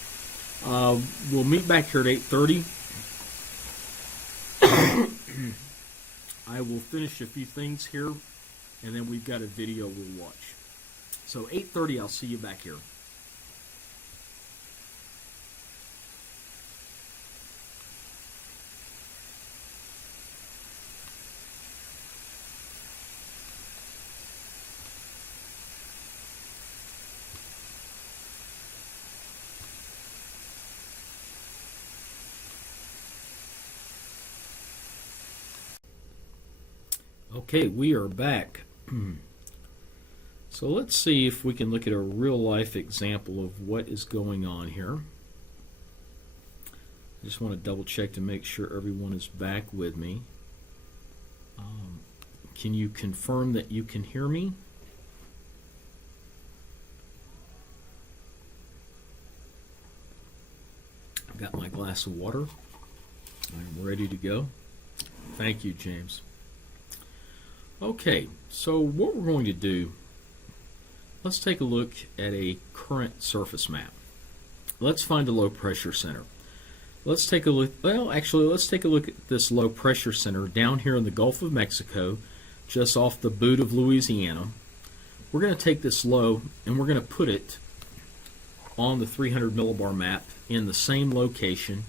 We'll meet back here at 8:30. I will finish a few things here, and then we've got a video we'll watch. So 8:30, I'll see you back here. Okay, we are back. So let's see if we can look at a real-life example of what is going on here. I just want to double-check to make sure everyone is back with me. Can you confirm that you can hear me? I've got my glass of water. I'm ready to go. Thank you, James. Okay, so what we're going to do, let's take a look at a current surface map. Let's find a low pressure center. Let's take a look, well, actually, let's take a look at this low pressure center down here in the Gulf of Mexico, just off the boot of Louisiana. We're going to take this low and we're going to put it on the 300 millibar map in the same location,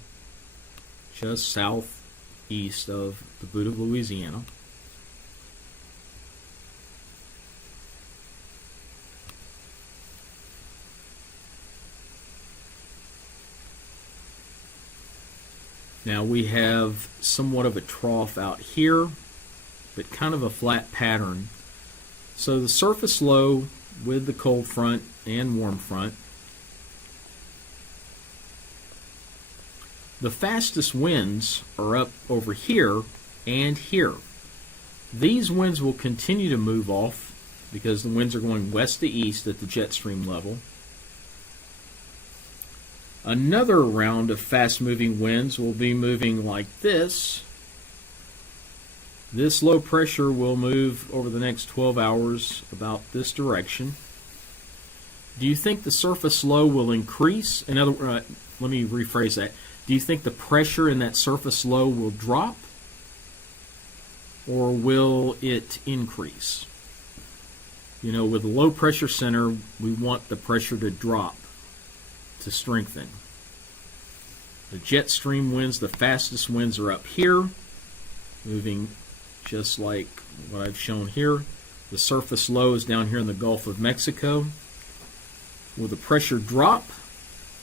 just southeast of the boot of Louisiana. Now we have somewhat of a trough out here, but kind of a flat pattern. So the surface low with the cold front and warm front. The fastest winds are up over here and here. These winds will continue to move off because the winds are going west to east at the jet stream level. Another round of fast-moving winds will be moving like this. This low pressure will move over the next 12 hours about this direction. Do you think the surface low will increase? In other words, let me rephrase that. Do you think the pressure in that surface low will drop, or will it increase? You know, with a low pressure center, we want the pressure to drop, to strengthen. The jet stream winds, the fastest winds are up here, moving just like what I've shown here. The surface low is down here in the Gulf of Mexico. Will the pressure drop?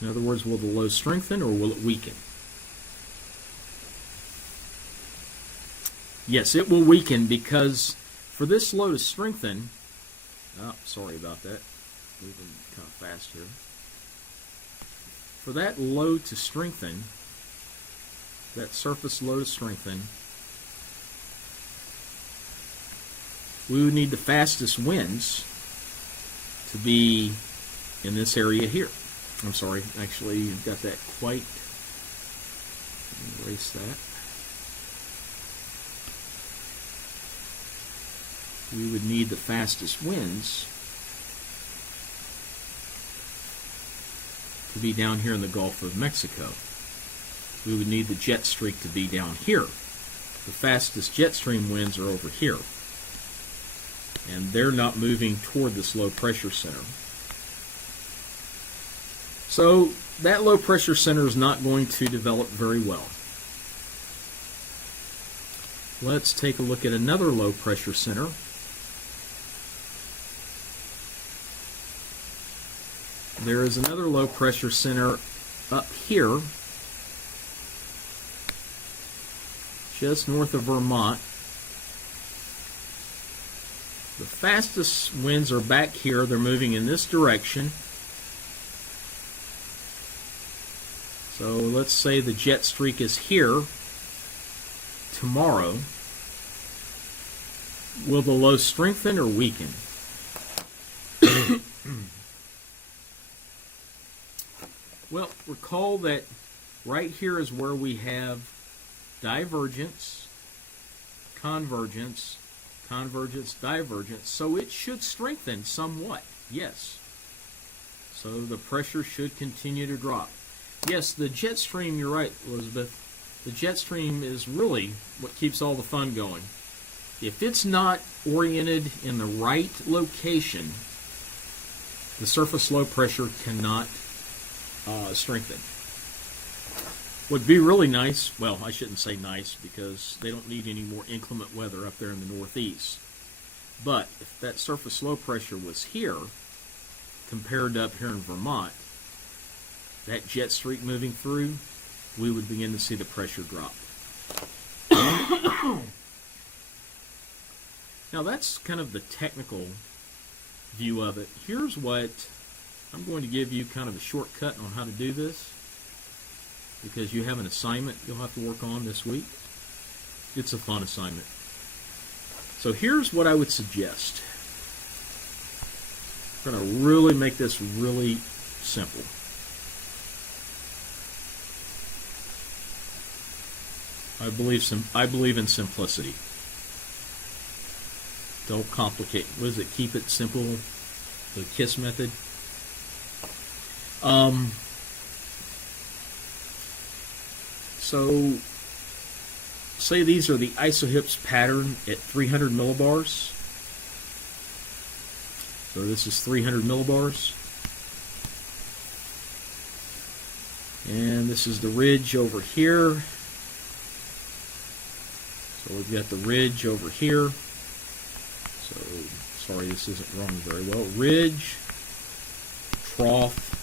In other words, will the low strengthen or will it weaken? Yes, it will weaken because for this low to strengthen, sorry about that, moving kind of fast here. For that low to strengthen, that surface low to strengthen, we would need the fastest winds to be in this area here. I'm sorry, actually, you've got that quite, erase that. We would need the fastest winds to to be down here in the Gulf of Mexico. We would need the jet streak to be down here. The fastest jet stream winds are over here. And they're not moving toward this low pressure center. So that low pressure center is not going to develop very well. Let's take a look at another low pressure center. There is another low pressure center up here, just north of Vermont. The fastest winds are back here. They're moving in this direction. So let's say the jet streak is here tomorrow. Will the low strengthen or weaken? Well, recall that right here is where we have divergence, convergence, convergence, divergence. So it should strengthen somewhat, yes. So the pressure should continue to drop. Yes, the jet stream, you're right, Elizabeth. The jet stream is really what keeps all the fun going. If it's not oriented in the right location, the surface low pressure cannot strengthen. Would be really nice, well, I shouldn't say nice because they don't need any more inclement weather up there in the Northeast. But if that surface low pressure was here, compared to up here in Vermont, that jet streak moving through, we would begin to see the pressure drop. Now that's kind of the technical view of it. Here's what I'm going to give you, kind of a shortcut on how to do this, because you have an assignment you'll have to work on this week. It's a fun assignment. So here's what I would suggest. We're going to really make this really simple. I believe in simplicity. Don't complicate. What is it? Keep it simple. The KISS method. So, say these are the isohips pattern at 300 millibars. So this is 300 millibars. And this is the ridge over here. So we've got the ridge over here. So, sorry, this isn't wrong very well. Ridge, trough.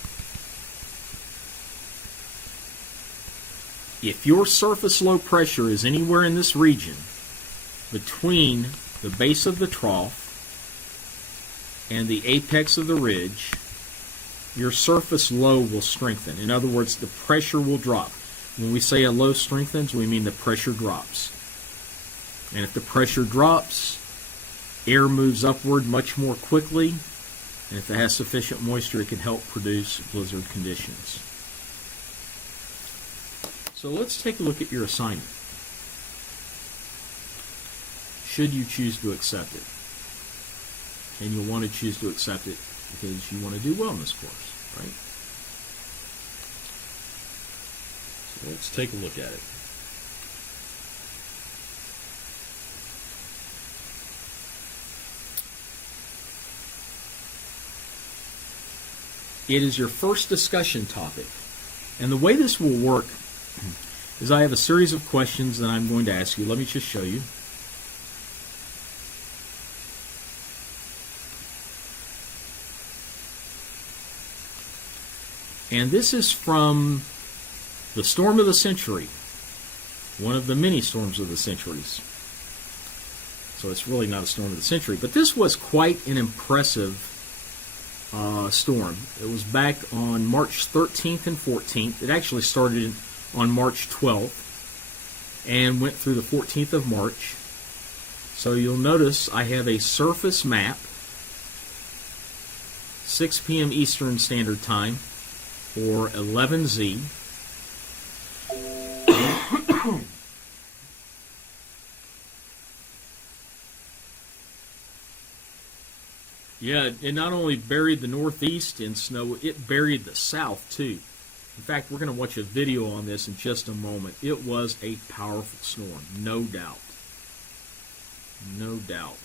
If your surface low pressure is anywhere in this region between the base of the trough and the apex of the ridge, your surface low will strengthen. In other words, the pressure will drop. When we say a low strengthens, we mean the pressure drops. And if the pressure drops, air moves upward much more quickly, and if it has sufficient moisture, it can help produce blizzard conditions. So let's take a look at your assignment. Should you choose to accept it? And you'll want to choose to accept it because you want to do well in this course, right? So let's take a look at it. It is your first discussion topic. And the way this will work is I have a series of questions that I'm going to ask you. Let me just show you. And this is from the storm of the century, one of the many storms of the centuries. So it's really not a storm of the century, but this was quite an impressive storm. It was back on March 13th and 14th. It actually started on March 12th and went through the 14th of March. So you'll notice I have a surface map, 6 p.m. Eastern Standard Time, or 11Z. Yeah, it not only buried the Northeast in snow, it buried the South too. In fact, we're going to watch a video on this in just a moment. It was a powerful storm, no doubt. No doubt.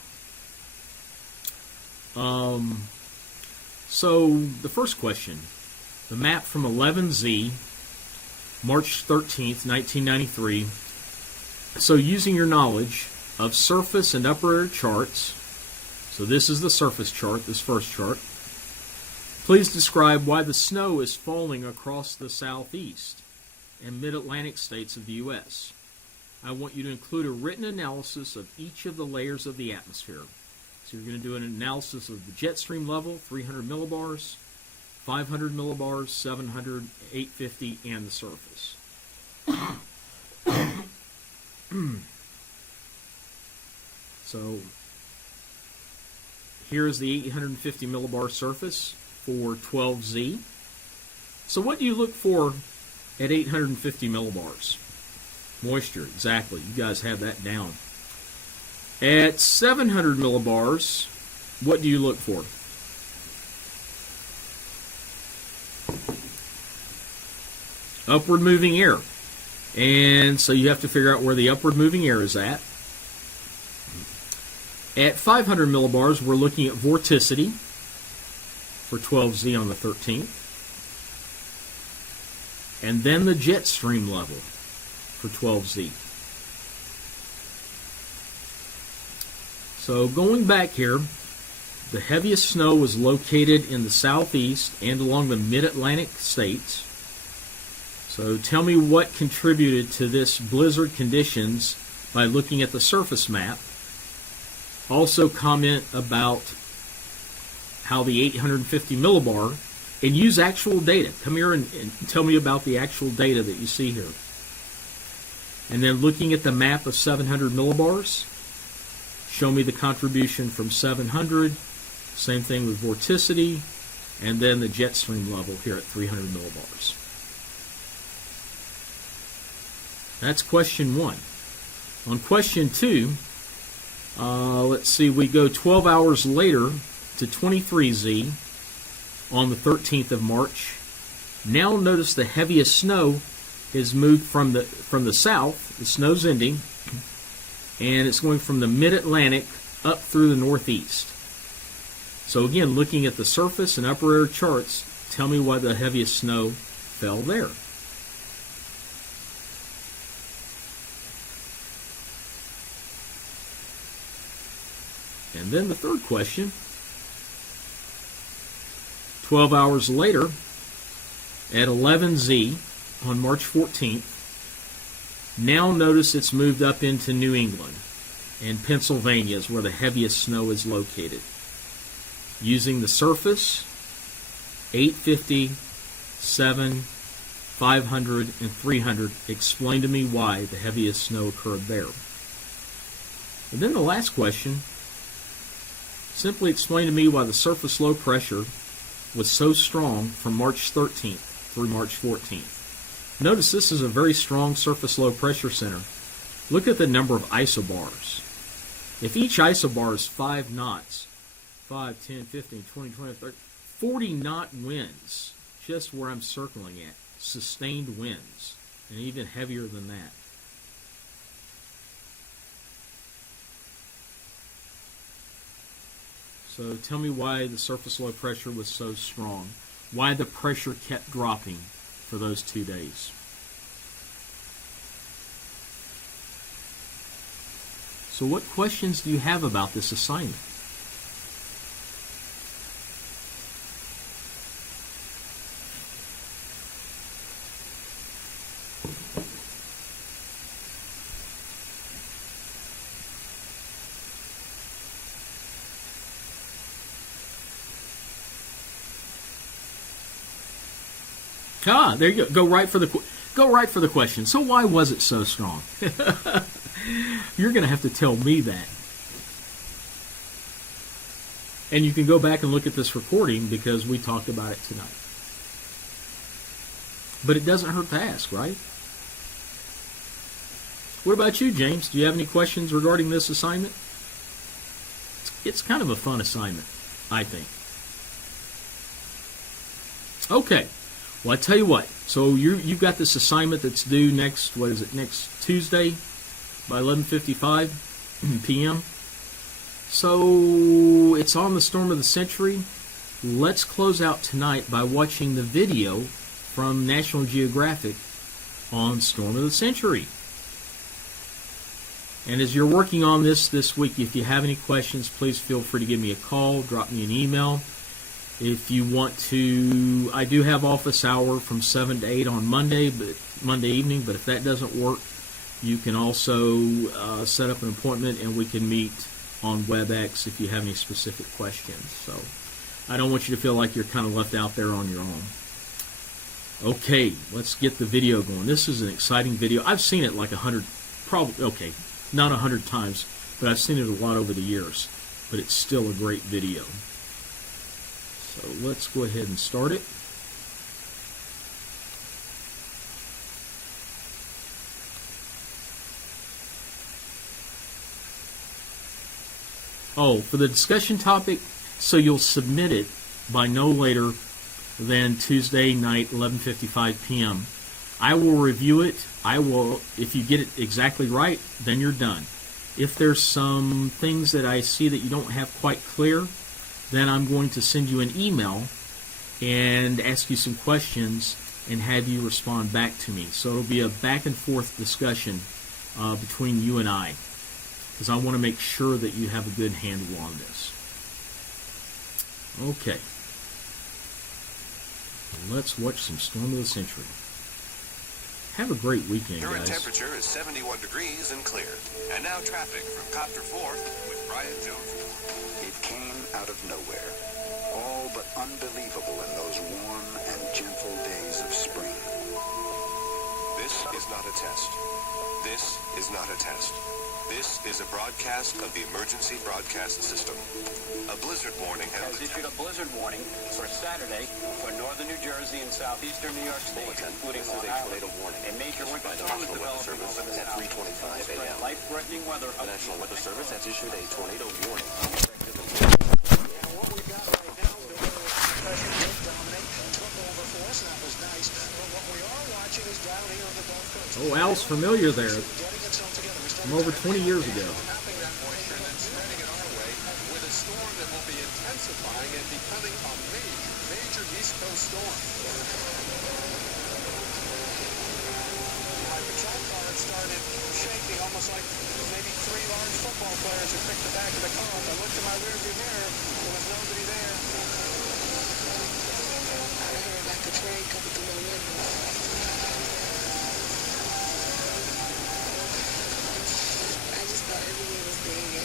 So, the first question. The map from 11Z, March 13th, 1993. So, using your knowledge of surface and upper air charts, so this is the surface chart, this first chart. Please describe why the snow is falling across the southeast and mid-Atlantic states of the U.S. I want you to include a written analysis of each of the layers of the atmosphere. So you're going to do an analysis of the jet stream level, 300 millibars, 500 millibars, 700, 850, and the surface. So here's the 850 millibar surface for 12Z. So what do you look for at 850 millibars? Moisture, exactly. You guys have that down. At 700 millibars, what do you look for? Upward moving air. And so you have to figure out where the upward moving air is at. At 500 millibars, we're looking at vorticity for 12Z on the 13th. And then the jet stream level for 12Z. So going back here, the heaviest snow was located in the southeast and along the mid-Atlantic states. So tell me what contributed to this blizzard conditions by looking at the surface map. Also comment about how the 850 millibar, and use actual data. Come here and tell me about the actual data that you see here. And then looking at the map of 700 millibars, show me the contribution from 700, same thing with vorticity, and then the jet stream level here at 300 millibars. That's question 1. On question 2, let's see, we go 12 hours later to 23Z on the 13th of March. Now notice the heaviest snow is moved from the south, the snow's ending, and it's going from the mid-Atlantic up through the northeast. So again, looking at the surface and upper air charts, tell me why the heaviest snow fell there. And then the third question, 12 hours later, at 11Z on March 14th, now notice it's moved up into New England, and Pennsylvania is where the heaviest snow is located. Using the surface, 850, 7, 500, and 300, explain to me why the heaviest snow occurred there. And then the last question, simply explain to me why the surface low pressure was so strong from March 13th through March 14th. Notice this is a very strong surface low pressure center. Look at the number of isobars. If each isobar is 5 knots, 5, 10, 15, 20, 20, 30, 40 knot winds, just where I'm circling at, sustained winds, and even heavier than that. So tell me why the surface low pressure was so strong, why the pressure kept dropping for those 2 days. So what questions do you have about this assignment? Ah, there you go. Go right for the question. So why was it so strong? You're going to have to tell me that. And you can go back and look at this recording because we talked about it tonight. But it doesn't hurt to ask, right? What about you, James? Do you have any questions regarding this assignment? It's kind of a fun assignment. I think. Okay. Well, I tell you what. So you've got this assignment that's due next Tuesday by 11:55 p.m. So it's on the Storm of the Century. Let's close out tonight by watching the video from National Geographic on Storm of the Century. And as you're working on this week, if you have any questions, please feel free to give me a call, drop me an email. If you want to, I do have office hour from 7 to 8 on Monday evening, but if that doesn't work, you can also set up an appointment and we can meet on WebEx if you have any specific questions. So I don't want you to feel like you're kind of left out there on your own. Okay, let's get the video going. This is an exciting video. I've seen it like 100, probably, okay, not 100 times, but I've seen it a lot over the years. But it's still a great video. So let's go ahead and start it. Oh, for the discussion topic, so you'll submit it by no later than Tuesday night, 11:55 p.m. I will review it. If you get it exactly right, then you're done. If there's some things that I see that you don't have quite clear, then I'm going to send you an email and ask you some questions and have you respond back to me. So it'll be a back and forth discussion between you and I, because I want to make sure that you have a good handle on this. Okay. Let's watch some Storm of the Century. Have a great weekend, Current guys. temperature is 71 degrees and clear. And now traffic from Copter 4 with Brian Jones. It came out of nowhere, all but unbelievable in those warm and gentle days of spring. This is not a test. This is not a test. This is a broadcast of the Emergency Broadcast System. A blizzard warning has issued a blizzard warning for Saturday for northern New Jersey and southeastern New York State, including Long Island. A major winter storm is developing over the south. At 3:25 a.m. Life-threatening weather. The National Weather Service has issued a tornado warning. What we got right now, domination took over for us, and that was nice. But what we are watching is down here on the Gulf Coast. Oh, Al's familiar there. Getting itself together. From over 20 years ago. Mapping that moisture and then spreading it our way with a storm that will be intensifying and becoming a major East Coast storm. My patrol car had started shaking, almost like maybe three large football players who picked the back of the car up. I looked in my rearview mirror, there was nobody there. I heard like a train coming through the window. Everything was big.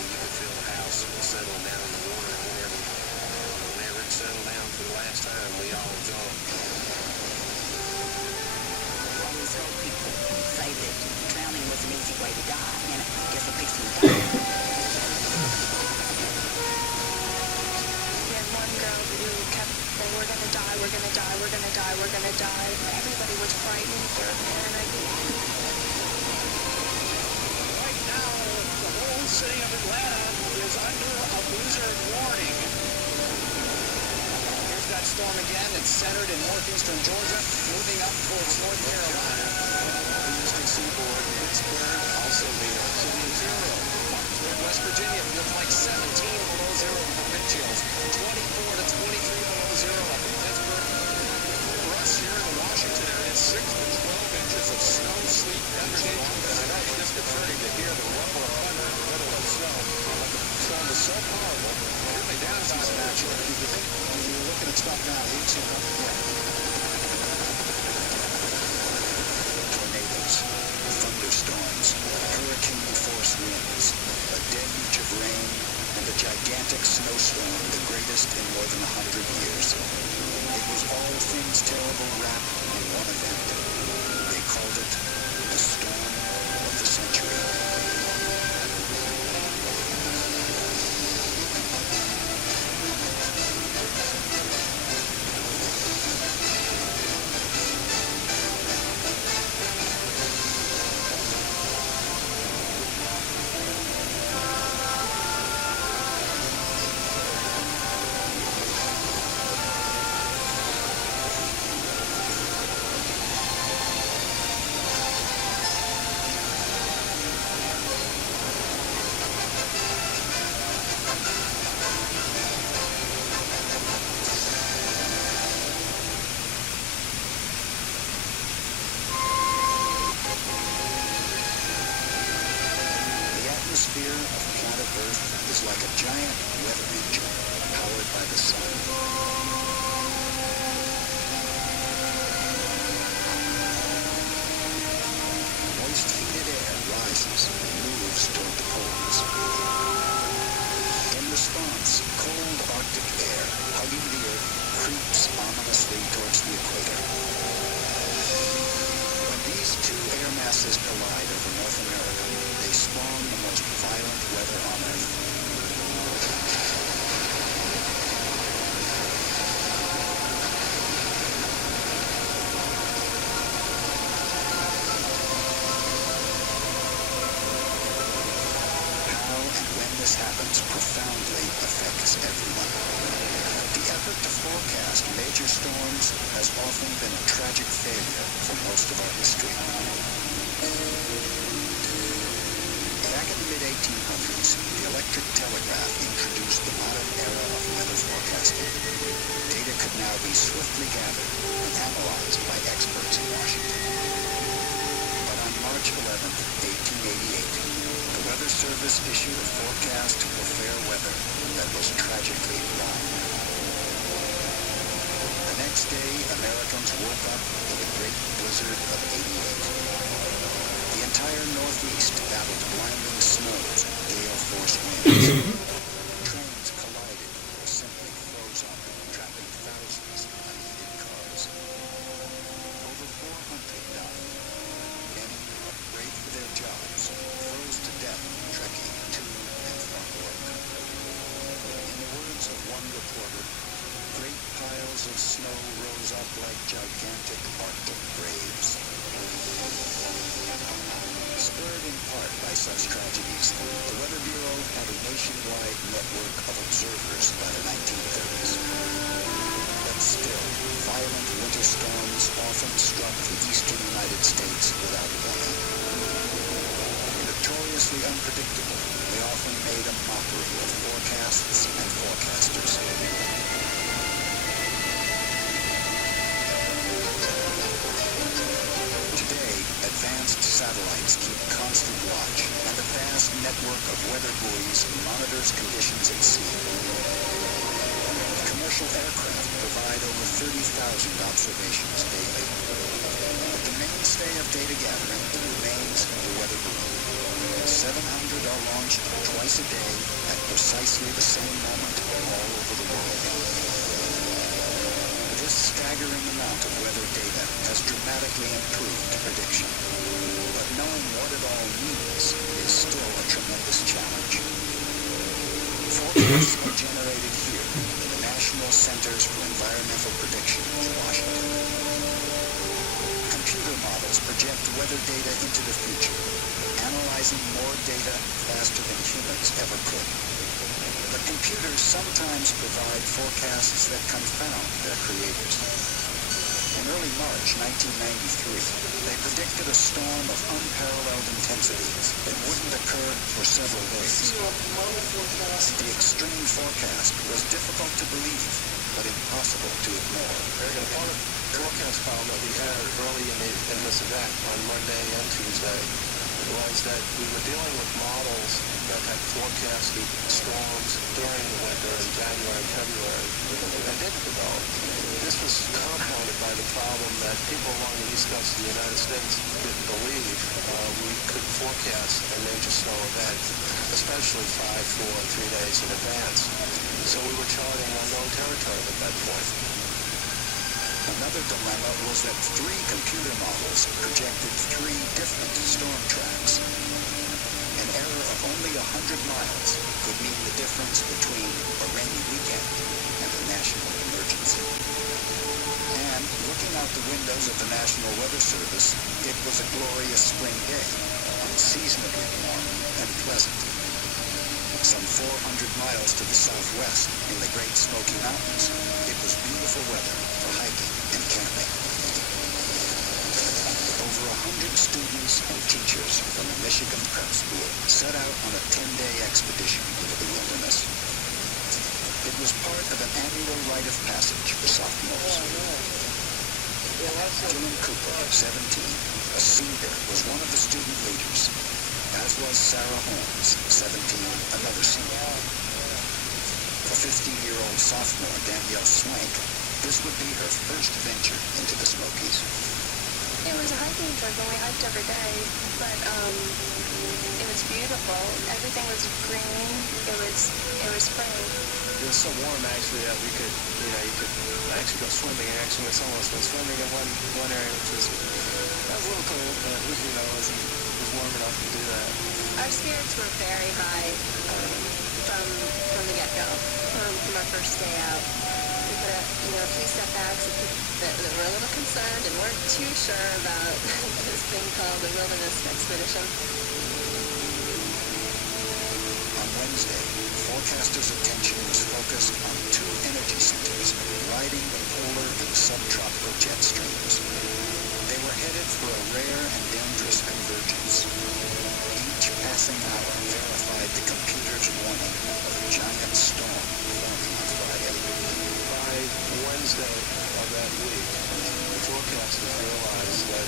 You could feel the house settle down in the water whenever it settled down for the last time. We all jumped. Always heard people say that drowning was an easy way to die, and I guess it makes me die. We had one girl who kept saying, "We're gonna die, we're gonna die, we're gonna die, we're gonna die." Everybody was frightened for her, and Right now, the whole city of Atlanta is under a blizzard warning. Here's that storm again. It's centered in northeastern Georgia, moving up towards North Carolina. The eastern seaboard, Pittsburgh, also the city of zero. Martinsburg, West Virginia, feels like 17 below zero wind chills, 24 to 23 below zero up in Pittsburgh. For us here in the Washington area, 6 to 12 inches of snow, sleet, thunderstorms. And I know you're disconcerting to hear the rumble of thunder in the middle of snow. The storm is so powerful, really downside naturally. You're looking at stuff now, we've seen it. Tornadoes, thunderstorms, hurricane-force winds, a deluge of rain, and a gigantic snowstorm, the greatest in more than 100 years. It was all things terrible wrapped in one event. They called it the Storm of the Century. atmosphere of planet Earth is like a giant weather engine powered by the sun. Moist, heated air rises and moves toward the poles. In response, cold Arctic air, hugging the Earth, creeps ominously towards the equator. When these two air masses collide over North America, they spawn the most violent weather on Earth. How and when this happens profoundly affects everyone. The effort to forecast major storms has often been a tragic failure for most of our history. Back in the mid-1800s, the electric telegraph introduced the modern era of weather forecasting. Data could now be swiftly gathered and analyzed by experts in Washington. But on March 11, 1888, the Weather Service issued a forecast for fair weather that was tragically wrong. The next day, Americans woke up to the great blizzard of '88. The entire Northeast battled blinding snows and gale-force winds. Trains collided or simply froze up, trapping thousands in unheated cars. Over 400 died. Many, afraid for their jobs, froze to death trekking to and from work. In the words of one reporter, great piles of snow rose up like gigantic Arctic graves. Spurred in part by such tragedies, the Weather Bureau had a nationwide network of observers by the 1930s. But still, violent winter storms often struck the eastern United States without warning. Notoriously unpredictable, they often made a mockery of forecasts and forecasters. Today, advanced satellites keep constant watch, and a vast network of weather buoys monitors conditions at sea. Commercial aircraft provide over 30,000 observations daily. But the mainstay of data gathering remains the weather bureau. 700 are launched twice a day at precisely the same moment all over the world. This staggering amount of weather data has dramatically improved prediction. But knowing what it all means is still a tremendous challenge. Forecasts are generated here in the National Centers for Environmental Prediction in Washington. Computer models project weather data into the future, analyzing more data faster than humans ever could. But computers sometimes provide forecasts that confound their creators. In early March 1993, they predicted a storm of unparalleled intensity that wouldn't occur for several days. The extreme forecast was difficult to believe, but impossible to ignore. One of the forecast problem that we had early in this event on Monday and Tuesday was that we were dealing with models that had forecasted storms during the winter in January and February that didn't develop. This was compounded by the problem that people along the east coast of the United States didn't believe we could forecast a major snow event, especially 5, 4, and 3 days in advance. So we were charting unknown territory at that point. Another dilemma was that 3 computer models projected 3 different storm tracks. An error of only 100 miles could mean the difference between a rainy weekend and a national emergency. And looking out the windows of the National Weather Service, it was a glorious spring day, unseasonably warm and pleasant. Some 400 miles to the southwest, in the Great Smoky Mountains, it was beautiful weather for hiking and camping. Over 100 students and teachers from the Michigan Prep School set out on a 10-day expedition into the wilderness. It was part of an annual rite of passage for sophomores. Dylan Cooper, 17, a senior, was one of the student leaders. as was Sarah Holmes, 17, another senior. For 15-year-old sophomore Danielle Swank, this would be her first venture into the Smokies. It was a hiking trip and we hiked every day, but it was beautiful. Everything was green. It was spring. It was so warm actually that we could, you could actually go swimming. And actually, some of us went swimming in one area, which was a little cold, but it was warm enough to do that. Our spirits were very high from the get-go, from our first day out. We put a few setbacks that were a little concerned and weren't too sure about this thing called the Wilderness Expedition. On Wednesday, forecasters' attention was focused on two energy centers riding the polar and subtropical jet streams. They were headed for a rare and dangerous convergence. Each passing hour verified the computer's warning of a giant storm forming on Friday. By Wednesday of that week, the forecasters realized that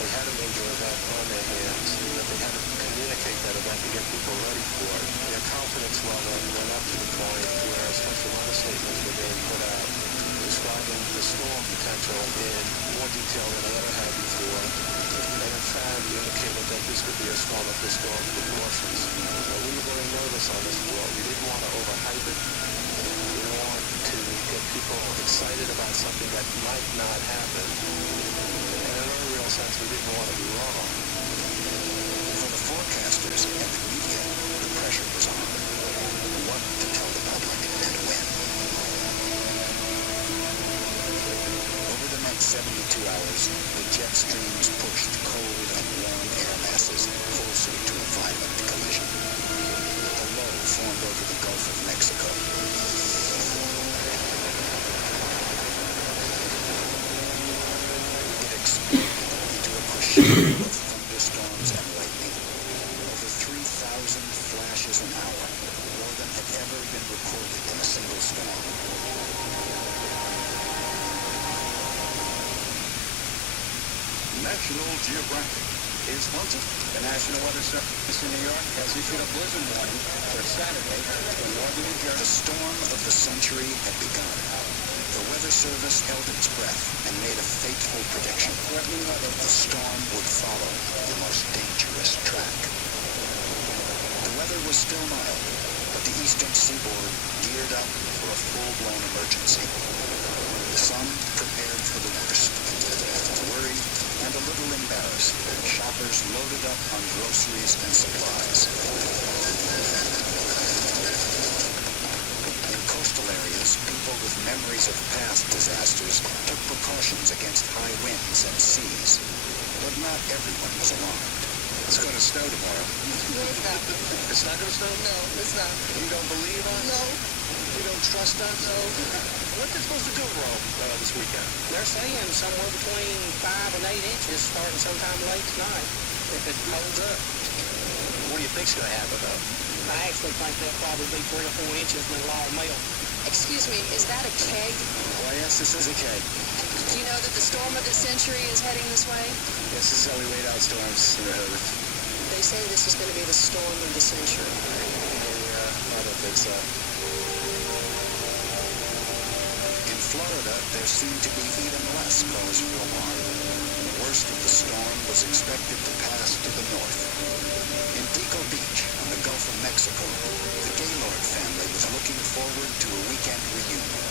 they had a major event on their hands, and that they had to communicate that event to get people ready for it. Their confidence level went up to the point where special weather statements were being put out describing the storm potential in more detail than they ever had before, and in fact indicated that this could be a storm of historic proportions. We were very nervous on this floor. We didn't want to overhype it. We didn't want to get people excited about something that might not happen. And in a real sense, we didn't want to be wrong. For the forecasters and the media, the pressure was on. What to tell the public and when. Over the next 72 hours, the jet streams pushed cold and warm air masses closer to a violent collision. A low formed over the Gulf of Mexico. It exploded into a crescendo of thunderstorms and lightning. Over 3,000 flashes an hour, more than had ever been recorded in a single storm. National Geographic is sponsored. The National Weather Service in New York has issued a blizzard warning for Saturday in northern New Jersey. The storm of the century had begun. The Weather Service held its breath and made a fateful prediction. The storm would follow the most dangerous track. The weather was still mild, but the eastern seaboard geared up for a full-blown emergency. The sun prepared for the worst. Worried and a little embarrassed, shoppers loaded up on groceries and supplies. In coastal areas, people with memories of past disasters took precautions against high winds and seas. But not everyone was alarmed. It's going to snow tomorrow. No, it's not. It's not going to snow? No, it's not. You don't believe us? No. You don't trust us? No. What are they supposed to do, Rome, this weekend? They're saying somewhere between 5 and 8 inches starting sometime late tonight, if it holds up. What do you think's going to happen, though? I actually think there'll probably be 3 or 4 inches with a lot of melt. Excuse me, is that a keg? Why, yes, this is a keg. Do you know that the storm of the century is heading this way? Yes, this is how we wait out storms. They say this is going to be the storm of the century. I don't think so. In Florida, there seemed to be even less cause for alarm. The worst of the storm was expected to pass to the north. In Pico Beach, on the Gulf of Mexico, the Gaylord family was looking forward to a weekend reunion.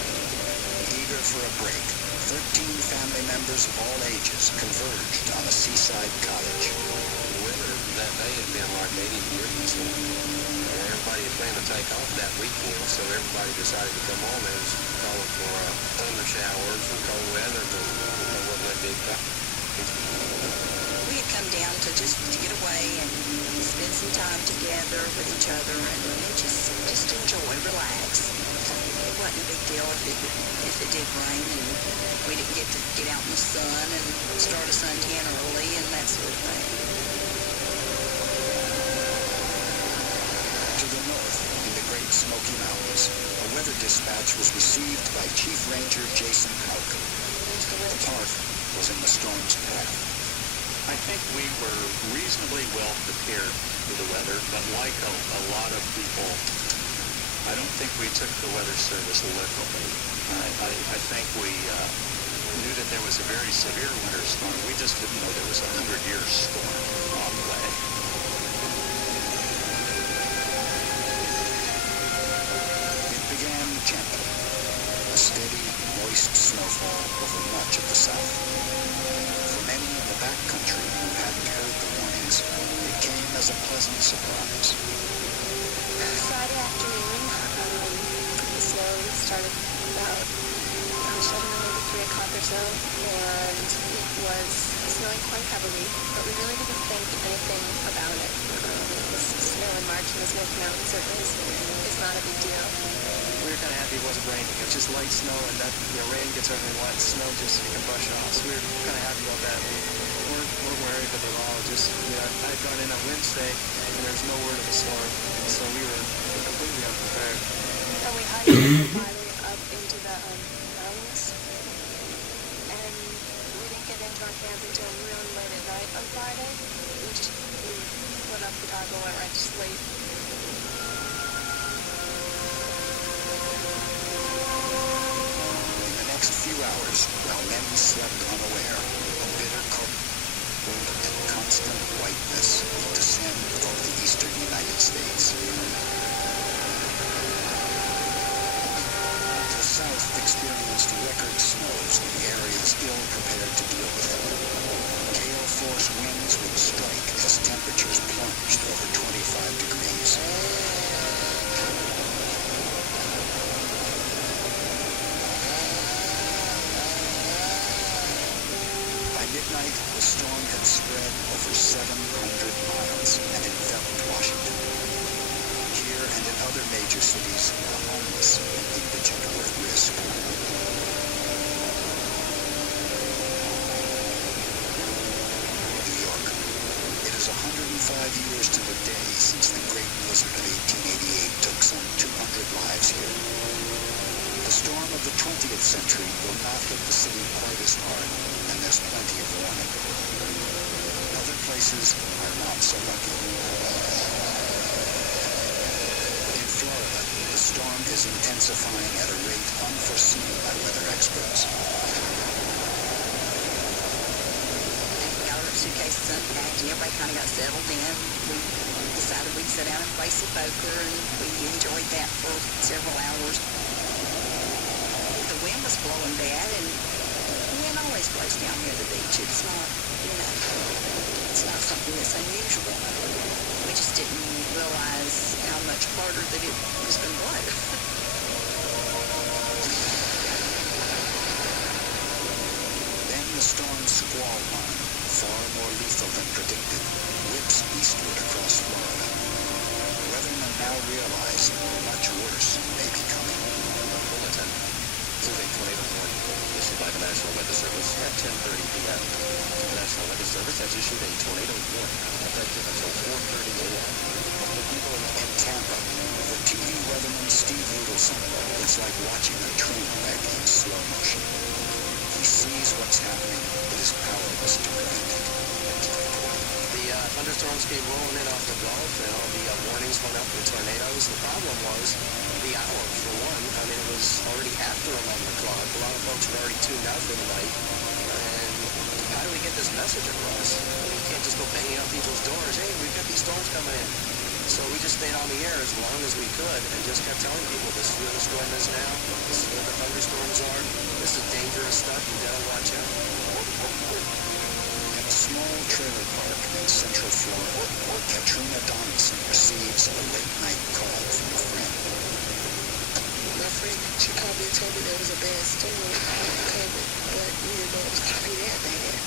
Eager for a break, 13 family members of all ages converged on a seaside cottage. The weather that day had been like 80 degrees. Everybody had planned to take off that weekend, so everybody decided to come home. It was calling for thunder showers and cold weather, but it wasn't that big. We had come down to just to get away and spend some time together with each other and just enjoy, relax. It wasn't a big deal if it did rain and we didn't get to get out in the sun and start a suntan early and that sort of thing. To the north, in the Great Smoky Mountains, a weather dispatch was received by Chief Ranger Jason Houck. The park was in the storm's path. I think we were reasonably well prepared with the weather, but like a lot of people, I don't think we took the weather service literally. I think we knew that there was a very severe winter storm. We just didn't know there was a 100-year storm on the way. It began gently, a steady, moist snowfall over much of the south. For many in the backcountry who hadn't heard the warnings, it came as a pleasant surprise. Friday afternoon, the snow started about 7 or maybe 3 o'clock or so, and it was snowing quite heavily, but we really didn't think anything about it. The snow in March in the Smoky Mountains certainly is not a big deal. We were kind of happy it wasn't raining. It was just light snow, and that rain gets everything wet. Snow just you can brush off. So we were kind of happy about that. We weren't worried at all. Just I had gone in on Wednesday, and there was no word of a storm, so we were completely unprepared. And we hiked finally up into the mountains, and we didn't get into our camp until really late at night on Friday. We put up the tarp and went right to sleep. In the next few hours, while many slept unaware, a bitter cold and constant whiteness will descend over the eastern United States. The South experienced record snows in areas ill prepared to deal with them. Gale force winds would strike as temperatures plunged over 25 degrees. By midnight, the storm had spread over 700 miles and enveloped Washington. Here and in other major cities, the homeless and indigent were at risk. New York. It is 105 years to the day since the Great Blizzard of 1888 took some 200 lives here. The storm of the 20th century will not hit the city quite as hard, and there's plenty of warning. Other places are not so lucky. In Florida, the storm is intensifying at a rate unforeseen by weather experts. We got our suitcases unpacked, and everybody kind of got settled in. We decided we'd sit down and play some poker, and we enjoyed that for several hours. The wind was blowing bad, and the wind always blows down near the beach. It's not, it's not something that's unusual. We just didn't realize how much harder that it was going to blow. Then the storm's squall line, far more lethal than predicted, whips eastward across Florida. Weathermen now realize much worse may be coming. Bulletin. This is a tornado warning issued by the National Weather Service at 10:30 p.m. The National Weather Service has issued a tornado warning effective until 4:30 a.m. In Tampa, for TV weatherman Steve Rudelson, it's like watching a train wreck in slow motion. He sees what's happening, but is powerless to prevent it. The thunderstorms came rolling in off the Gulf, and all the warnings went up for tornadoes. The problem was the hour, for one. I mean, it was already after 11 o'clock. A lot of folks were already tuned out for the night. And how do we get this message across? I mean, you can't just go banging on people's doors. Hey, we've got these storms coming in. So we just stayed on the air as long as we could and just kept telling people this is where the storm is now. This is where the thunderstorms are. This is dangerous stuff. You gotta watch out. In a small trailer park in central Florida, Katrina Donaldson receives a late-night call from a friend. My friend, she called me and told me there was a bad storm coming, but we didn't know it was going to be that bad.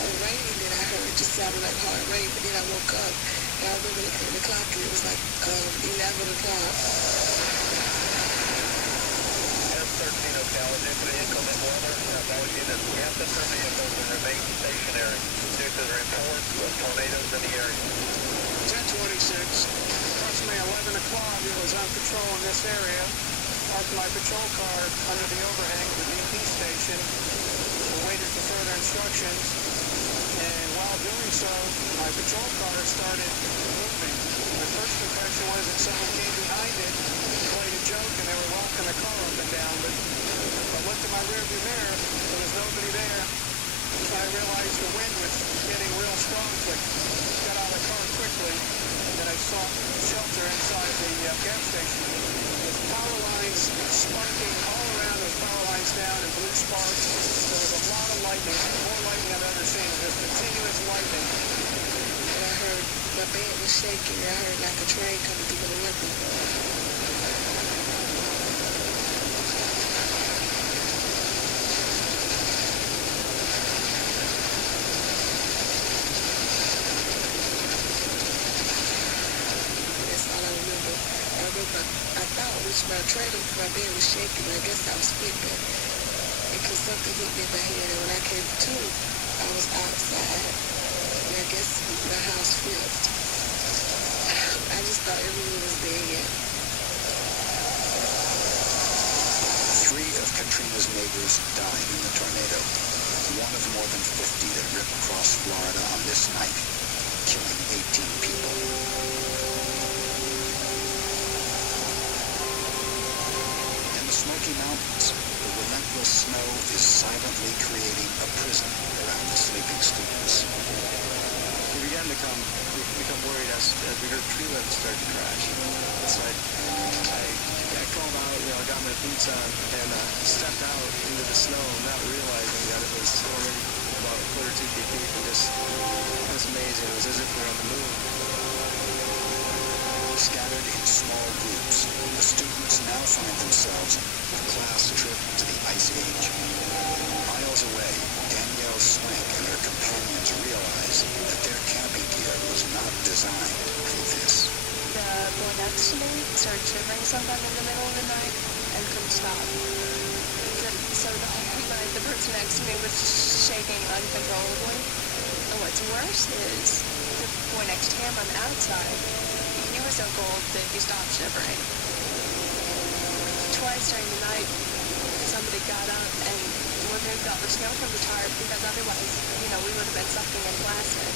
The rain that I heard just sounded like hard rain, but then I woke up and I remember looking at the clock and it was like 11 o'clock. F-13 Ocala, due to the inclement weather, most units captain their vehicles and remain stationary due to the report of tornadoes in the area. 1026, approximately 11 o'clock, it was on patrol in this area. Parked my patrol car under the overhang of the BP station and waited for further instructions. And while while doing so, my patrol car started moving. My first impression was that someone came behind it, played a joke, and they were rocking the car up and down. But I looked in my rearview mirror, there was nobody there. I realized the wind was getting real strong, so I got out of the car quickly, and then I sought shelter inside the gas station. With power lines sparking all around, those power lines down and blue sparks. There was a lot of lightning, more lightning I've ever seen, just continuous lightning. And I heard my bed was shaking. I heard like a train coming through the window. I thought it was my trailer, my bed was shaking. I guess I was flipping because something hit me in my head. And when I came to, I was outside. And I guess my house flipped. I just thought everyone was dead. 3 of Katrina's neighbors died in the tornado. One of more than 50 that ripped across Florida on this night, killing 18 people. Smoky Mountains, the relentless snow is silently creating a prison around the sleeping students. We began to become worried as we heard tree limbs start to crash. So I crawled out, I got my boots on and stepped out into the snow, not realizing that it was already about a foot or 2 feet deep, and just, it was amazing. It was as if we were on the moon. Scattered in small groups, the students now find themselves on a class trip to the Ice Age. Miles away, Danielle Swank and her companions realize that their camping gear was not designed for this. The boy next to me started shivering sometime in the middle of the night and couldn't stop. So the whole night, the person next to me was shaking uncontrollably. And what's worse is the boy next to him on the outside, he was so cold that he stopped shivering. Twice during the night, somebody got up and removed all the snow from the tarp because otherwise, we would have been sucking and blasted.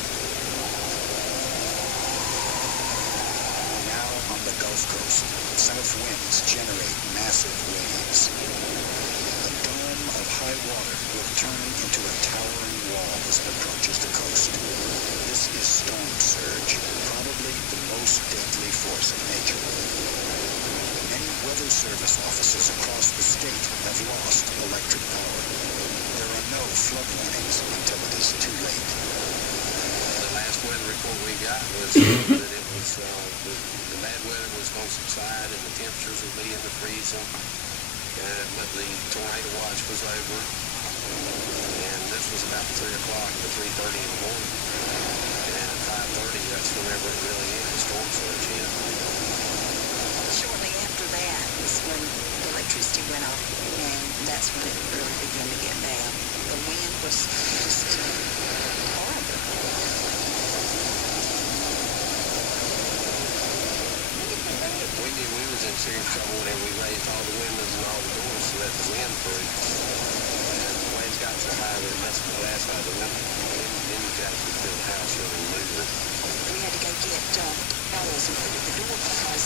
Now on the Gulf Coast, south winds generate massive waves. A dome of high water will turn into a towering wall as it approaches the coast. This is storm surge, probably the most deadly force in nature. Many weather service offices across the state have lost electric power. There are no flood warnings until it is too late. The last weather report we got was that it was the bad weather was going to subside and the temperatures would be in the freezing. But the tornado watch was over, and this was about 3 o'clock to 3:30 in the morning. And at 5:30, that's whenever it really hit the storm surge hit. Shortly after that is when the electricity went off, and that's when it really began to get bad. The wind was just horrible. We knew we was in serious trouble whenever we raised all the windows and all the doors to let the wind through. And the winds got so high that it messed with the glass out of the window. Then you could actually feel the house really moving. We had to go get towels and put it in the door because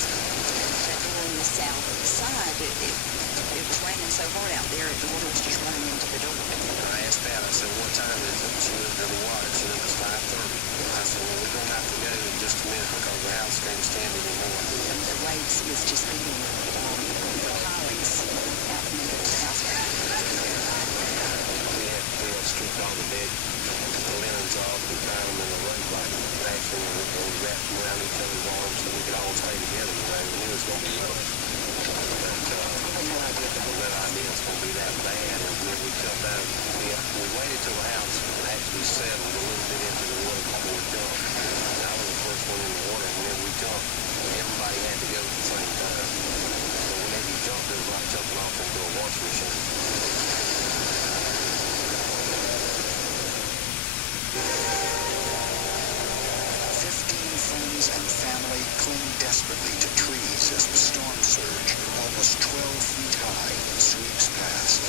that door on the south side, it was raining so hard out there, the water was just running into the door. I asked Pat, I said, what time is it? She looked at the watch and it was 5:30. I said, well, we're going to have to go in just a minute because the house can't stand anymore. The waves was just beating the pilings out from under the house. We had stripped all the big linens off and tied them in a rope like fashion and we wrapped them around each other's arms so we could all stay together. We knew it was going to be rough. But we had no idea it was going to be that bad. And when we jumped out, we waited till the house actually settled a little bit into the water before we jumped. And I was the first one in the water. And whenever we jumped, everybody had to go at the same time. So whenever you jumped, it was like jumping off into a washing machine. Friends and family cling desperately to trees as the storm surge, almost 12 feet high, sweeps past.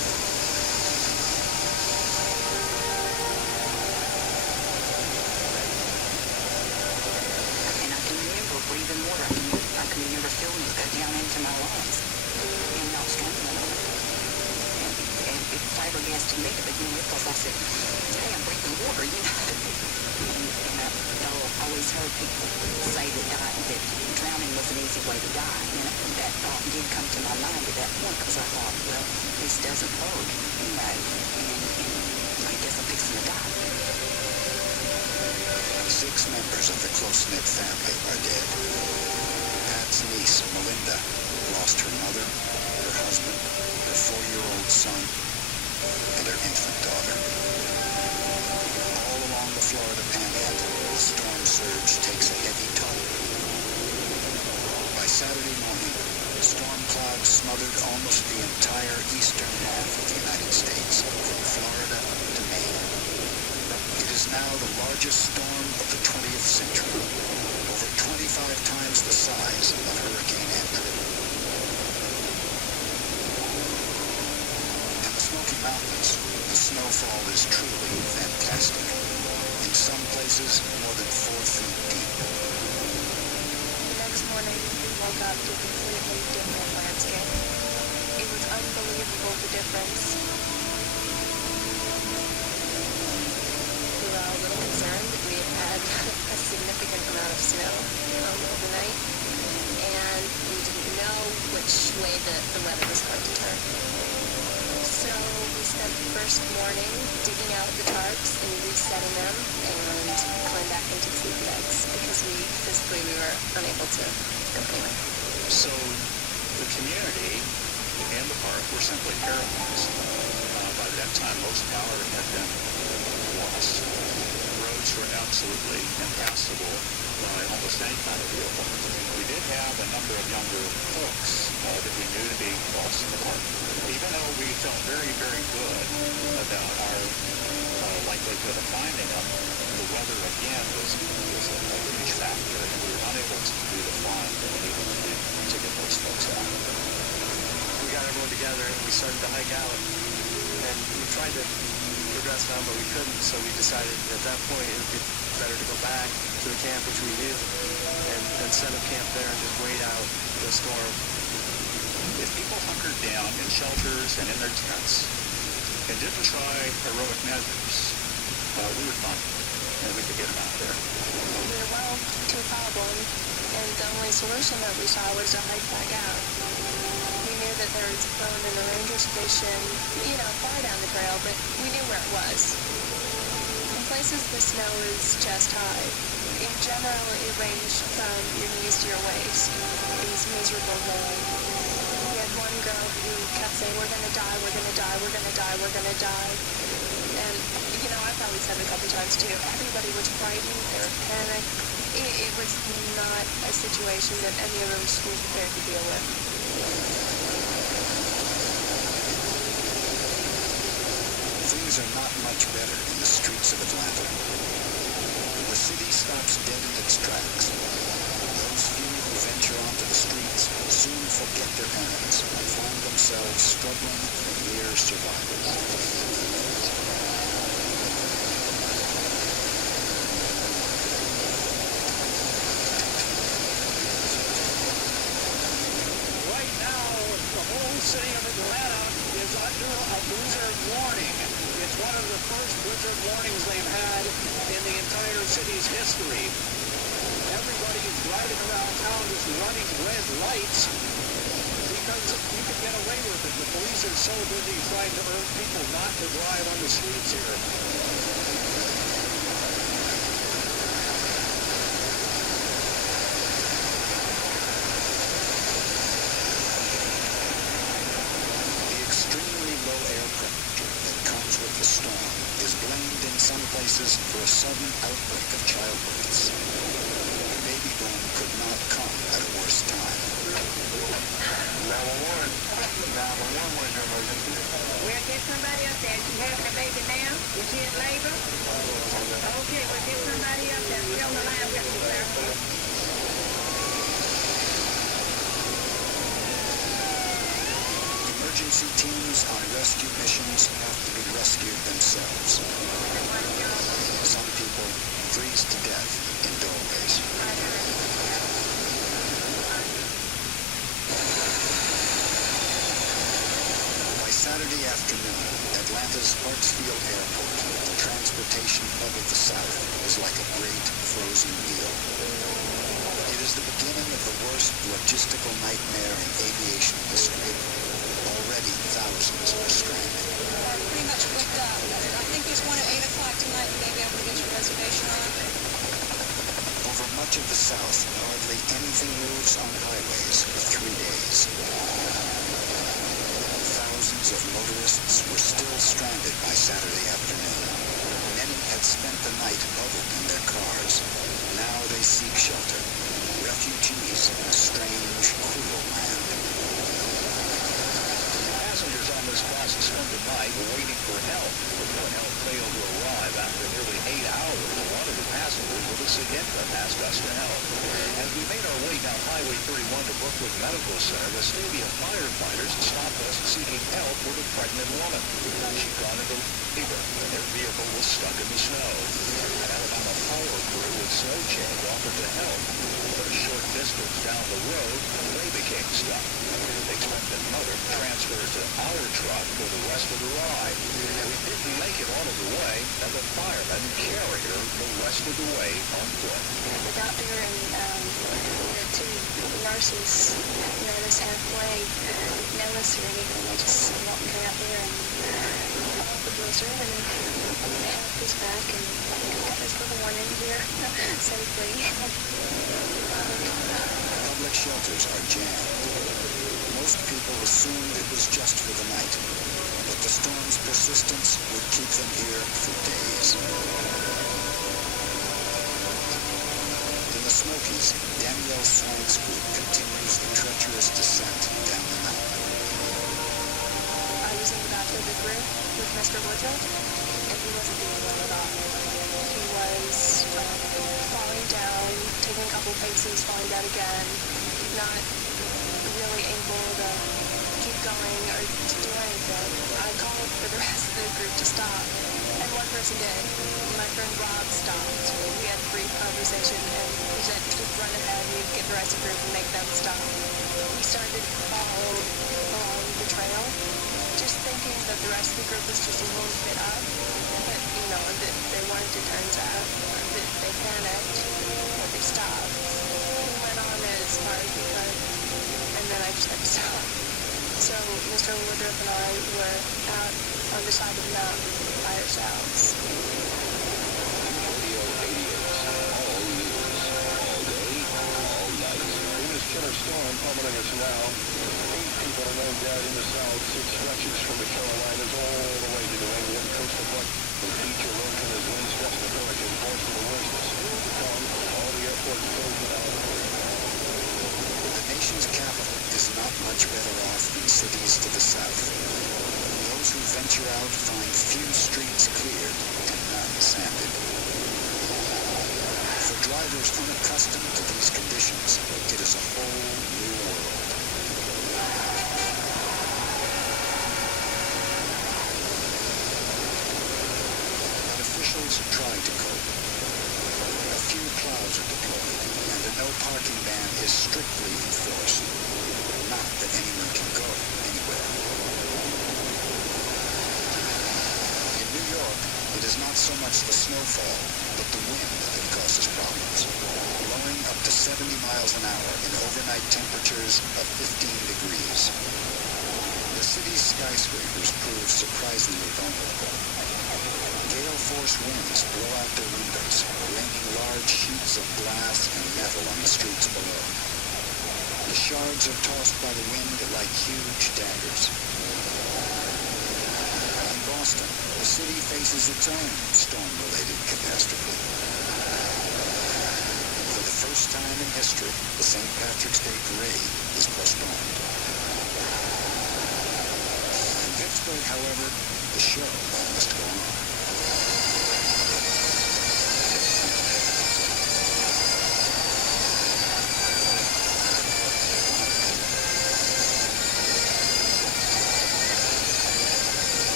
say that drowning was an easy way to die. And that thought did come to my mind at that point because I thought, well, this doesn't hurt, and I guess I'm fixing to die. 6 members of the close-knit family are dead. Pat's niece, Melinda, lost her mother, her husband, her 4-year-old son, and her infant daughter. All along the Florida Panhandle, the storm surge takes a heavy toll. By Saturday morning, storm clouds smothered almost the entire eastern half of the United States, from Florida to Maine. It is now the largest storm of the 20th century, over 25 times the size of Hurricane Andrew. In the Smoky Mountains, the snowfall is truly fantastic. In some places, more than 4 feet deep. The next morning, we woke up to a completely different landscape. It was unbelievable, the difference. We were all a little concerned. We had a significant amount of snow overnight, and we didn't know which way the weather was going to turn. So we spent the first morning digging out the tarps and resetting them and climbing back into the sleeping bags because we were unable to go anywhere. So the community and the park were simply paralyzed. By that time, most power had been lost. Roads were absolutely impassable by almost any kind of vehicle. We did have a number of younger folks that we knew to be lost in the park. Even though we felt very, very good about our likelihood of finding them, the weather again was a huge factor, and we were unable to do the find that we needed to do to get those folks out. We got everyone together and we started to hike out, and we tried to progress on, but we couldn't, so we decided at that point it would be better to go back to the camp which we knew and set up camp there and just wait out the storm. If people hunkered down in shelters and in their tents and didn't try heroic measures, we would find them and we could get them out there. We were well too far gone, and the only solution that we saw was to hike back out. We knew that there was a phone and a ranger station, far down the trail, but we knew where it was. In places, the snow is chest high. In general, it ranged from your knees to your waist. It was miserable going. We had one girl who kept saying, "We're going to die, we're going to die, we're going to die, we're going to die." And, I probably said it a couple times too. Everybody was frightened, they were panicked. It was not a situation that any of us were prepared to deal with. Things are not much better in the streets of Atlanta. The city stops dead in its tracks. Those few who venture onto the streets soon forget their errands and find themselves struggling for mere survival. City of Atlanta is under a blizzard warning. It's one of the first blizzard warnings they've had in the entire city's history. Everybody's driving around town just running red lights because you can get away with it. The police are so busy trying to urge people not to drive on the streets here. The storm is blamed in some places for a sudden outbreak of childbirths. The baby boom could not come at a worse time. 911. 911, what is your emergency? We'll get somebody up there. She having a baby now? Is she in labor? Okay, we'll get somebody up there. Be on the line with me, sir. Emergency teams on rescue missions have to be rescued themselves. Some people freeze to death in doorways. By Saturday afternoon, Atlanta's Hartsfield Airport, the transportation hub of the South, is like a great frozen meal. the worst logistical nightmare in aviation history. Already thousands are stranded. Pretty much booked up. I think there's one at 8 o'clock tonight. You may be able to get your reservation on. Over much of the South, hardly anything moves on highways for 3 days. Thousands of motorists were still stranded by Saturday afternoon. Many had spent the night huddled in their cars. Now they seek shelter. Refugees in a strange, cruel land. Passengers on this class spent the night waiting for help. When help failed to arrive after nearly 8 hours, one of the passengers with a Sigenta asked us to help. As we made our way down Highway 31 to Brookwood Medical Center, the Stavia firefighters stopped us seeking help with a pregnant woman. She'd gone into labor, and their vehicle was stuck in the snow. An Alabama power crew with snow chains offered to help, but a short distance down the road, they became stuck. The expectant mother transferred to our truck for the rest of the ride. We didn't make it all of the way, and the firemen carried her the rest of the way on foot. The doctor and the two nurses met us halfway, didn't know us or anything. They just walked me out there and off the blizzard and helped us back and got this little one in here safely. Public shelters are jammed. Most people assumed it was just for the night, but the storm's persistence would keep them here for days. In the Smokies, Danielle Swank's group continues the treacherous descent down the mountain. I was in the back of the group with Mr. Woodruff, and he wasn't doing well at all. He was falling down, taking a couple paces, falling down again, not really able to keep going or to do anything. I called for the rest of the group to stop, and one person did. My friend Rob stopped. We had a brief conversation, and he said, just run ahead, we get the rest of the group and make them stop. We started to follow along the trail, just thinking that the rest of the group was just a little bit up, but, you know, that they wanted to turn south, that they panicked, but they stopped. We went on as far as we could, and then I just had to stop. So Mr. Woodruff and I were out on the side of the mountain by ourselves. Radio 88, all news, all day, all night. In this killer storm pummeling us now, 8 people are known dead in the south. It stretches from the Carolinas all the way to New England, coast to coast. The beach erosion as winds gust the hurricane force for the worst is still to come. All the airports closed now. The nation's capital is not much better off than cities to the south. Those who venture out find few streets cleared and none sanded. For drivers unaccustomed to these conditions, it is a whole new world. Officials try to cope. A few plows are deployed, and the no parking ban is strictly enforced. Not that anyone can go anywhere. In New York, it is not so much the snowfall, but the wind that causes problems. Blowing up to 70 miles an hour in overnight temperatures of 15 degrees. The city's skyscrapers prove surprisingly vulnerable. Gale force winds blow out their windows, raining large sheets of glass and metal on the streets below. The shards are tossed by the wind like huge daggers. In Boston, the city faces its own storm-related catastrophe. For the first time in history, the St. Patrick's Day Parade is postponed. In Pittsburgh, however, the show must go on.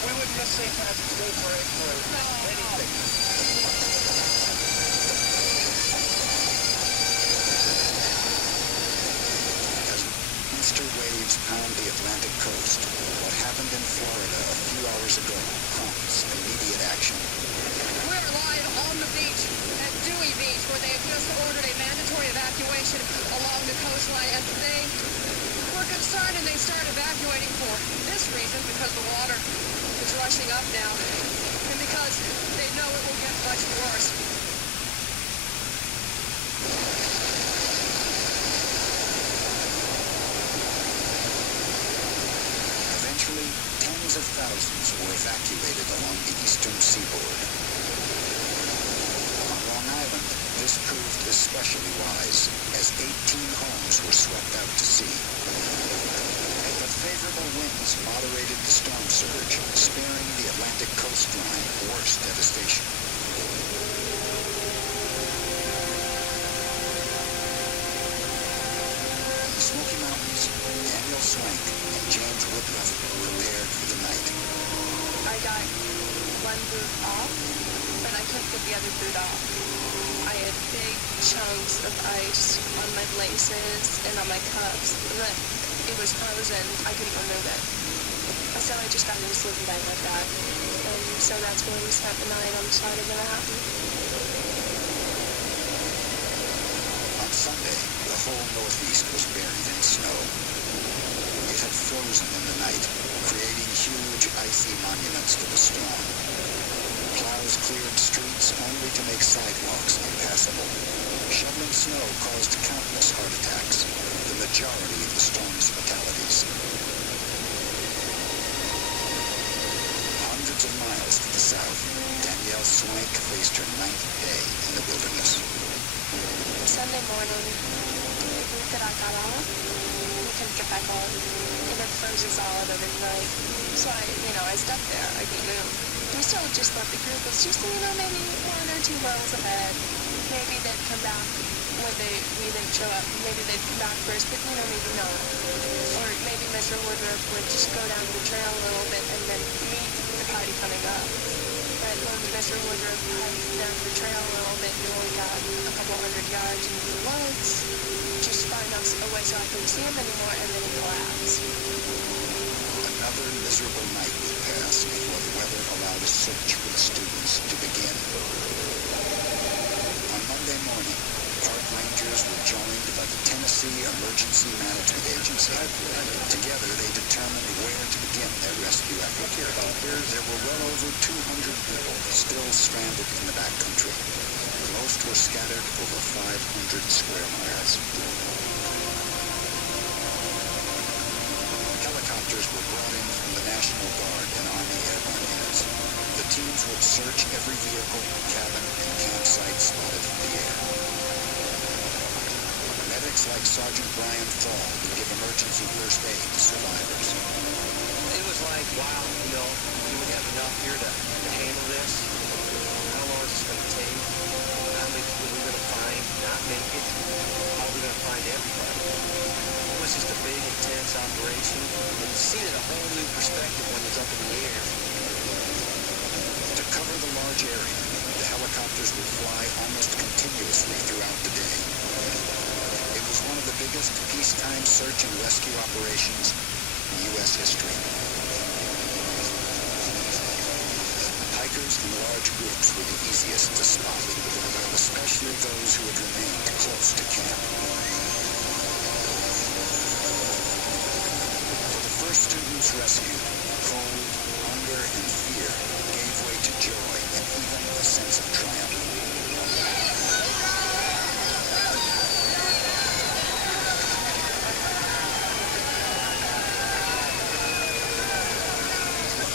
We wouldn't miss St. Patrick's Day Parade for anything. As monster waves pound the Atlantic coast, what happened in Florida a few hours ago prompts immediate action. action. We're live on the beach at Dewey Beach, where they have just ordered a mandatory evacuation along the coastline. And they were concerned and they started evacuating for this reason, because the water is rushing up now, and because they know it will get much worse. Eventually, tens of thousands were evacuated along the eastern seaboard. On Long Island, this proved especially wise, as 18 homes were swept out to sea. But favorable winds moderated the storm surge, sparing the Atlantic coastline worse devastation. In the Smoky Mountains, Daniel Swank and James Woodruff prepared for the night. I got one boot off, but I couldn't get the other boot off. I had big chunks of ice on my laces and on my cuffs. It was frozen. I couldn't remove it. So I just got in a sleeping bag like that. And so that's where we spent the night, on the side of Manhattan. On Sunday, the whole Northeast was buried in snow. It had frozen in the night, creating huge icy monuments to the storm. Plows cleared streets only to make sidewalks impassable. Shoveling snow caused countless heart attacks, the majority of the storm's fatalities. Hundreds of miles to the south, Danielle Swank faced her 9th day in the wilderness. Sunday morning, the group that I got off, we couldn't get back on. It had frozen solid overnight. So I stuck there. I didn't move. We still just thought the group was just, maybe 1 or 2 miles ahead. Maybe they'd come back when we didn't show up. Maybe they'd come back first, but maybe not. Or maybe Mr. Woodruff would just go down the trail a little bit and then meet the party coming up. But when Mr. Woodruff hiked down the trail a little bit, he only got a couple hundred yards into the woods, just far enough away so I couldn't see him anymore, and then he collapsed. Another miserable night would pass before the weather allowed a search for the students to begin. On Monday morning, park rangers were joined by the Tennessee Emergency Management Agency. Together, they determined where to begin their rescue effort. There were well over 200 people still stranded in the backcountry. Most were scattered over 500 square miles. Helicopters were brought in from the National Guard and Army airborne units. The teams would search every vehicle, cabin, and campsite spotted from the air. Medics like Sergeant Brian Thal would give emergency first aid to survivors. It was like, wow, do we have enough here to handle this? How long is this going to take? How many people are we going to find not make it? How are we going to find everybody? It was just a big, intense operation, and you see it a whole new perspective when it's up in the air. To cover the large area, the helicopters would fly almost continuously throughout the day. It was one of the biggest peacetime search and rescue operations in U.S. history. Hikers in large groups were the easiest to spot, especially those who had remained close to camp. For the first students rescued, cold, hunger, and fear gave way to joy and even a sense of triumph.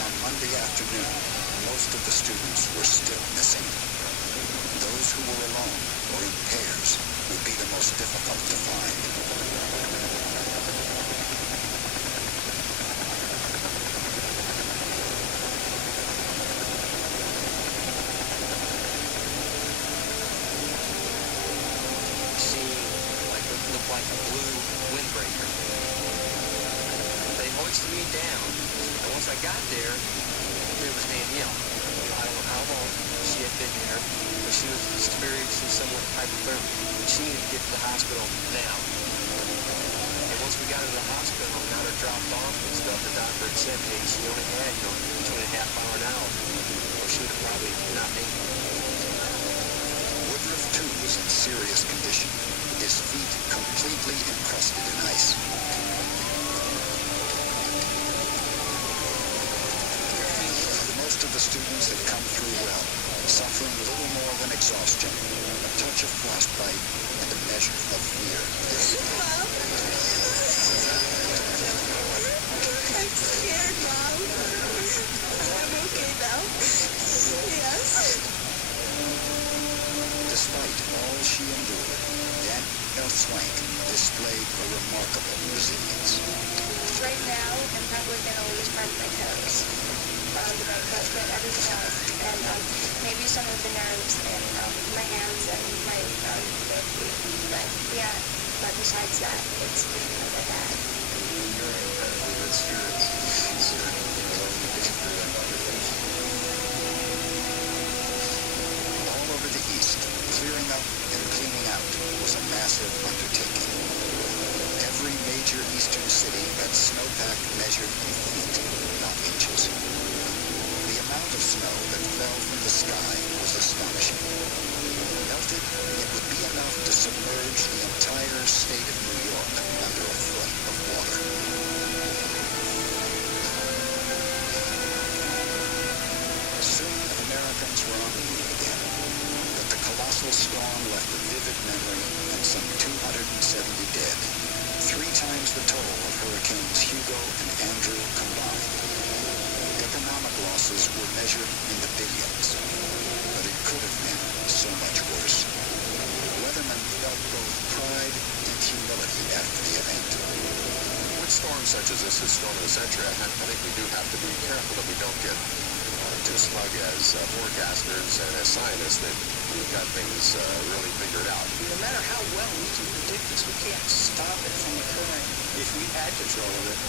On Monday afternoon, most of the students were still missing. Those who were alone or in pairs would be the most difficult to find. Looked like a blue windbreaker. They hoisted me down, and once I got there was Danielle. I don't know how long she had been there, but she was experiencing somewhat hypothermia. She needed to get to the hospital now. And once we got to the hospital and got her dropped off and stuff, the doctor had said, hey, she only had, 2.5 miles an hour, or she would have probably serious condition, his feet completely encrusted in ice. Most of the students had come through well, suffering little more than exhaustion, a touch of frostbite, and a measure of fear. Mom? I'm scared, Mom. I'm okay now. Yes. Despite all she endured, Danielle Swank displayed a remarkable resilience. Right now, I'm probably going to lose part of my toes. The right foot, but everything else. And maybe some of the nerves in my hands and my feet. But yeah, but besides that, it's not that bad. You're incredibly good spirits. All over the East, clearing up and cleaning out was a massive undertaking. Every major eastern city had snowpack measured in feet, not inches. The amount of snow that fell from the sky was astonishing. Melted, it would be enough to submerge the entire state of New York under a foot of water. Soon, Americans were on the move again, but the colossal storm left a vivid memory and some 270 dead, 3 times the toll of Hurricanes Hugo and Andrew combined. Economic losses were measured in the billions, but it could have been so much worse. Weathermen felt both pride and humility after the event. With storms such as this storm of the century, I think we do have to be careful that we don't get too smug as forecasters and as scientists that we've got things really figured out. No matter how well we can predict this, we can't stop it from occurring. If we had control of it,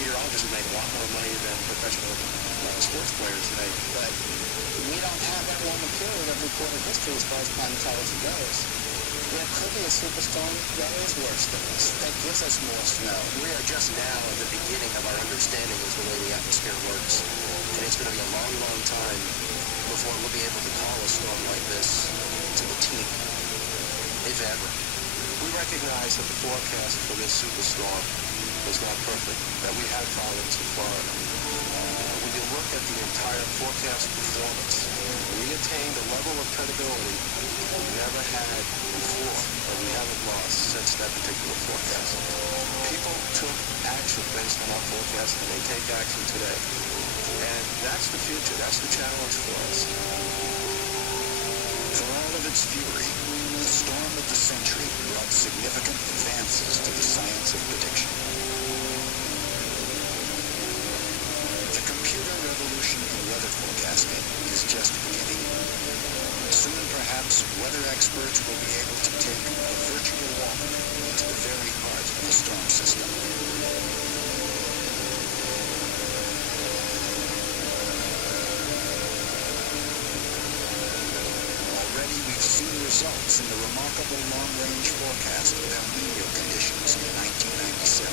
meteorologists would make a lot more money than professional sports players make. But we don't have that one occur in every point of history as far as climatology goes. There could be a superstorm that is worse than this, that gives us more snow. We are just now at the beginning of our understanding of the way the atmosphere works. And it's going to be a long, long time before we'll be able to call a storm like this to the T, if ever. We recognize that the forecast for this superstorm was not perfect, that we had problems in Florida. When you look at the entire forecast performance, we attained a level of credibility we never had before, or we haven't lost since that particular forecast. People took action based on our forecast, and they take action today. And that's the future. That's the challenge for us. For all of its fury, the storm of the century brought significant advances to the science of prediction. The computer revolution in weather forecasting is just beginning. Soon, perhaps, weather experts will be able to take a virtual walk into the very heart of the storm system. Already, we've seen results in the remarkable long-range forecast of El Nino conditions in 1997.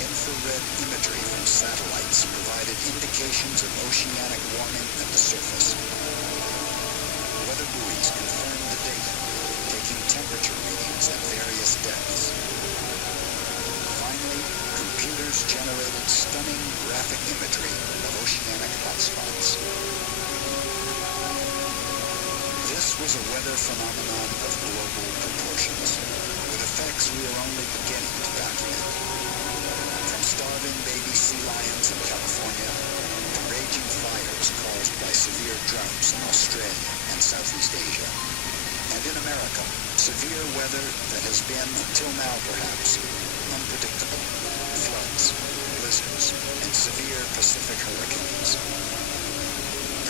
Infrared imagery from satellites provided indications of oceanic warming at the surface. Weather buoys confirmed the data, taking temperature readings at various depths. Finally, computers generated stunning graphic imagery of oceanic hotspots. This was a weather phenomenon of global proportions, with effects we are only beginning to document. From starving baby sea lions in California to raging fires caused by severe droughts in Australia and Southeast Asia. And in America, severe weather that has been, until now perhaps, unpredictable. Floods, blizzards, and severe Pacific hurricanes.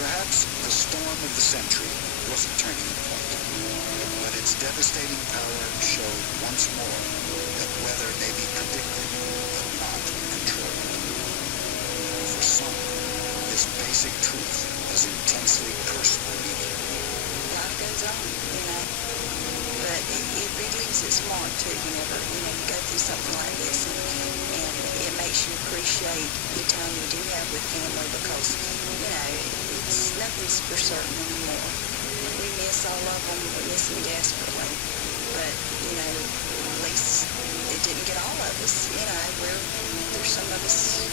Perhaps the storm of the century was a turning point, but its devastating power showed once more that weather may be predicted, but not controlled. For some, this basic truth has intensely personal meaning. Life goes on, but it relieves its want to whenever, you go through something like this, and it makes you appreciate the time you do have with family because, nothing's for certain anymore. We miss miss all of them. We miss them desperately. But, you know, at least it didn't get all of us. You know, there's some of us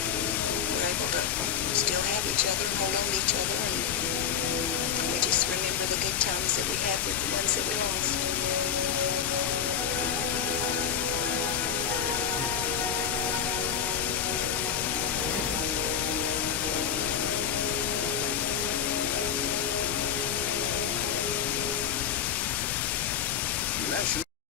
were able to still have each other and hold on to each other, and we just remember the good times that we had with the ones that we lost.